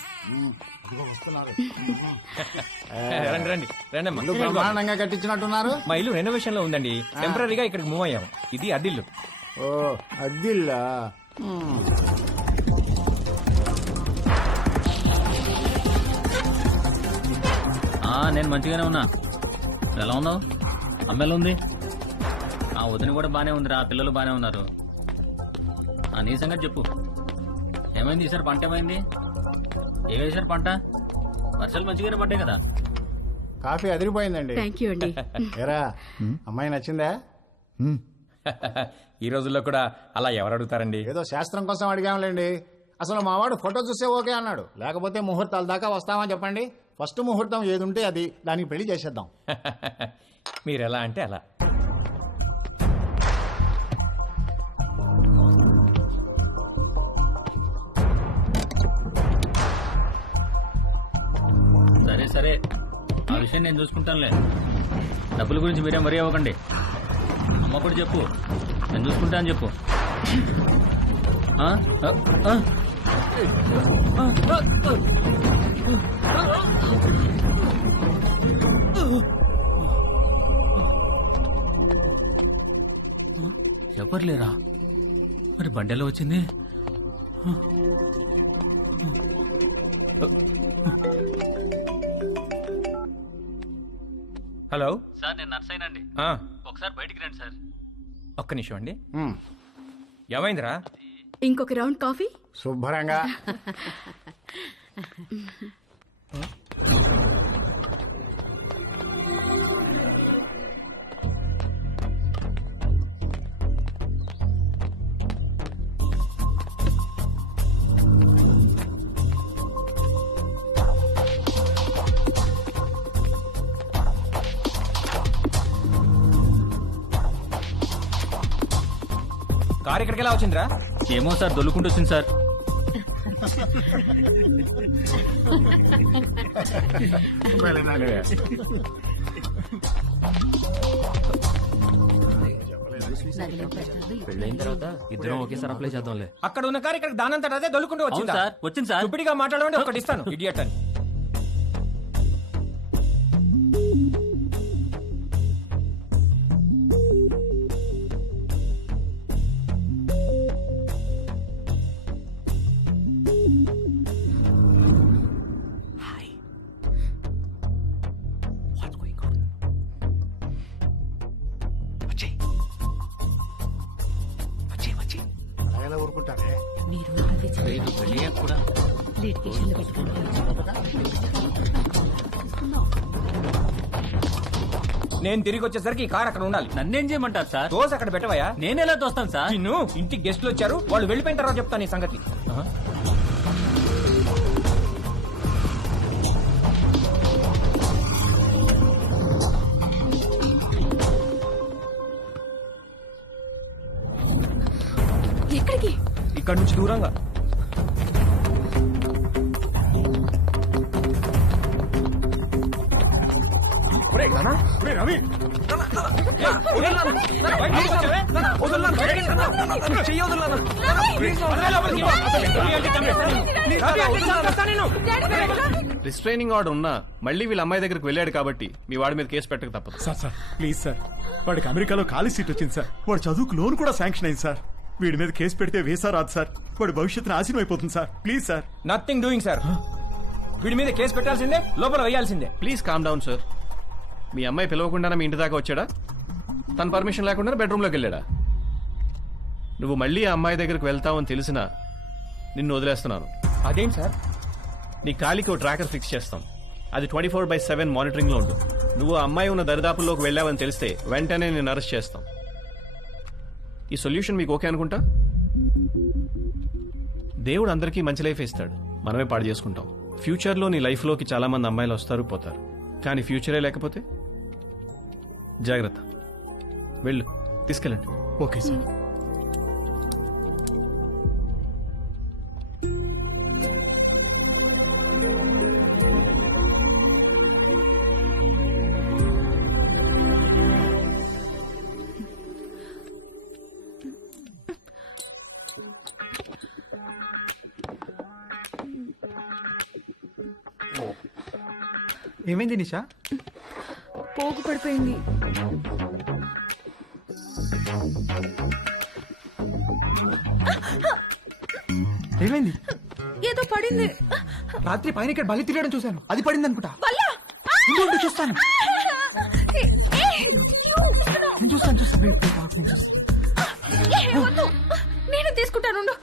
రండి రండి రండి అమ్మా. ఇల్లు బ్రహ్మాండంగా కట్టించినట్టున్నారు. మా ఇల్లు రెనోవేషన్ లో ఉందండి. టెంపరీగా ఇక్కడికి మూవ్ అయ్యాము. ఇది అద్దిల్లు. ఓ, అద్దిల్లా? నేను మంచిగానే ఉన్నా. ఎలా ఉన్నావు? అమ్మాయిలు ఉంది, ఆ వదిన కూడా బానే ఉందిరా. పిల్లలు బానే ఉన్నారు. నీ సంగతి చెప్పు. ఏమైంది ఈసారి? పంట ఏమైంది? ఏ వేసారు పంట? వర్షాలు మంచిగానే పడ్డాయి కదా. కాఫీ అదిరిపోయిందండి. థ్యాంక్ యూ అండి. ఏరా, అమ్మాయి నచ్చిందా? ఈ రోజుల్లో కూడా అలా ఎవరు అడుగుతారండి? ఏదో శాస్త్రం కోసం అడిగాంలేండి. అసలు మావాడు ఫోటో చూస్తే ఓకే అన్నాడు. లేకపోతే ముహూర్తాల దాకా వస్తామని చెప్పండి. ఫస్ట్ ముహూర్తం ఏది ఉంటే అది, దానికి పెళ్లి చేసేద్దాం. మీరు ఎలా అంటే అలా. సరే సరే, ఆ విషయం నేను చూసుకుంటానులే. డబ్బుల గురించి మీరేం వరి అవ్వకండి. అమ్మ కూడా చెప్పు, నేను చూసుకుంటా అని చెప్పు. ఎవరు లేరా? మరి బండెలో వచ్చింది? హలో సార్, నేను నర్సైనండి. ఒకసారి బయటికి రండి సార్. ఒక్క నిమిషం అండి. ఏమైందిరా? ఇంకొక రౌండ్ కాఫీ. శుభ్రంగా. కారు ఇక్కడికి ఎలా వచ్చిందిరా? ఏమో సార్, దొల్లుకుంటూ వచ్చింది సార్. పెళ్ళైన తర్వాత ఇద్దరం ఒకేసారి అప్లై చేద్దాంలే. అక్కడ ఉన్న కారు ఇక్కడ దానంతట అదే దొల్లుకుంటూ వచ్చిందా? సార్, వచ్చింది సార్. ఇప్పటిగా మాట్లాడమంటే ఒకటి ఇస్తాను, ఇడియట్ అని. What's going on? ఎలా ఊరుకుంటారే? నేను తిరిగి వచ్చేసరికి ఈ కార్ అక్కడ ఉండాలి. నన్నేం చేయమంటారు సార్? దోశ అక్కడ పెట్టవయ్యా. నేనెలా తోస్తాను సార్? నిన్ను ఇంటికి గెస్టులు వచ్చారు, వాళ్ళు వెళ్ళిపోయిన తర్వాత చెప్తాను ఈ సంగతి. ఎక్కడికి? ఇక్కడ నుంచి దూరంగా. రిస్ట్రైనింగ్ ఆర్డర్ ఉన్నా మళ్ళీ వీళ్ళ అమ్మాయి దగ్గరికి వెళ్ళాడు కాబట్టి మీ వాడి మీద కేసు పెట్టక తప్పదు. సార్ ప్లీజ్ సార్, వాడికి అమెరికాలో ఖాళీ సీట్ వచ్చింది సార్. వాడు చదువుకు లోన్ కూడా శాంక్షన్ అయింది సార్. వీడి మీద కేసు పెడితే వేసా రాదు సార్. వాడి భవిష్యత్తు నాశనం అయిపోతుంది sir. Please sir. Nothing doing sir. వీడి మీద కేసు పెట్టాల్సిందే, లోపల వేయాల్సిందే. Please calm down sir. మీ అమ్మాయి పిలవకుండానే మీ ఇంటి దాకా వచ్చాడా? తన పర్మిషన్ లేకుండా బెడ్రూమ్లోకి వెళ్ళాడా? నువ్వు మళ్ళీ ఆ అమ్మాయి దగ్గరికి వెళ్తావని తెలిసినా నిన్ను వదిలేస్తున్నాను. అదేంటి సార్? నీ కాలికి ఓ ట్రాకర్ ఫిక్స్ చేస్తాం. అది 24/7 మానిటరింగ్ లో ఉంటుంది. నువ్వు ఆ అమ్మాయి ఉన్న దరిదాపుల్లోకి వెళ్ళావని తెలిస్తే వెంటనే నేను అరెస్ట్ చేస్తాం. ఈ సొల్యూషన్ మీకు ఓకే అనుకుంటా? దేవుడు అందరికీ మంచి లైఫ్ ఇస్తాడు, మనమే పాడు చేసుకుంటాం. ఫ్యూచర్లో నీ లైఫ్లోకి చాలా మంది అమ్మాయిలు వస్తారు పోతారు, కానీ ఫ్యూచరే లేకపోతే జాగ్రత్త. వెళ్ళు, తీసుకెళ్ళండి. Okay sir. ఏమైంది నిషా? పోగు పడిపోయింది. ఏమైంది? ఏదో పడింది. రాత్రి పైన ఇక్కడ బలి తిరగడం చూశాను, అది పడింది అనుకుంటా. చూస్తాను నేను చూస్తాను. నేను తీసుకుంటాను.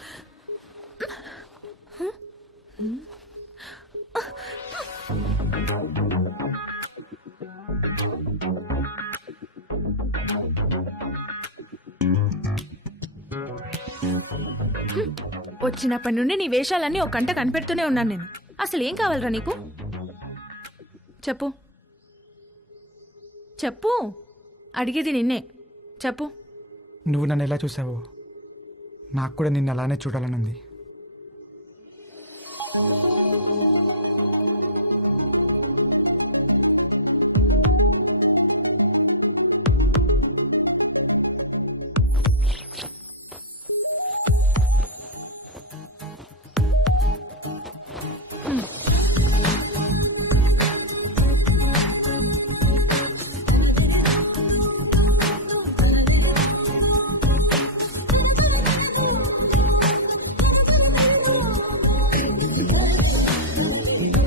వచ్చినప్పటి నుండి నీ వేషాలన్నీ ఒక కంట కనిపెడుతూనే ఉన్నాను నేను. అసలు ఏం కావాలరా నీకు? చెప్పు చెప్పు. అడిగేది నిన్నే, చెప్పు. నువ్వు నన్ను ఎలా చూసావో నాకు కూడా నిన్ను అలానే చూడాలనుంది.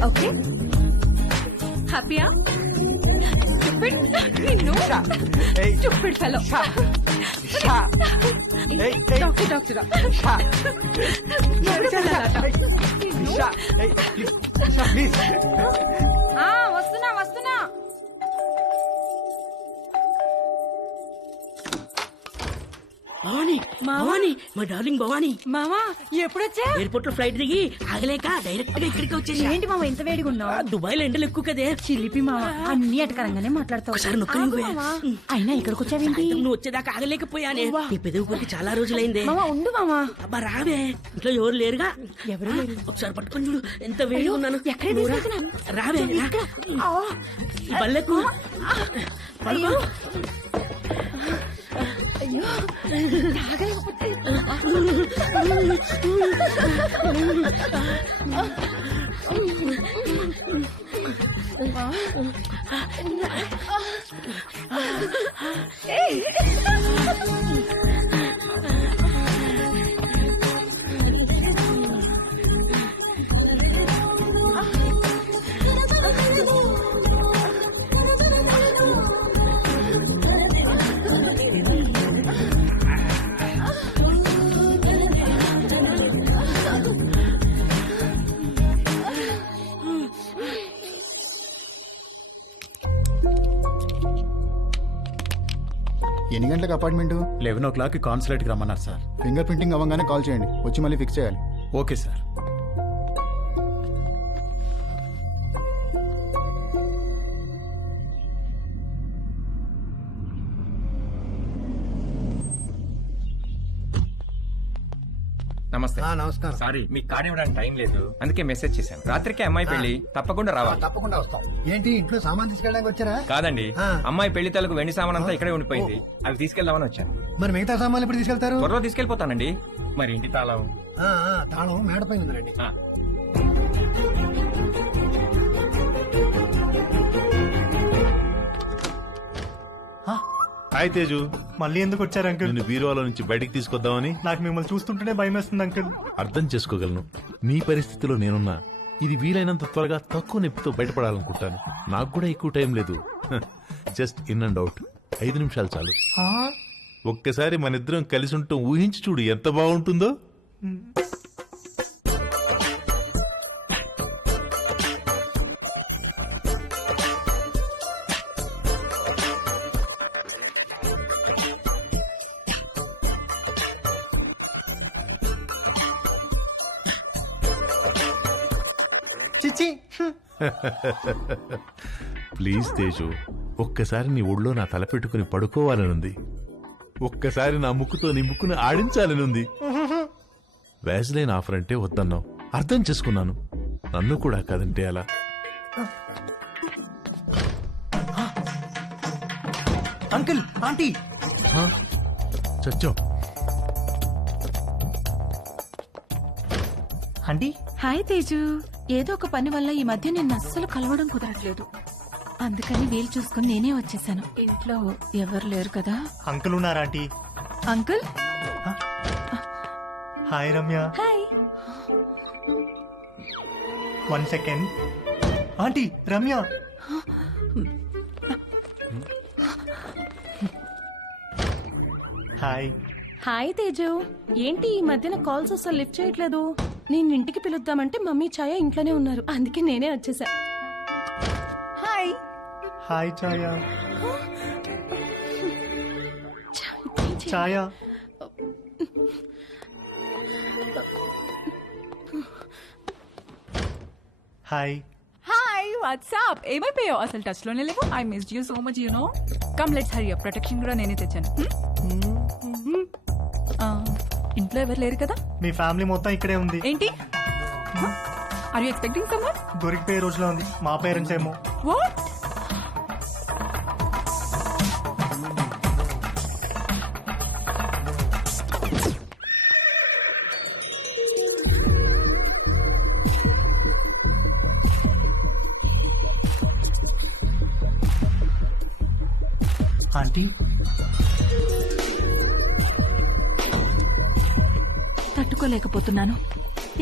ఓకే, హ్యాపీయా? Stupid. నిన్ను Stupid fellow. డాక్టర్ వస్తున్నా. భవానీ, భవానీ, మా డార్లింగ్ భవానీ. మామా ఎప్పుడొచ్చా? ఎయిర్పోర్ట్ లో ఫ్లైట్ దిగి ఆగలేక డైరెక్ట్ గా ఇక్కడికి వచ్చేసి. ఏంటి మామ ఇంత వేడిగా ఉన్నావు? దుబాయ్ లో ఎండలు ఎక్కువ కదే. చిలిపి మామ, అన్ని అటకరంగానే మాట్లాడతావు. ఒకసారి నొక్కని అయినా ఇక్కడికి వచ్చావేంటి? నువ్వు వచ్చేదాకా ఆగలేకపోయానే. నీ పెదవి కొరికి చాలా రోజులైందే. మామ ఉండు మామ. అబ్బా రావే, ఇంట్లో ఎవరు లేరుగా. ఎవరు లేరు. ఒకసారి పట్టుకొని చూడు, ఎంత వేడిగా ఉన్నాను. ఎక్కడ తీసుకెళ్తున్నాను? రావే, ఈ బల్లెకు పడుకో. అయ్యో గంటలకు అపార్ట్మెంట్? 11 కాన్సులేట్కి రమ్మన్నారు సార్. ఫింగర్ ప్రింటింగ్ అవ్వగానే కాల్ చేయండి, వచ్చి మళ్ళీ ఫిక్స్ చేయాలి. Okay sir. నమస్తే. నమస్కారం. సారీ మీకు కార్డు ఇవ్వడానికి టైం లేదు, అందుకే మెసేజ్ చేశాను. రాత్రికి అమ్మాయి పెళ్లి, తప్పకుండా రావాలి. తప్పకుండా వస్తాం. ఏంటి ఇంట్లో సామాన్ తీసుకెళ్ళడానికి వచ్చారా? కాదండి, అమ్మాయి పెళ్లి తలకు వెండి సామాన్ అంతా ఇక్కడే ఉండిపోయింది, అవి తీసుకెళ్దామని వచ్చాను. మరి మిగతా సామాన్లు ఇప్పుడు తీసుకెళ్తారు? త్వరలో తీసుకెళ్లిపోతానండి. మరి ఇంటి తాళం? తాళం మేడపై ఉందండి. హాయ్ తేజు, మళ్ళీ ఎందుకు వచ్చారు అంకుల్? నిన్ను బీరువాలో నుంచి బయటికి తీసుకొద్దామని. నాకు మిమ్మల్ని చూస్తుంటేనే భయం వేస్తుంది అంకుల్. అర్థం చేసుకోగలను, నీ పరిస్థితిలో నేనున్నా. ఇది వీలైనంత త్వరగా తక్కువ నొప్పితో బయటపడాలనుకుంటాను. నాకు కూడా ఎక్కువ టైం లేదు. జస్ట్ ఇన్ అండ్ అవుట్ 5 నిమిషాలు చాలు. ఒక్కసారి మన ఇద్దరం కలిసి ఉంటాం ఊహించి చూడు, ఎంత బాగుంటుందో. చిచి. ప్లీజ్ తేజు, ఒక్కసారి నీ ఒళ్ళో నా తల పెట్టుకుని పడుకోవాలనుంది. ఒక్కసారి నా ముక్కుతో నీ ముక్కును ఆడించాలనుంది. వ్యాజ్లైన్ ఆఫర్ అంటే వద్దన్నావు, అర్థం చేసుకున్నాను. నన్ను కూడా కాదంటే అలా. Uncle, aunty. చచ్చో. ఆంటీ. హాయ్ తేజు. ఏదో ఒక పని వల్ల ఈ మధ్య నిన్ను అస్సలు కలవడం కుదరట్లేదు, అందుకని వీలు చూసుకుని నేనే వచ్చేసాను. ఇంట్లో ఎవరు లేరు కదా? అంకుల్ ఉన్నారా aunty? Uncle. Hi Ramya. Hi. 1 second. Aunty Ramya. Hi. Hi Teju. ఏంటి ఈ మధ్యన కాల్స్ అసలు లిఫ్ట్ చేయట్లేదు? నేను ఇంటికి పిలుద్దామంటే మమ్మీ ఛాయ ఇంట్లోనే ఉన్నారు, అందుకే నేనే వచ్చేసా. Hi. Hi Chaya. Chaya. Hi. Hi, what's up. ఏమైపోయావు? అసలు టచ్ లోనే లేవు. I missed you so much, you know. Come let's hurry up. Protection కూడా నేనే తెచ్చాను. ఇంట్లో ఎవరు లేరు కదా? మీ ఫ్యామిలీ మొత్తం ఇక్కడే ఉంది. ఏంటి? Are you expecting someone? దొరికిపోయే రోజులో ఉంది. మా పేరెంట్స్ ఏమో. వాట్? ఆంటీ. తట్టుకోలేకపోతున్నాను.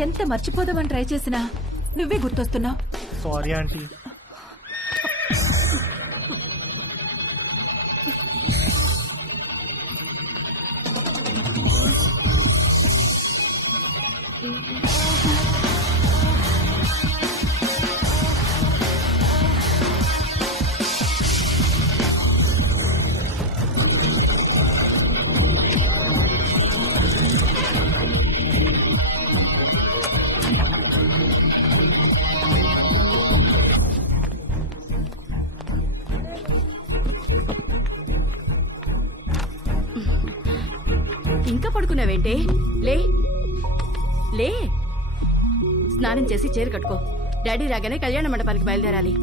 ఎంత మర్చిపోదామని ట్రై చేసినా నువ్వే గుర్తొస్తున్నావు. Sorry aunty. ఇంకా పడుకున్నావేంటే? లే లే, స్నానం చేసి చీర కట్టుకో. డాడీ రాగానే కళ్యాణ మండపానికి బయలుదేరాలి.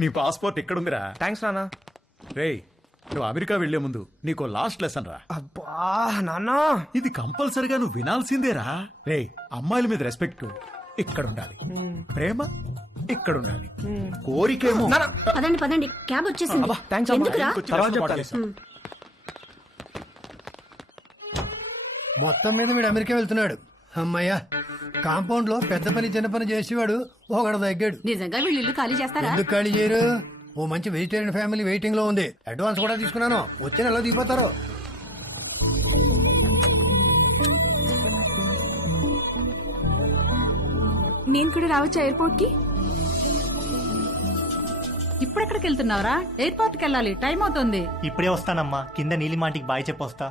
నీ పాస్పోర్ట్ ఎక్కడుందిరా? థ్యాంక్స్ నాన్న. రేయ్, నువ్వు అమెరికా వెళ్లే ముందు నీకు లాస్ట్ లెసన్ రా. అబ్బా నాన్నా, ఇది కంపల్సరిగా నువ్వు వినాల్సిందేరా. రేయ్, అమ్మాయిల మీద రెస్పెక్ట్ ఇక్కడ ఉండాలి, ప్రేమ ఇక్కడ ఉండాలి, కోరికేమో. పదండి పదండి, క్యాబ్ వచ్చేసింది. ఎందుకురా? మొత్తం మీద వీడు అమెరికా వెళ్తున్నాడు. అమ్మయ్యా, కాంపౌండ్ లో పెద్ద పని చిన్న పని చేసేవాడు ఒకడు తగ్గాడు. నిజంగా వీళ్ళు ఇల్లు ఖాళీ చేస్తారా? ఎందుకు ఖాళీ చేయరు? ఓ మంచి వెజిటేరియన్ ఫ్యామిలీ వెయిటింగ్ లో ఉంది. అడ్వాన్స్ కూడా తీసుకున్నాను, వచ్చిన ఎలా దిగిపోతారు. నేను కూడా రావచ్చా ఎయిర్పోర్ట్ కి? ఇప్పుడు ఎక్కడికి వెళ్తున్నావురా? ఎయిర్పోర్ట్ కి వెళ్ళాలి, టైం అవుతుంది. ఇప్పుడే వస్తానమ్మా, కింద నీలిమాటికి బాయ్ చెప్పొస్తా.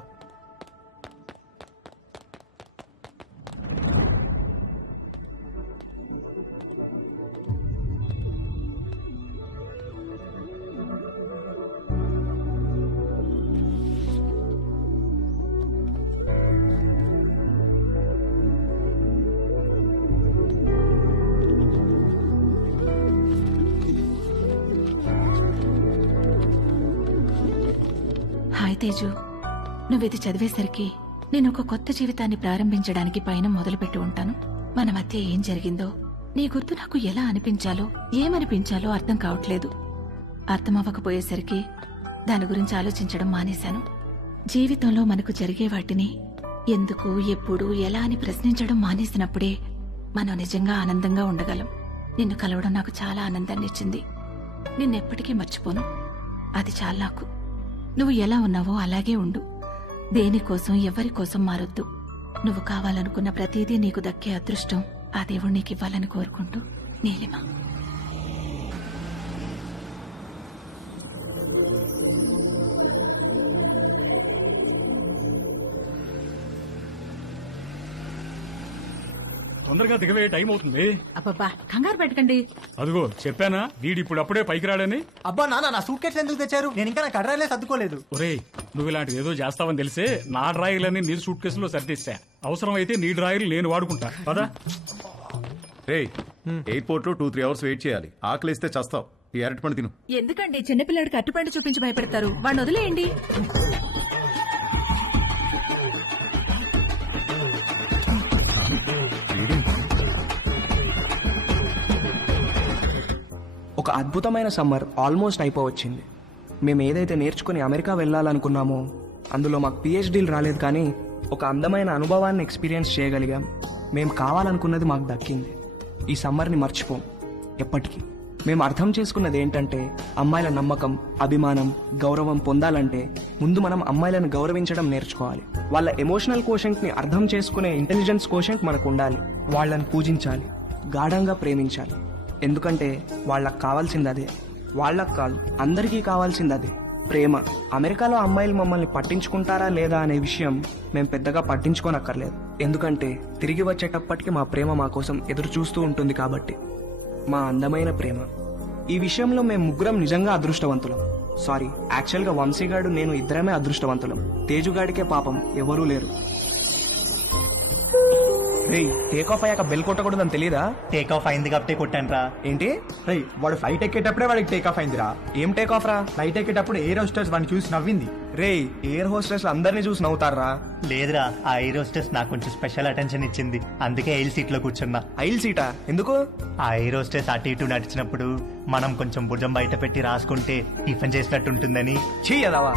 హాయ్ తేజు, నువ్విది చదివేసరికి నేను ఒక కొత్త జీవితాన్ని ప్రారంభించడానికి పైన మొదలుపెట్టి ఉంటాను. మన మధ్య ఏం జరిగిందో నీ గుర్తు నాకు ఎలా అనిపించాలో ఏమనిపించాలో అర్థం కావట్లేదు. అర్థమవ్వకపోయేసరికి దాని గురించి ఆలోచించడం మానేశాను. జీవితంలో మనకు జరిగే వాటిని ఎందుకు, ఎప్పుడు, ఎలా అని ప్రశ్నించడం మానేసినప్పుడే మనం నిజంగా ఆనందంగా ఉండగలం. నిన్ను కలవడం నాకు చాలా ఆనందాన్ని ఇచ్చింది. నిన్నెప్పటికీ మర్చిపోను. అది చాలా నాకు. నువ్వు ఎలా ఉన్నావో అలాగే ఉండు. దేనికోసం ఎవరి కోసం మారొద్దు. నువ్వు కావాలనుకున్న ప్రతిదీ నీకు దక్కే అదృష్టం ఆ దేవుడు నీకు ఇవ్వాలని కోరుకుంటూ, నీలిమ. తొందరగా దిగవే, టైం అవుతుంది. అబ్బబ్బా, కంగారు పెట్టకండి. అదిగో చెప్పానా వీడి ఇప్పుడు అప్పుడే పైకి రాడని. అబ్బా నాన్న, నా సూట్ కేసు ఎందుకు తెచ్చారు? నేను ఇంకా నా కడ్రాయిలే సర్దుకోలేదు. ఒరేయ్, నువ్వు ఇలాంటిది ఏదో చేస్తావని తెలిసే నా డ్రాయర్లన్నీ నీ సూట్ కేసులో సర్దేశా. అవసరం అయితే నీ డ్రాయర్లు నేను వాడుకుంటా పదా. రే, ఎయిర్పోర్ట్ లో 2-3 అవర్స్ వెయిట్ చేయాలి. ఆకలిస్తే చస్తావు. ఈ అరటిపండు తిను. ఎందుకండి చిన్నపిల్లాడికి అట్టుపండు చూపించి భయపెడతారు? వాడిని వదిలేయండి. ఒక అద్భుతమైన సమ్మర్ ఆల్మోస్ట్ అయిపోవచ్చింది. మేము ఏదైతే నేర్చుకుని అమెరికా వెళ్ళాలనుకున్నామో అందులో మాకు పిహెచ్డీలు రాలేదు, కానీ ఒక అందమైన అనుభవాన్ని ఎక్స్పీరియన్స్ చేయగలిగాం. మేము కావాలనుకున్నది మాకు దక్కింది. ఈ సమ్మర్ని మర్చిపోం ఎప్పటికీ. మేము అర్థం చేసుకున్నది ఏంటంటే, అమ్మాయిల నమ్మకం, అభిమానం, గౌరవం పొందాలంటే ముందు మనం అమ్మాయిలను గౌరవించడం నేర్చుకోవాలి. వాళ్ళ ఎమోషనల్ కోషెంట్ని అర్థం చేసుకునే ఇంటెలిజెన్స్ కోషెంట్ మనకు ఉండాలి. వాళ్ళని పూజించాలి, గాఢంగా ప్రేమించాలి. ఎందుకంటే వాళ్ళకు కావాల్సింది అదే. వాళ్ళకు కాదు, అందరికీ కావాల్సింది అదే, ప్రేమ. అమెరికాలో అమ్మాయిలు మమ్మల్ని పట్టించుకుంటారా లేదా అనే విషయం మేము పెద్దగా పట్టించుకోనక్కర్లేదు. ఎందుకంటే తిరిగి వచ్చేటప్పటికి మా ప్రేమ మా కోసం ఎదురు చూస్తూ ఉంటుంది కాబట్టి. మా అందమైన ప్రేమ. ఈ విషయంలో మేము ముగ్గురం నిజంగా అదృష్టవంతులం. సారీ, యాక్చువల్గా వంశీగాడు నేను ఇద్దరమే అదృష్టవంతులం. తేజుగాడికే పాపం ఎవరూ లేరు. రేయ్, టేక్ ఆఫ్ అయ్యాక బెల్ కొట్టకూడదని తెలియదా? టేక్ ఆఫ్ అయింది కాబట్టి కొట్టాను రా. ఏంటి? రేయ్, వాడు ఫ్లైట్ ఎక్కేటప్పుడే వాడికి టేక్ ఆఫ్ అయిందిరా. ఏం టేక్ ఆఫ్ రా? ఫ్లైట్ ఎక్కేటప్పుడు ఎయిర్ హోస్టెస్ వాడిని చూసి నవ్వింది. రేయ్, ఎయిర్ హోస్టెస్ అందరినీ చూసి నవ్వుతారా? లేదురా, ఆ ఎయిర్ హోస్టెస్ నాకు కొంచెం స్పెషల్ అటెన్షన్ ఇచ్చింది. అందుకే ఎయిల్ సీట్ లో కూర్చున్నా. ఐల్ సీటా? ఎందుకు? ఆ ఎయిర్ హోస్టెస్ అటు ఇటు నడిచినప్పుడు మనం కొంచెం భుజం బయట పెట్టి రాసుకుంటే టిఫిన్ చేసినట్టు ఉంటుందని. చెయ్యదావా?